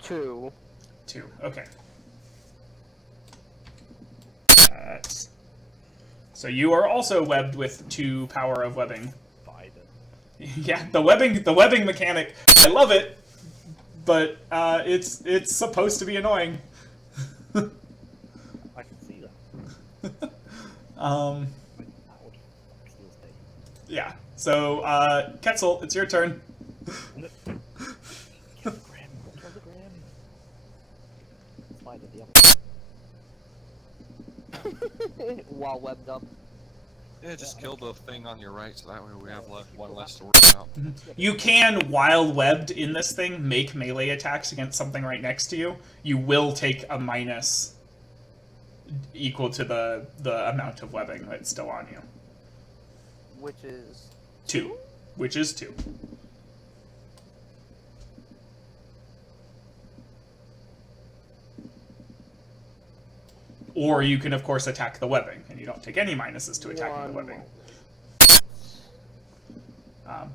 2. 2. Okay. So you are also webbed with 2 power of webbing. By the Yeah, the webbing mechanic. I love it, but it's supposed to be annoying. I can see that. Um, Like, that would fuck Steel's day. yeah. So Ketzel, it's your turn. Kill the Grim. Kill the Grim. Spider the other. While webbed up. Yeah, just kill the thing on your right, so that way we have one less to worry about. You can, while webbed in this thing, make melee attacks against something right next to you. You will take a minus equal to the amount of webbing that's still on you. Which is 2. Which is 2. Or you can, of course, attack the webbing, and you don't take any minuses to attacking the webbing.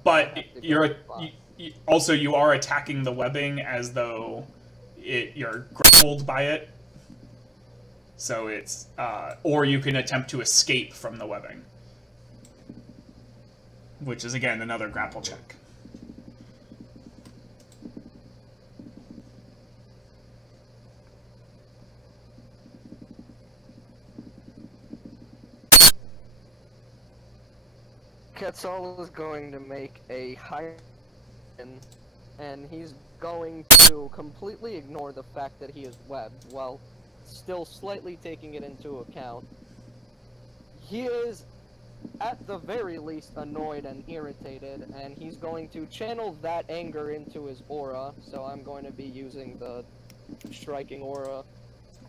But also you are attacking the webbing as though you're grappled by it. So it's or you can attempt to escape from the webbing, which is again another grapple check. Quetzal is going to make a high, and he's going to completely ignore the fact that he is webbed, while still slightly taking it into account. He is, at the very least, annoyed and irritated, and he's going to channel that anger into his aura, so I'm going to be using the striking aura.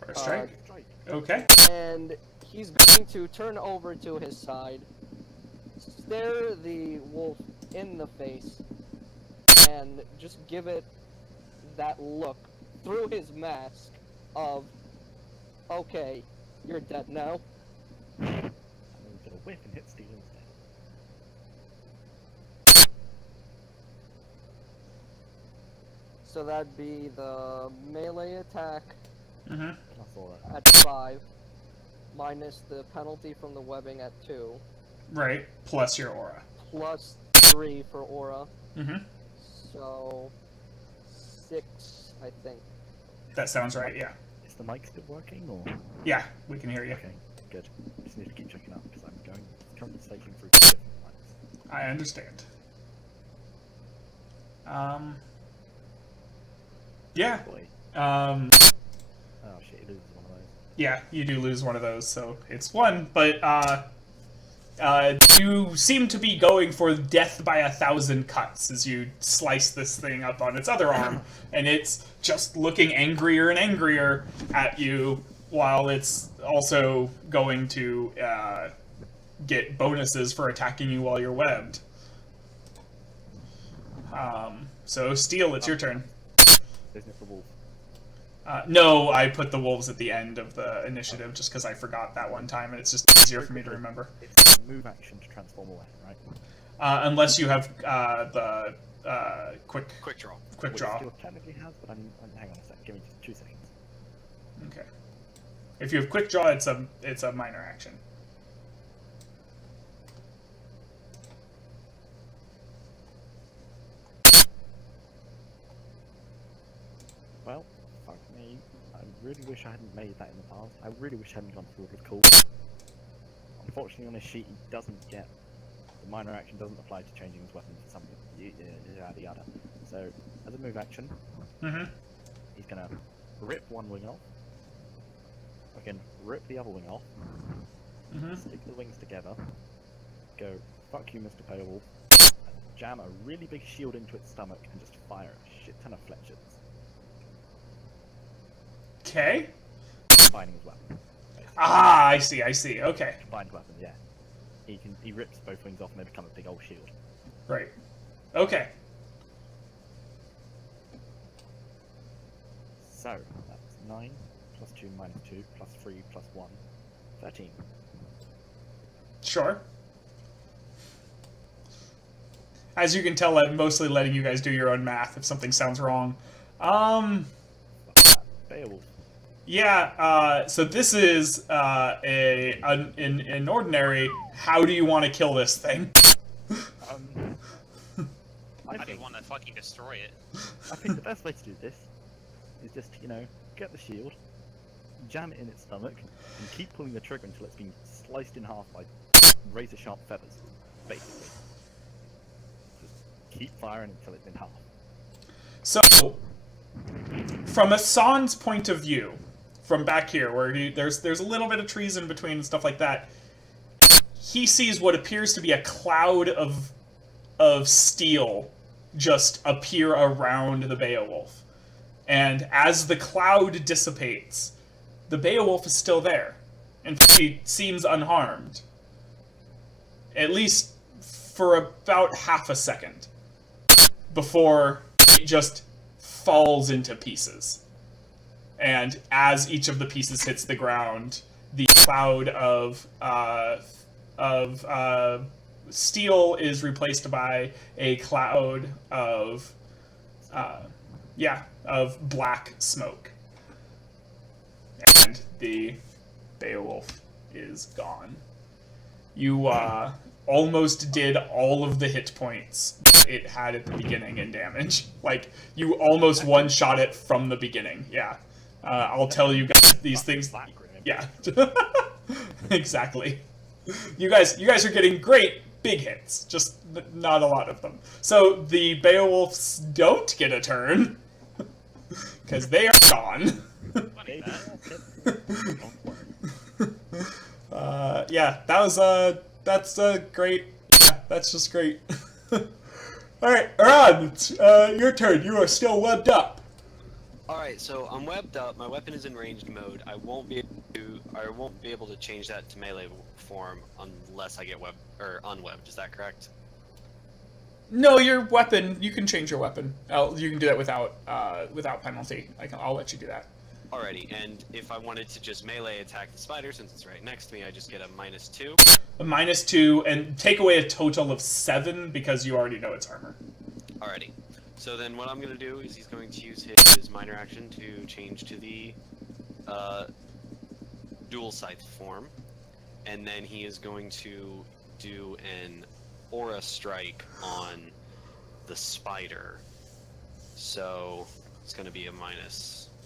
Or a strike. Strike. Okay. And he's going to turn over to his side, stare the wolf in the face, and just give it that look through his mask of, okay, you're dead now. And then he's gonna whip and hit Steel instead. So that'd be the melee attack Mm-hmm. Plus all that. at 5, minus the penalty from the webbing at 2, Right. Plus your aura. plus 3 for aura. Mm-hmm. So 6, I think. That sounds right. Yeah. Is the mic still working, or? Yeah. We can hear you. Okay, good. Just need to keep checking up because I'm currently cycling through 2 different mics. I understand. Yeah. Boy. Oh shit, it is one of those. Yeah, you do lose one of those, so it's one, but you seem to be going for death by 1,000 cuts as you slice this thing up on its other arm, and it's just looking angrier and angrier at you while it's also going to get bonuses for attacking you while you're webbed. So Steel, it's your turn. Isn't it the wolf? No, I put the wolves at the end of the initiative just because I forgot that one time, and it's just easier for me to remember. It's a move action to transform away, right? Unless you have the quick draw. quick Which draw. Steel technically has, but hang on a sec. Give me just 2 seconds. Okay. If you have quick draw, it's a minor action. Well, fuck me. I really wish I hadn't made that in the past. I really wish I hadn't gone forward with Cool. Unfortunately, on his sheet, he doesn't get the minor action doesn't apply to changing his weapon to something yada yada. So, as a move action, Mm-hmm. he's gonna rip one wing off. Again, rip the other wing off. Mm-hmm. Stick the wings together. Go, fuck you, Mr. Beowulf. Jam a really big shield into its stomach and just fire a shit ton of fletchers. Okay. Combining his weapon. Ah, I see. Okay. Combined weapon, yeah. He rips both wings off and they become a big old shield. Right. Okay. So, that's 9, plus 2, minus 2, plus 3, plus 1. 13. Sure. As you can tell, I'm mostly letting you guys do your own math if something sounds wrong. Fuck that. Beowulf. Yeah, so this is an ordinary, how do you want to kill this thing? I How do you think, want to fucking destroy it? I think the best way to do this is just, get the shield, jam it in its stomach, and keep pulling the trigger until it's been sliced in half by razor-sharp feathers, basically. Just keep firing until it's in half. So, from Hassan's point of view, from back here, where there's a little bit of trees in between and stuff like that, he sees what appears to be a cloud of steel just appear around the Beowulf. And as the cloud dissipates, the Beowulf is still there. And he seems unharmed. At least for about half a second. Before it just falls into pieces. And as each of the pieces hits the ground, the cloud of steel is replaced by a cloud of black smoke. And the Beowulf is gone. You almost did all of the hit points it had at the beginning in damage. Like, you almost one-shot it from the beginning. Yeah. I'll tell you guys these things. Yeah. Exactly. You guys are getting great big hits, just not a lot of them. So the Beowulfs don't get a turn because they are gone. Funny that. Yeah, that's great. Yeah, that's just great. All right, Aran, it's your turn. You are still webbed up. Alright, so I'm webbed up, my weapon is in ranged mode. I won't be able to change that to melee form unless I get webbed or unwebbed, is that correct? No, your weapon, you can change your weapon. You can do that without penalty. I'll let you do that. Alrighty, and if I wanted to just melee attack the spider, since it's right next to me, I just get a -2. A -2, and take away a total of 7 because you already know its armor. Alrighty. So then what I'm going to do is he's going to use his minor action to change to the dual scythe form. And then he is going to do an aura strike on the spider. So it's going to be a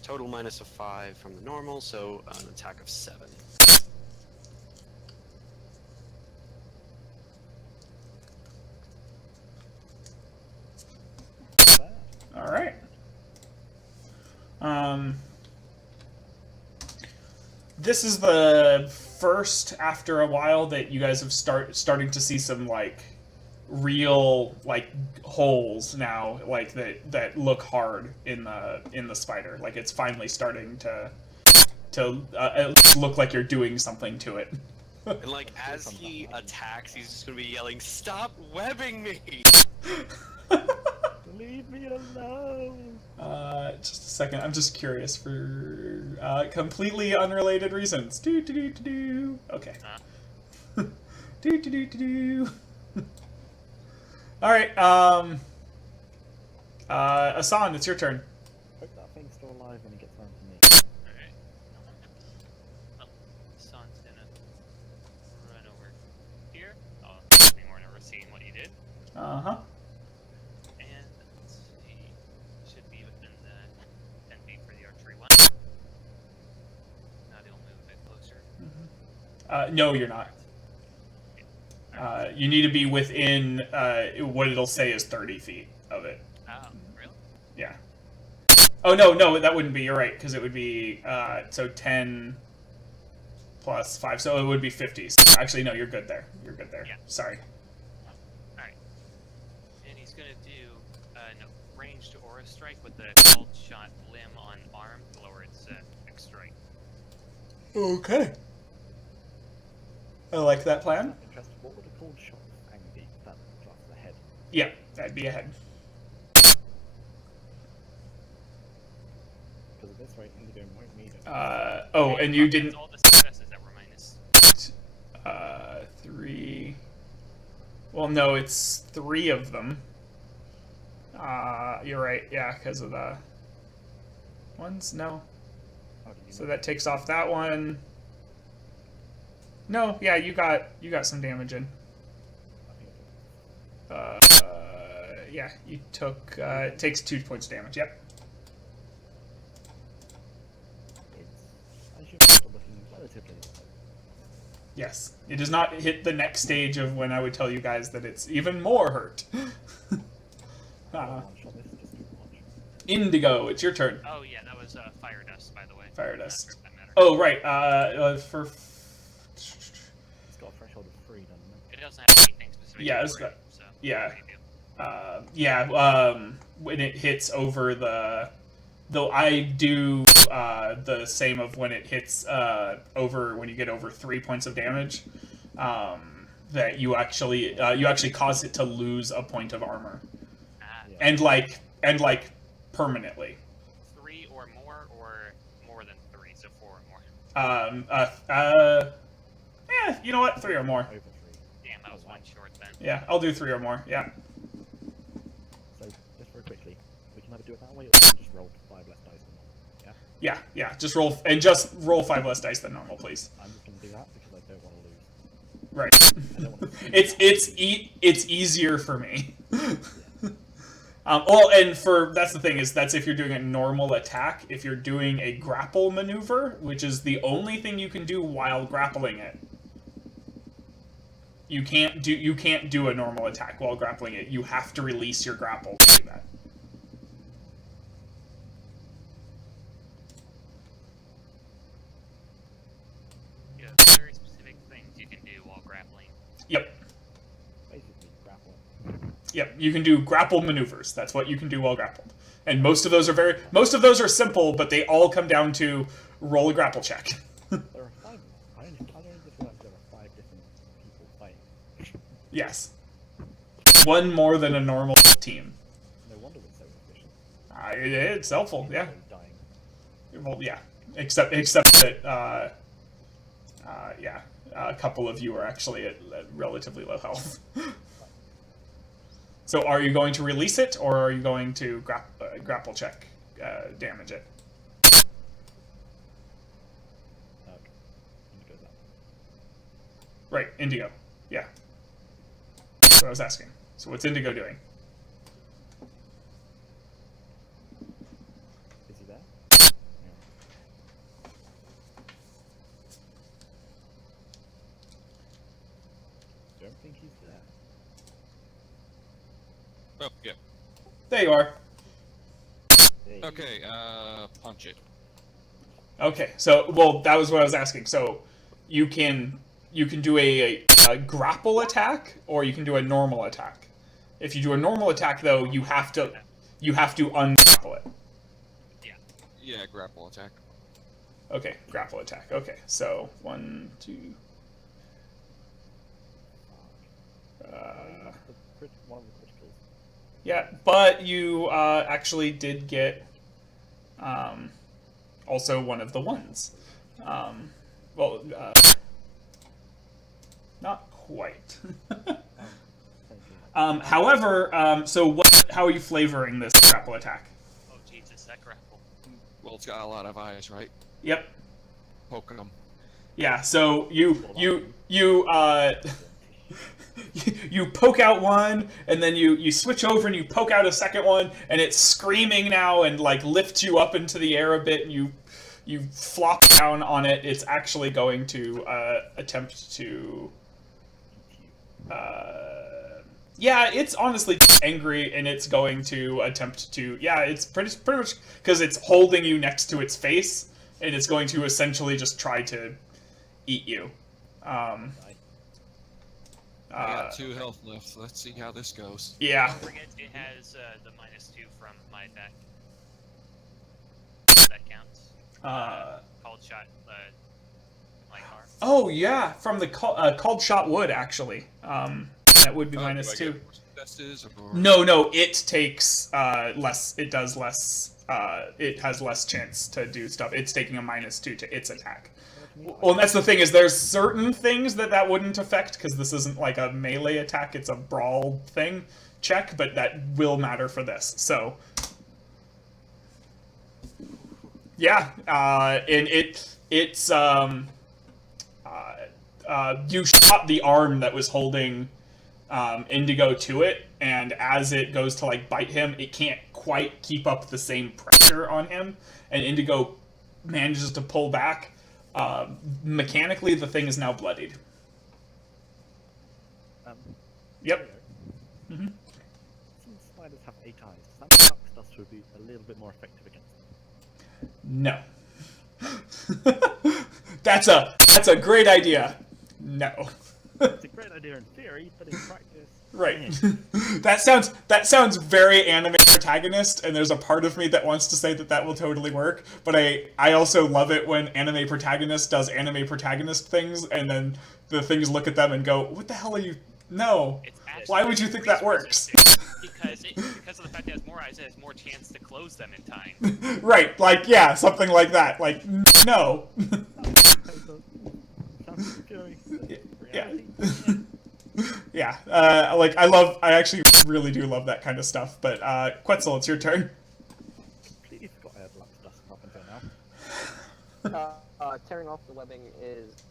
total minus of 5 from the normal, so an attack of 7. All right. This is the first after a while that you guys have starting to see some like real like holes now, like that look hard in the spider. Like it's finally starting to look like you're doing something to it. And like as he attacks, he's just gonna be yelling, "Stop webbing me!" Leave me alone. Just a second. I'm just curious for completely unrelated reasons. Do. Okay. Do. All right. Asan, it's your turn. Hope that thing's still alive when he gets around to me. Alright. Well, Son's gonna run over here. Oh, nothing more never seeing what you did. Uh-huh. And let's see. Should be within the 10 feet for the archery one. Now they'll move a bit closer. No, you're not. You need to be within what it'll say is 30 feet of it. Oh, really? Yeah. Oh, no, that wouldn't be. You're right, because it would be, so 10 plus 5, so it would be 50. So actually, no, you're good there. You're good there. Yeah. Sorry. Alright. And he's gonna do, no, ranged aura strike with the cold shot limb on arm to lower its next strike. Okay. I like that plan. Interesting. What would a cold shot thing be? That plus the head. Yeah, that'd be a head. Because at this rate, Indigo won't need it. Oh, and you didn't... All the successes that were minus. 3... Well, no, it's 3 of them. You're right, yeah, because of the... Ones? No. How do you So know? that takes off that one. No, yeah, you got some damage in. I think Yeah, you took, it takes 2 points of damage, yep. it's, as you're still looking relatively low. Yes. It does not hit the next stage of when I would tell you guys that it's even more hurt. One shot this, just too much. Indigo, it's your turn. Oh yeah, that was fire dust, by the way. Fire Not dust. sure if that matters. Oh, right, for... It's got a threshold of 3, doesn't it? It doesn't have anything specific. Yeah, to it's it, got- so yeah. what do you do? When it hits over the... Though I do the same of when it hits over... When you get over 3 points of damage, that you actually cause it to lose a point of armor. Ah, Yeah. And like permanently. 3 or more than 3, so 4 or more. You know what? 3 or more. Over 3. Damn, that was one short then. Yeah, I'll do 3 or more. Yeah. So, just very quickly, we can either do it that way or we can just roll 5 less dice than normal. Yeah. Just roll 5 less dice than normal, please. I'm just going to do that because I don't want to lose. Right. I don't want to It's easier for me. Well, and that's the thing, is that's if you're doing a normal attack. If you're doing a grapple maneuver, which is the only thing you can do while grappling it, you can't do a normal attack while grappling it. You have to release your grapple to do that. You have very specific things you can do while grappling. Yep. basically grapple. Yep, you can do grapple maneuvers. That's what you can do while grappled. And most of those are simple, but they all come down to roll a grapple check. There are 5. I only just realized there are 5 different people fighting. Yes. One more than a normal team. No wonder it's so efficient. It's helpful, yeah. Dying. Well, yeah. Except that, a couple of you are actually at relatively low health. So are you going to release it, or are you going to grapple check damage it? Okay. Indigo's up. Right, Indigo. Yeah. That's what I was asking. So what's Indigo doing? Is he there? Yeah. Don't think he's there. Oh, yeah. There you are. Hey. Okay, punch it. Okay, so well, that was what I was asking. So you can do a grapple attack, or you can do a normal attack. If you do a normal attack, though, you have to ungrapple it. Yeah, grapple attack. Okay, grapple attack. Okay, so 1, 2. One of the criticals. Yeah, but you actually did get also one of the ones. Not quite. However, so how are you flavoring this grapple attack? Oh Jesus, that grapple. Well, it's got a lot of eyes, right? Yep. Poking them. Yeah. So you poke out one, and then you switch over and you poke out a second one, and it's screaming now and like lifts you up into the air a bit, and you flop down on it. It's actually going to attempt to. Yeah, it's honestly angry, and it's going to attempt to. Yeah, it's pretty much because it's holding you next to its face, and it's going to essentially just try to eat you. I got 2 health left. Let's see how this goes. Yeah. Don't forget, it has the -2 from my attack. That counts. Called shot, my car. Oh yeah, from the called shot wood actually. That would be Do I -2. get more successes, or... No, it takes less. It does less. It has less chance to do stuff. It's taking a -2 to its attack. Well, and that's the thing, is there's certain things that wouldn't affect, because this isn't like a melee attack, it's a brawl thing check, but that will matter for this. So yeah, and it's you shot the arm that was holding Indigo to it, and as it goes to like bite him, it can't quite keep up the same pressure on him, and Indigo manages to pull back. Mechanically, the thing is now bloodied. Yep. Since spiders have 8 eyes, does that mean Dark Dust would be a little bit more effective against them? No. That's a great idea. No. It's a great idea in theory, but in practice... Right. That sounds very anime protagonist, and there's a part of me that wants to say that will totally work, but I also love it when anime protagonist does anime protagonist things, and then the things look at them and go, "What the hell are you? No. Why would you think that works?" Because of the fact it has more eyes, it has more chance to close them in time. Right. Like, yeah, something like that. Like, no. Sounds scary. Yeah. Yeah, I actually really do love that kind of stuff, but, Quetzal, it's your turn. Completely forgot I had Dark Dust up until now. Tearing off the webbing is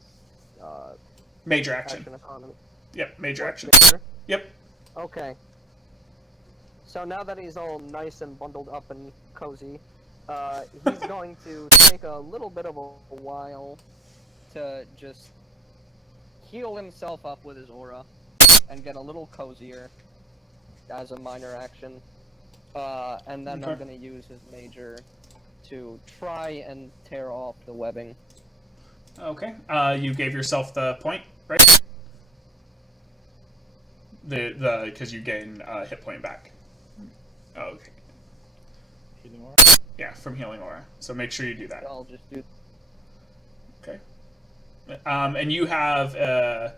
Major action. action economy. Yep, major action. Major? Yep. Okay. So now that he's all nice and bundled up and cozy, he's going to take a little bit of a while to just heal himself up with his aura and get a little cozier as a minor action. And then I'm Okay. going to use his major to try and tear off the webbing. Okay. You gave yourself the point, right? Because you gain hit point back. Okay. Healing aura? Yeah, from healing aura. So make sure you do that. I'll just do. Okay. And you have an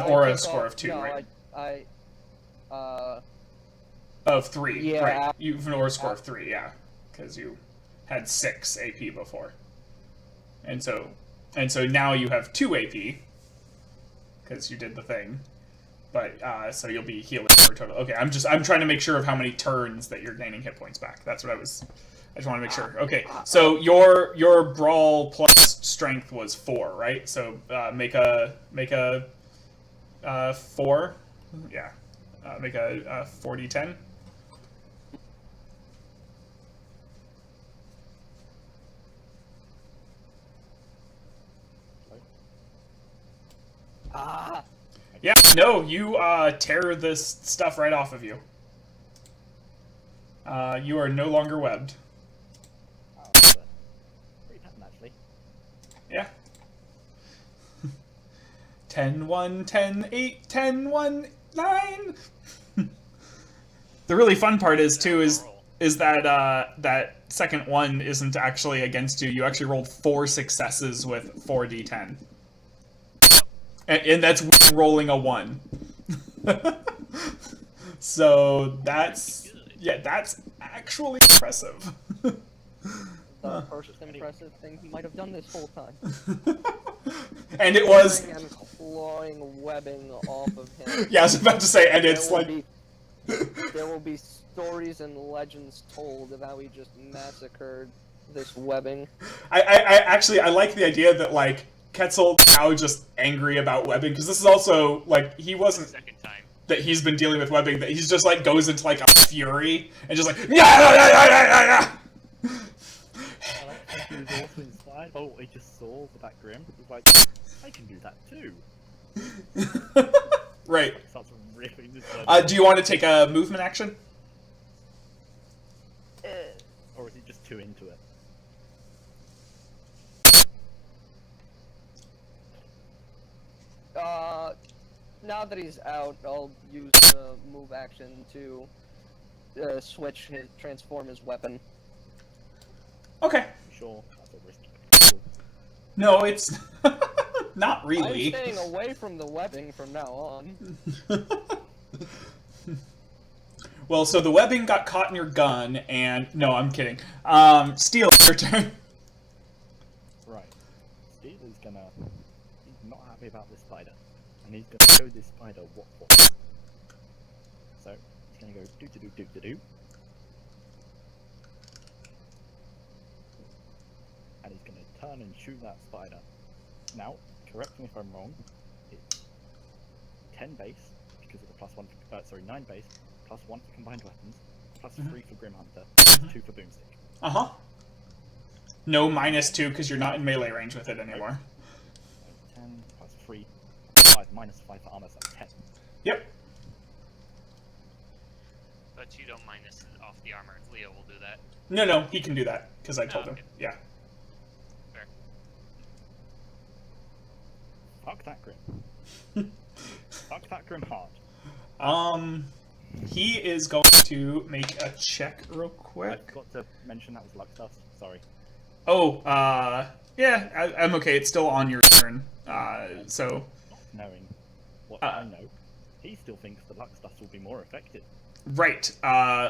aura took score off- of 2, no, right? I Of 3, Yeah. right? You have an aura score of 3, yeah, because you had 6 AP before, and so now you have 2 AP because you did the thing, but so you'll be healing for a total. Okay, I'm trying to make sure of how many turns that you're gaining hit points back. That's what I just want to make sure. Okay, so your brawl plus strength was 4, right? So make a 4, yeah, make a 4d10. Ah! Yeah, no, you tear this stuff right off of you. You are no longer webbed. Oh, that's pretty pattern, actually. Yeah. 10, 1, 10, 8, 10, 1, 9. The really fun part is too is that that second one isn't actually against you. You actually rolled 4 successes with 4d10. And that's rolling a 1. So that's actually impressive. The first impressive thing he might have done this whole time. And it was. And clawing webbing off of him. Yeah, I was about to say, and it's like. There will be stories and legends told of how he just massacred this webbing. I actually like the idea that like Quetzal now just angry about webbing, because this is also like he wasn't Second time. that he's been dealing with webbing, that he's just like goes into like a fury and just like yeah. He was also inspired by what he just saw with that Grim. He was like, I can do that too. Right. Starts ripping this Do you want to take a movement action? Or is he just too into it? Now that he's out, I'll use the move action to transform his weapon. Okay. Sure, that's a risky. No, it's not really. I'm staying away from the webbing from now on. Well, so the webbing got caught in your gun, and no, I'm kidding. Steel, your turn. Right. Steel is gonna. He's not happy about this spider, and he's gonna show this spider what for. So he's gonna go do. And he's gonna turn and shoot that spider. Now, correct me if I'm wrong. It's 10 base because of the +1. 9 base. +1 for combined weapons. +3 for Grim Hunter. +2 for Boomstick. No -2 because you're not in melee range with it anymore. 10 +3 +5 -5 for armor. So that's 10. Yep. But you don't minus off the armor. Leo will do that. No, he can do that because I told him. Okay. Yeah. Fair. Fuck that Grim. Fuck that Grim hard. He is going to make a check real I quick. forgot to mention that was luck dust. Sorry. Oh, yeah, I'm okay. It's still on your turn. So. Not knowing what I know, he still thinks the luck dust will be more effective. Right.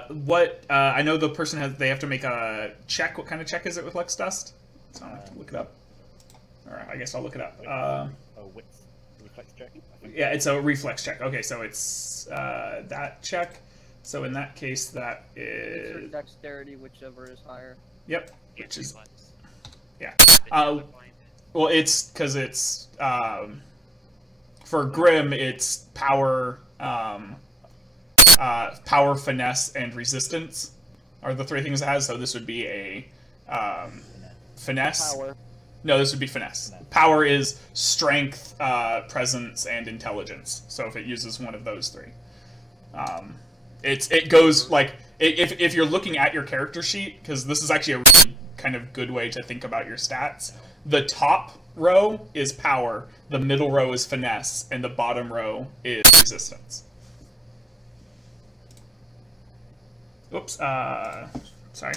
What? I know the person they have to make a check. What kind of check is it with Lux Dust? So I have to look it up. Alright, I guess I'll look it up. Wits. Reflex check. I think. Yeah, it's a reflex check. Okay, so it's that check. So in that case, that It's is. your dexterity, whichever is higher. Yep. Which is. Reflex. Yeah. But you look blind. Well, it's because it's for Grim, it's power, power, finesse, and resistance are the 3 things it has. So this would be a finesse. Power. No, this would be finesse. Power is strength, presence, and intelligence. So if it uses one of those 3, it goes like if you're looking at your character sheet, because this is actually a really kind of good way to think about your stats. The top row is power, the middle row is finesse, and the bottom row is resistance. Oops. Sorry.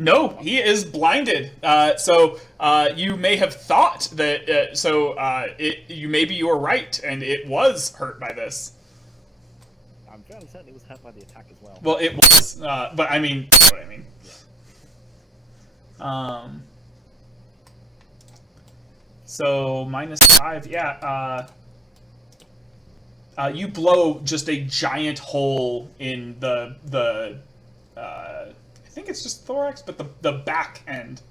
No, he is blinded. So you may have thought that. Maybe you were right, and it was hurt by this. I'm fairly certain it was hurt by the attack as well. Well, it was, but I mean, you know what I mean. So -5, yeah. You blow just a giant hole in the I think it's just thorax, but the back end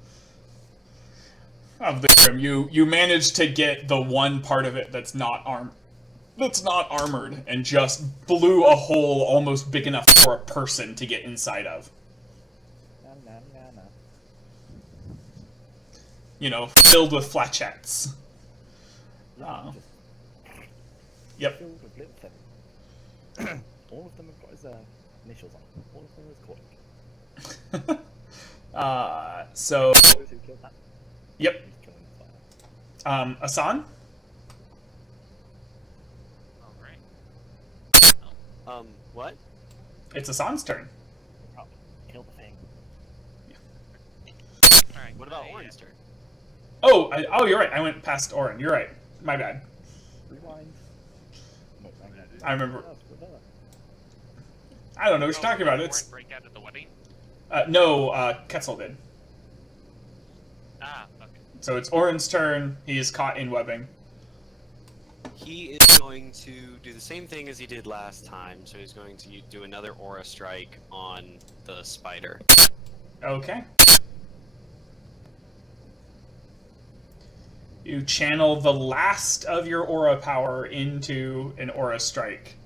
of the Grim. You manage to get the one part of it that's not armored, and just blew a hole almost big enough for a person to get inside of. You know, filled with flachettes. Yep. Filled with little feathers. All of them have got his initials on. All of them is Cork. So, Those who killed that. yep. He's killing the fire. Asan? Alright. What? It's Asan's turn. Up. Kill the thing. Alright. What about Orin's turn? Oh, you're right. I went past Orin. You're right. My bad. Rewind. No, I remember. reverse. I don't know what you're talking about. It's Break out at the wedding? no. Ketzel did. Ah, okay. So it's Orin's turn. He is caught in webbing. He is going to do the same thing as he did last time, so he's going to do another aura strike on the spider. Okay. You channel the last of your aura power into an aura strike,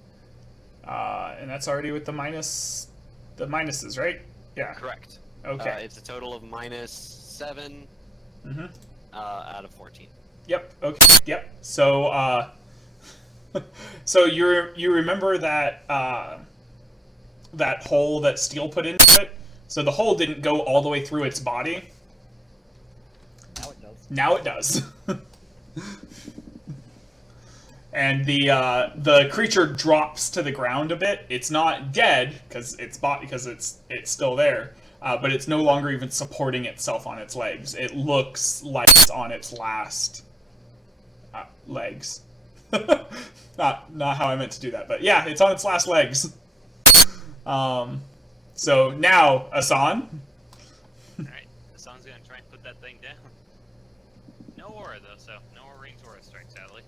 and that's already with the minuses, right? Yeah. Correct. Okay. It's a total of -7 Mm-hmm. Out of 14. Yep. Okay. Yep. So, so you remember that that hole that Steel put into it? So the hole didn't go all the way through its body. Now it does. Now it does. And the creature drops to the ground a bit. It's not dead because it's still there, but it's no longer even supporting itself on its legs. It looks like it's on its last legs. not how I meant to do that, but yeah, it's on its last legs. So now Asan. Alright. Asan's gonna try and put that thing down. No aura though, so no ranged aura strike, sadly.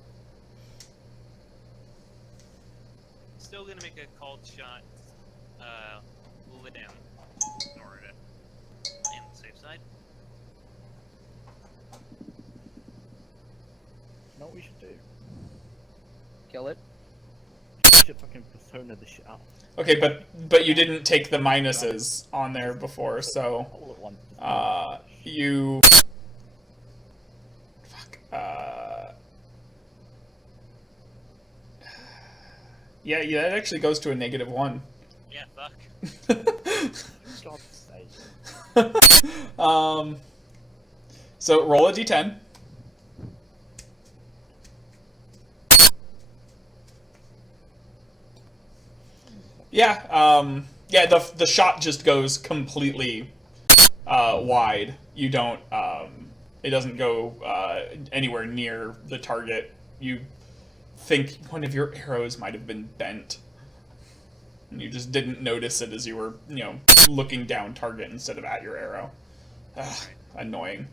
Still gonna make a called shot, Lidam in order to play on the safe side. You know what we should do? Kill it. We should fucking persona the shit out. Okay, but you didn't take the minuses on there before, so All at once. you. Fuck. Yeah, that actually goes to a -1. Yeah, fuck. God's sake. So roll a d10. Yeah, the shot just goes completely wide. You don't, it doesn't go anywhere near the target. You think one of your arrows might have been bent. And you just didn't notice it as you were, looking down target instead of at your arrow. Ugh, annoying.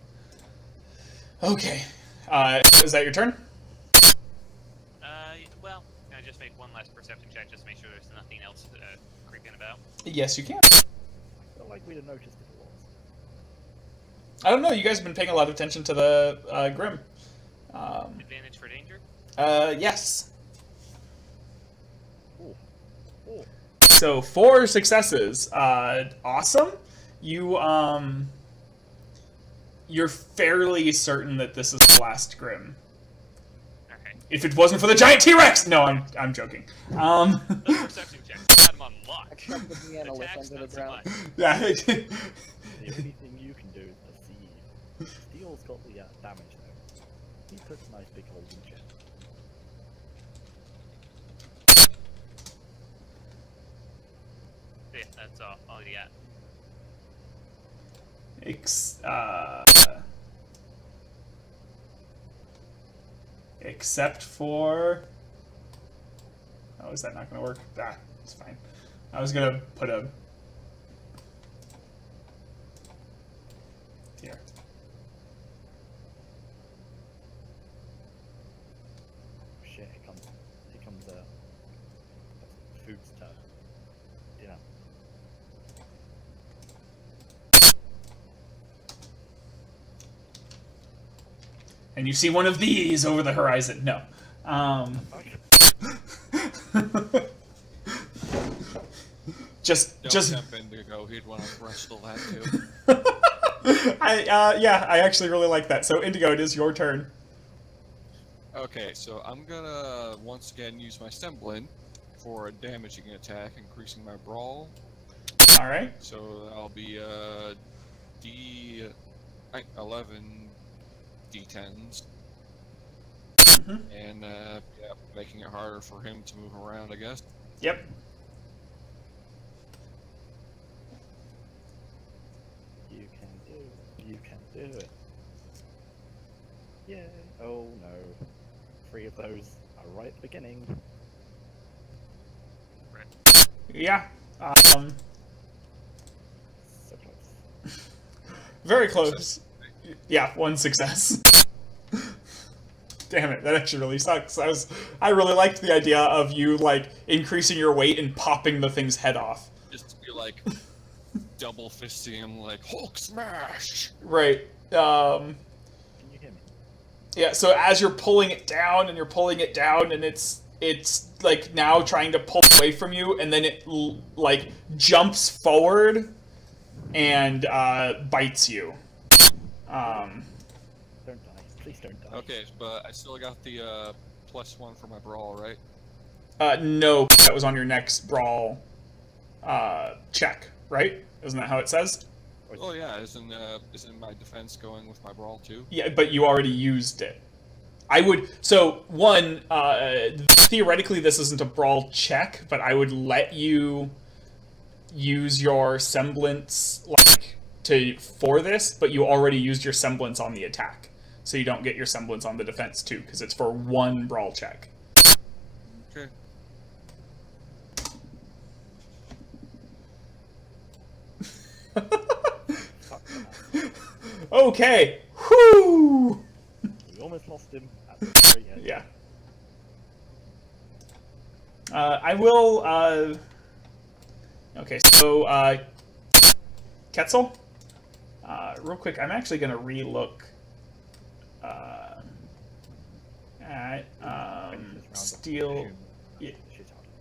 Okay. Is that your turn? Well, can I just make one last perception check just to make sure there's nothing else creeping about? Yes, you can. I feel like we'd have noticed if it was. I don't know. You guys have been paying a lot of attention to the Grim. Advantage for danger? Yes. Ooh. Ooh. So 4 successes. Awesome. You're fairly certain that this is the last Grim. Okay. If it wasn't for the giant T-Rex! No, I'm joking. Those perception checks, I got him on lock. I shoved the piano lift Attacks, under the not so ground. much. Yeah. The only thing you can do is perceive. Steel's got the damage though. He puts a nice big hole in the chest. Yeah, that's all you got. Except for... Oh, is that not going to work? Ah, it's fine. I was going to put a... Here. Shit, here comes Poop's turn. You know. And you see one of these over the horizon. No. Just Don't tempt Indigo, he'd want to wrestle that too. yeah, I actually really like that. So Indigo, it is your turn. Okay, so I'm gonna once again use my Semblin for a damaging attack, increasing my brawl. All right. So that'll be D11 D10s. And yeah, making it harder for him to move around, I guess. Yep. You can do it. You can do it. Yay. Oh no. 3 of those are right at the beginning. Yeah. So close. Very close. Yeah, 1 success. Damn it, that actually really sucks. I really liked the idea of you like increasing your weight and popping the thing's head off. Just to be like double fisting him like Hulk smash. Right. Can you hear me? Yeah, so as you're pulling it down and it's like now trying to pull away from you, and then it like jumps forward and bites you. Don't die. Please don't die. Okay, but I still got the +1 for my brawl, right? No, that was on your next brawl check, right? Isn't that how it says? Oh yeah, isn't my defense going with my brawl too? Yeah, but you already used it. I would, so one, theoretically this isn't a brawl check, but I would let you use your semblance like for this, but you already used your semblance on the attack. So you don't get your semblance on the defense too, because it's for 1 brawl check. Okay. Okay. Whoo! We almost lost him at the very end. Yeah. I will, okay, so, Quetzal? Real quick, I'm actually gonna re-look, at, Steel...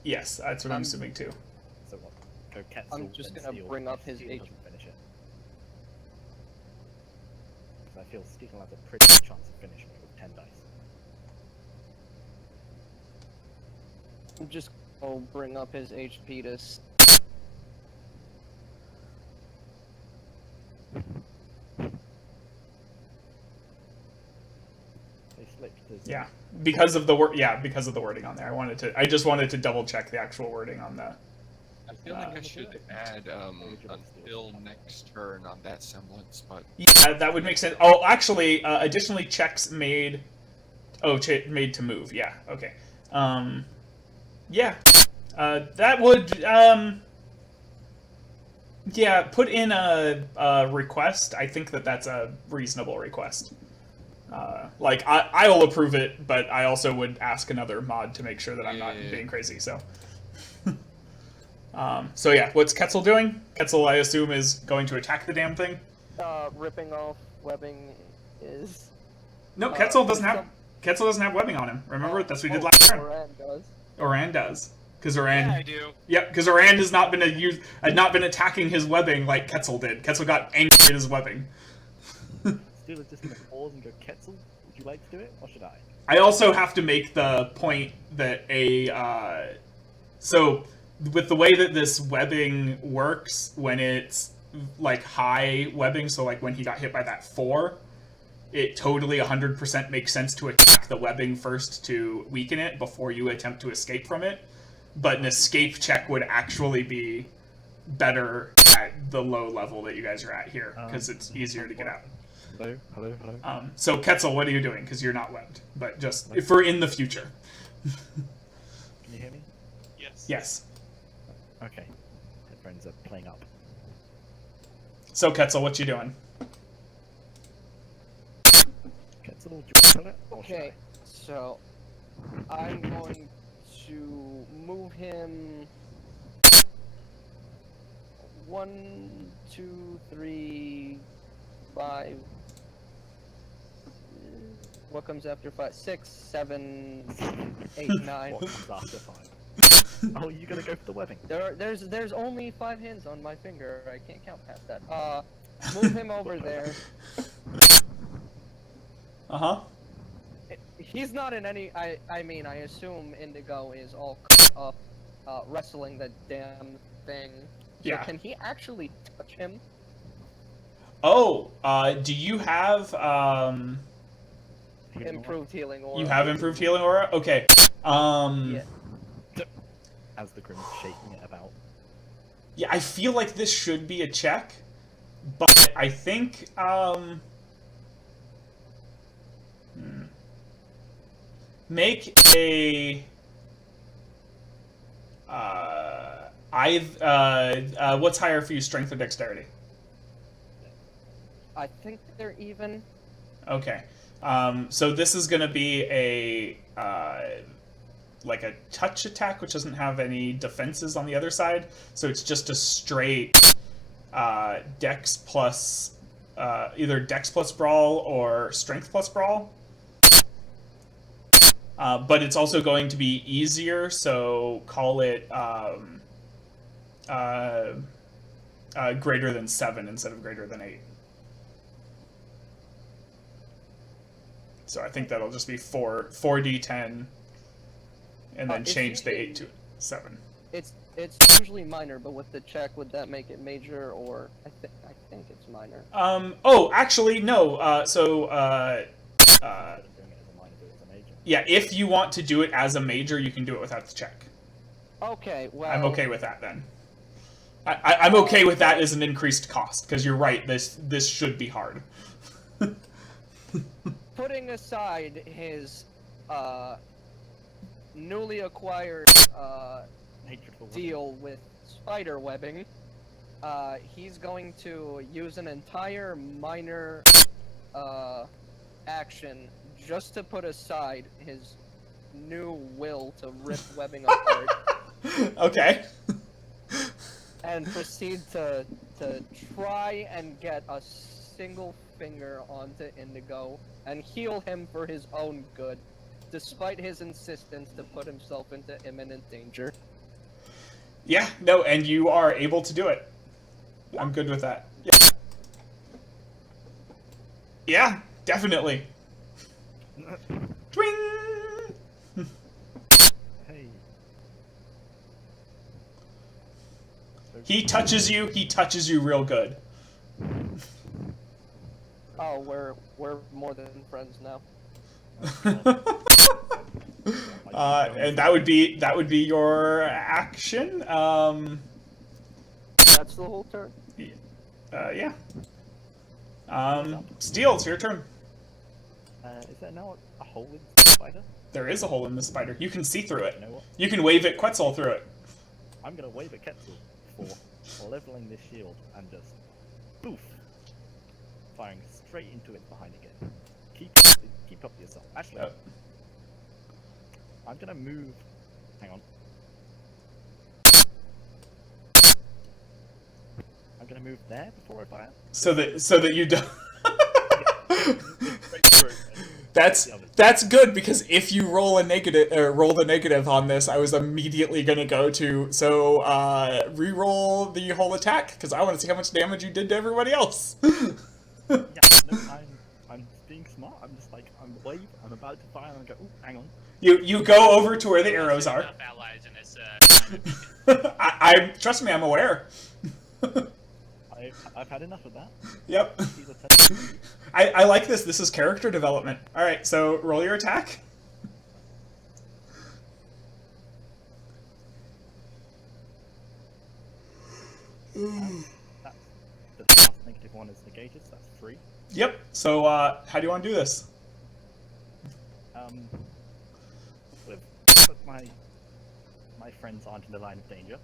Yes, that's what I'm assuming too. So what? Go Quetzal, I'm just then gonna Steel. bring up his Steel H. doesn't finish it. Because I feel Steel has a pretty good chance of finishing it with 10 dice. I'm just gonna bring up his HP to They slipped his... Yeah, because of the because of the wording on there. I just wanted to double check the actual wording on the... I feel like I should add until next turn on that semblance, but Yeah, that would make sense. Oh, actually, additionally, checks made... Oh, made to move, yeah, okay. Yeah, that would, yeah, put in a request. I think that's a reasonable request. Like, I'll approve it, but I also would ask another mod to make sure that I'm not being crazy, so... So yeah, what's Quetzal doing? Quetzal, I assume, is going to attack the damn thing? ripping off webbing is... No, Quetzal doesn't have webbing on him. Remember? That's what we did last turn. Oran does. Oran does. Because Oran... Yeah, I do. Yep, because Oran has not been attacking his webbing like Quetzal did. Quetzal got angry at his webbing. Steel is just gonna pause and go, Quetzal, would you like to do it, or should I? I also have to make the point that so with the way that this webbing works, when it's like high webbing, so like when he got hit by that 4, it totally 100% makes sense to attack the webbing first to weaken it before you attempt to escape from it. But an escape check would actually be better at the low level that you guys are at here, because it's easier to get out. Hello, hello, hello. So Quetzal, what are you doing? Because you're not webbed, but just for in the future. Can you hear me? Yes. Yes. Okay. Headphones are playing up. So Quetzal, what you doing? Quetzal, do you want to kill it, or should Okay, so I'm going to move him 1, 2, 3, 5. What comes after 5? 6, 7, 8, 9. What comes after 5? Oh, you gonna go for the webbing? There's only 5 hands on my finger. I can't count past that. Move him over there. Uh-huh. He's not in any. I mean, I assume Indigo is all caught up, wrestling the damn thing. So Yeah. can he actually touch him? Oh, do you have, Improved healing aura. you have improved healing aura? Okay. Yeah. As the Grimm's shaking it about. Yeah, I feel like this should be a check, but I think, make a, what's higher for you, strength or dexterity? I think they're even. Okay. So this is going to be a like a touch attack, which doesn't have any defenses on the other side. So it's just a straight dex plus either dex plus brawl or strength plus brawl. But it's also going to be easier, so call it greater than 7 instead of greater than 8. So I think that'll just be 4d10, and then It's change the usually- 8 to 7. It's usually minor, but with the check, would that make it major? Or I think it's minor. Oh, actually, no. Doing it as a minor, do it as a major. Yeah, if you want to do it as a major, you can do it without the check. Okay, well. I'm okay with that then. I'm okay with that as an increased cost, because you're right. This should be hard. Putting aside his newly acquired Hatred for webbing. deal with spider webbing, he's going to use an entire minor action just to put aside his new will to rip webbing apart Okay. and proceed to try and get a single finger onto Indigo and heal him for his own good, despite his insistence to put himself into imminent danger. Yeah, no, and you are able to do it. I'm good with that. Yeah, yeah, definitely. Twing! Hey. He touches you real good. Oh, we're more than friends now. And that would be your action. That's the whole turn. Yeah. Steel, it's your turn. Is there now a hole in the spider? There is a hole in the spider. You can see through it. You know what? You can wave at Quetzal through it. I'm gonna wave at Quetzal for leveling this shield and just poof, firing straight into it behind again. Keep up yourself. Actually, Yep. I'm gonna move. Hang on. I'm gonna move there before I fire. So that you don't. Straight through. That's good, because if you roll a negative or roll the negative on this, I was immediately gonna go to re-roll the whole attack, because I want to see how much damage you did to everybody else. Yeah, no, I'm being smart. I'm just like, I'm wave. I'm about to fire, and I go, oh, hang on. You go over to where the arrows are. Enough allies in this, Trust me, I'm aware. I've had enough of that. Yep. These are technically- I like this. This is character development. All right, so roll your attack. That's the last negative one is negated, so that's 3. Yep. So how do you want to do this? But my friends aren't in the line of danger.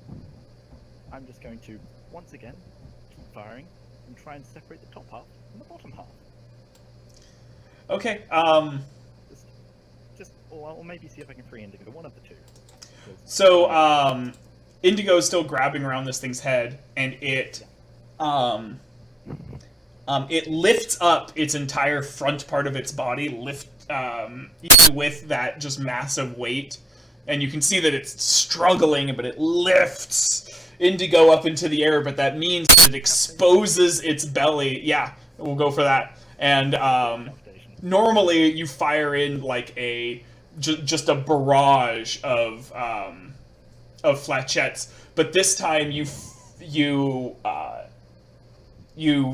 I'm just going to once again keep firing and try and separate the top half from the bottom half. Okay. Just or maybe see if I can free Indigo, one of the two. 'Cause- So Indigo is still grabbing around this thing's head, and it lifts up its entire front part of its body, even with that just massive weight, and you can see that it's struggling, but it lifts Indigo up into the air, but that means that it exposes its belly. Yeah, we'll go for that. And normally you fire in like just a barrage of flechettes, but this time you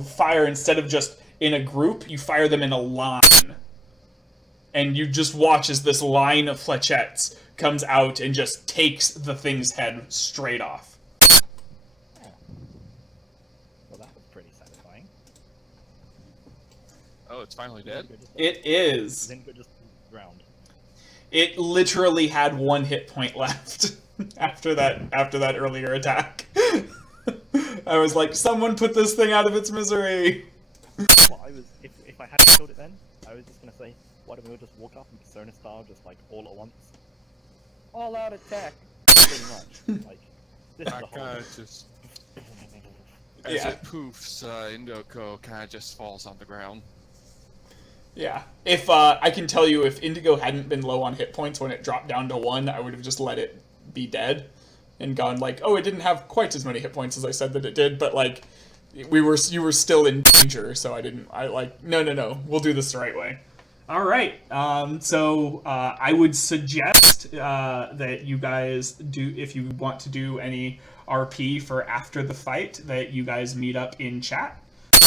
fire, instead of just in a group, you fire them in a line, and you just watch as this line of flechettes comes out and just takes the thing's head straight off. Well, that was pretty satisfying. Oh, it's finally dead. It is. Zingo just drowned. It literally had 1 hit point left after that earlier attack. I was like, someone put this thing out of its misery. Well, if I hadn't killed it then, I was just gonna say, why don't we all just walk up and Persona style, just like all at once? All out attack. Pretty much. Like, this is I the whole. kind of just, as Yeah. it poofs, Indoko kind of just falls on the ground. Yeah. If I can tell you, if Indigo hadn't been low on hit points when it dropped down to 1, I would have just let it be dead and gone like, oh, it didn't have quite as many hit points as I said that it did, but like you were still in danger, so no, we'll do this the right way. All right. So I would suggest that you guys do, if you want to do any RP for after the fight, that you guys meet up in chat.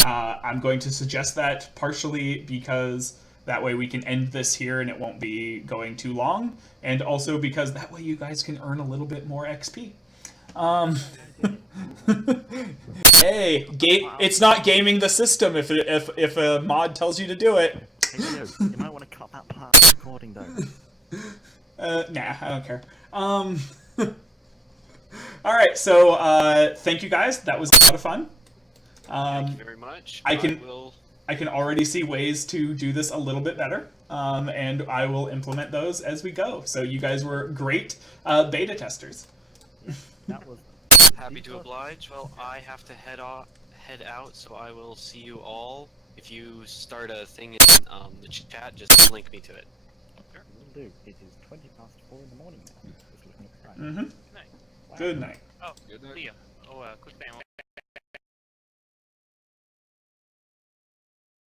I'm going to suggest that partially because that way we can end this here and it won't be going too long, and also because that way you guys can earn a little bit more XP. Hey, it's not gaming the system if a mod tells you to do it. Hey, Leo, you might want to cut that part of the recording though. Nah, I don't care. All right, so thank you guys. That was a lot of fun. Thank you very much. I can already see ways to do this a little bit better, and I will implement those as we go. So you guys were great beta testers. That was Happy to oblige. Well, I have to head out, so I will see you all. If you start a thing in the chat, just link me to it. will do. It is 4:20 in the morning now. Just looking at the time. Mm-hmm. Night. Wow. Good night. Oh, Good night. Leo. Oh, quick thing.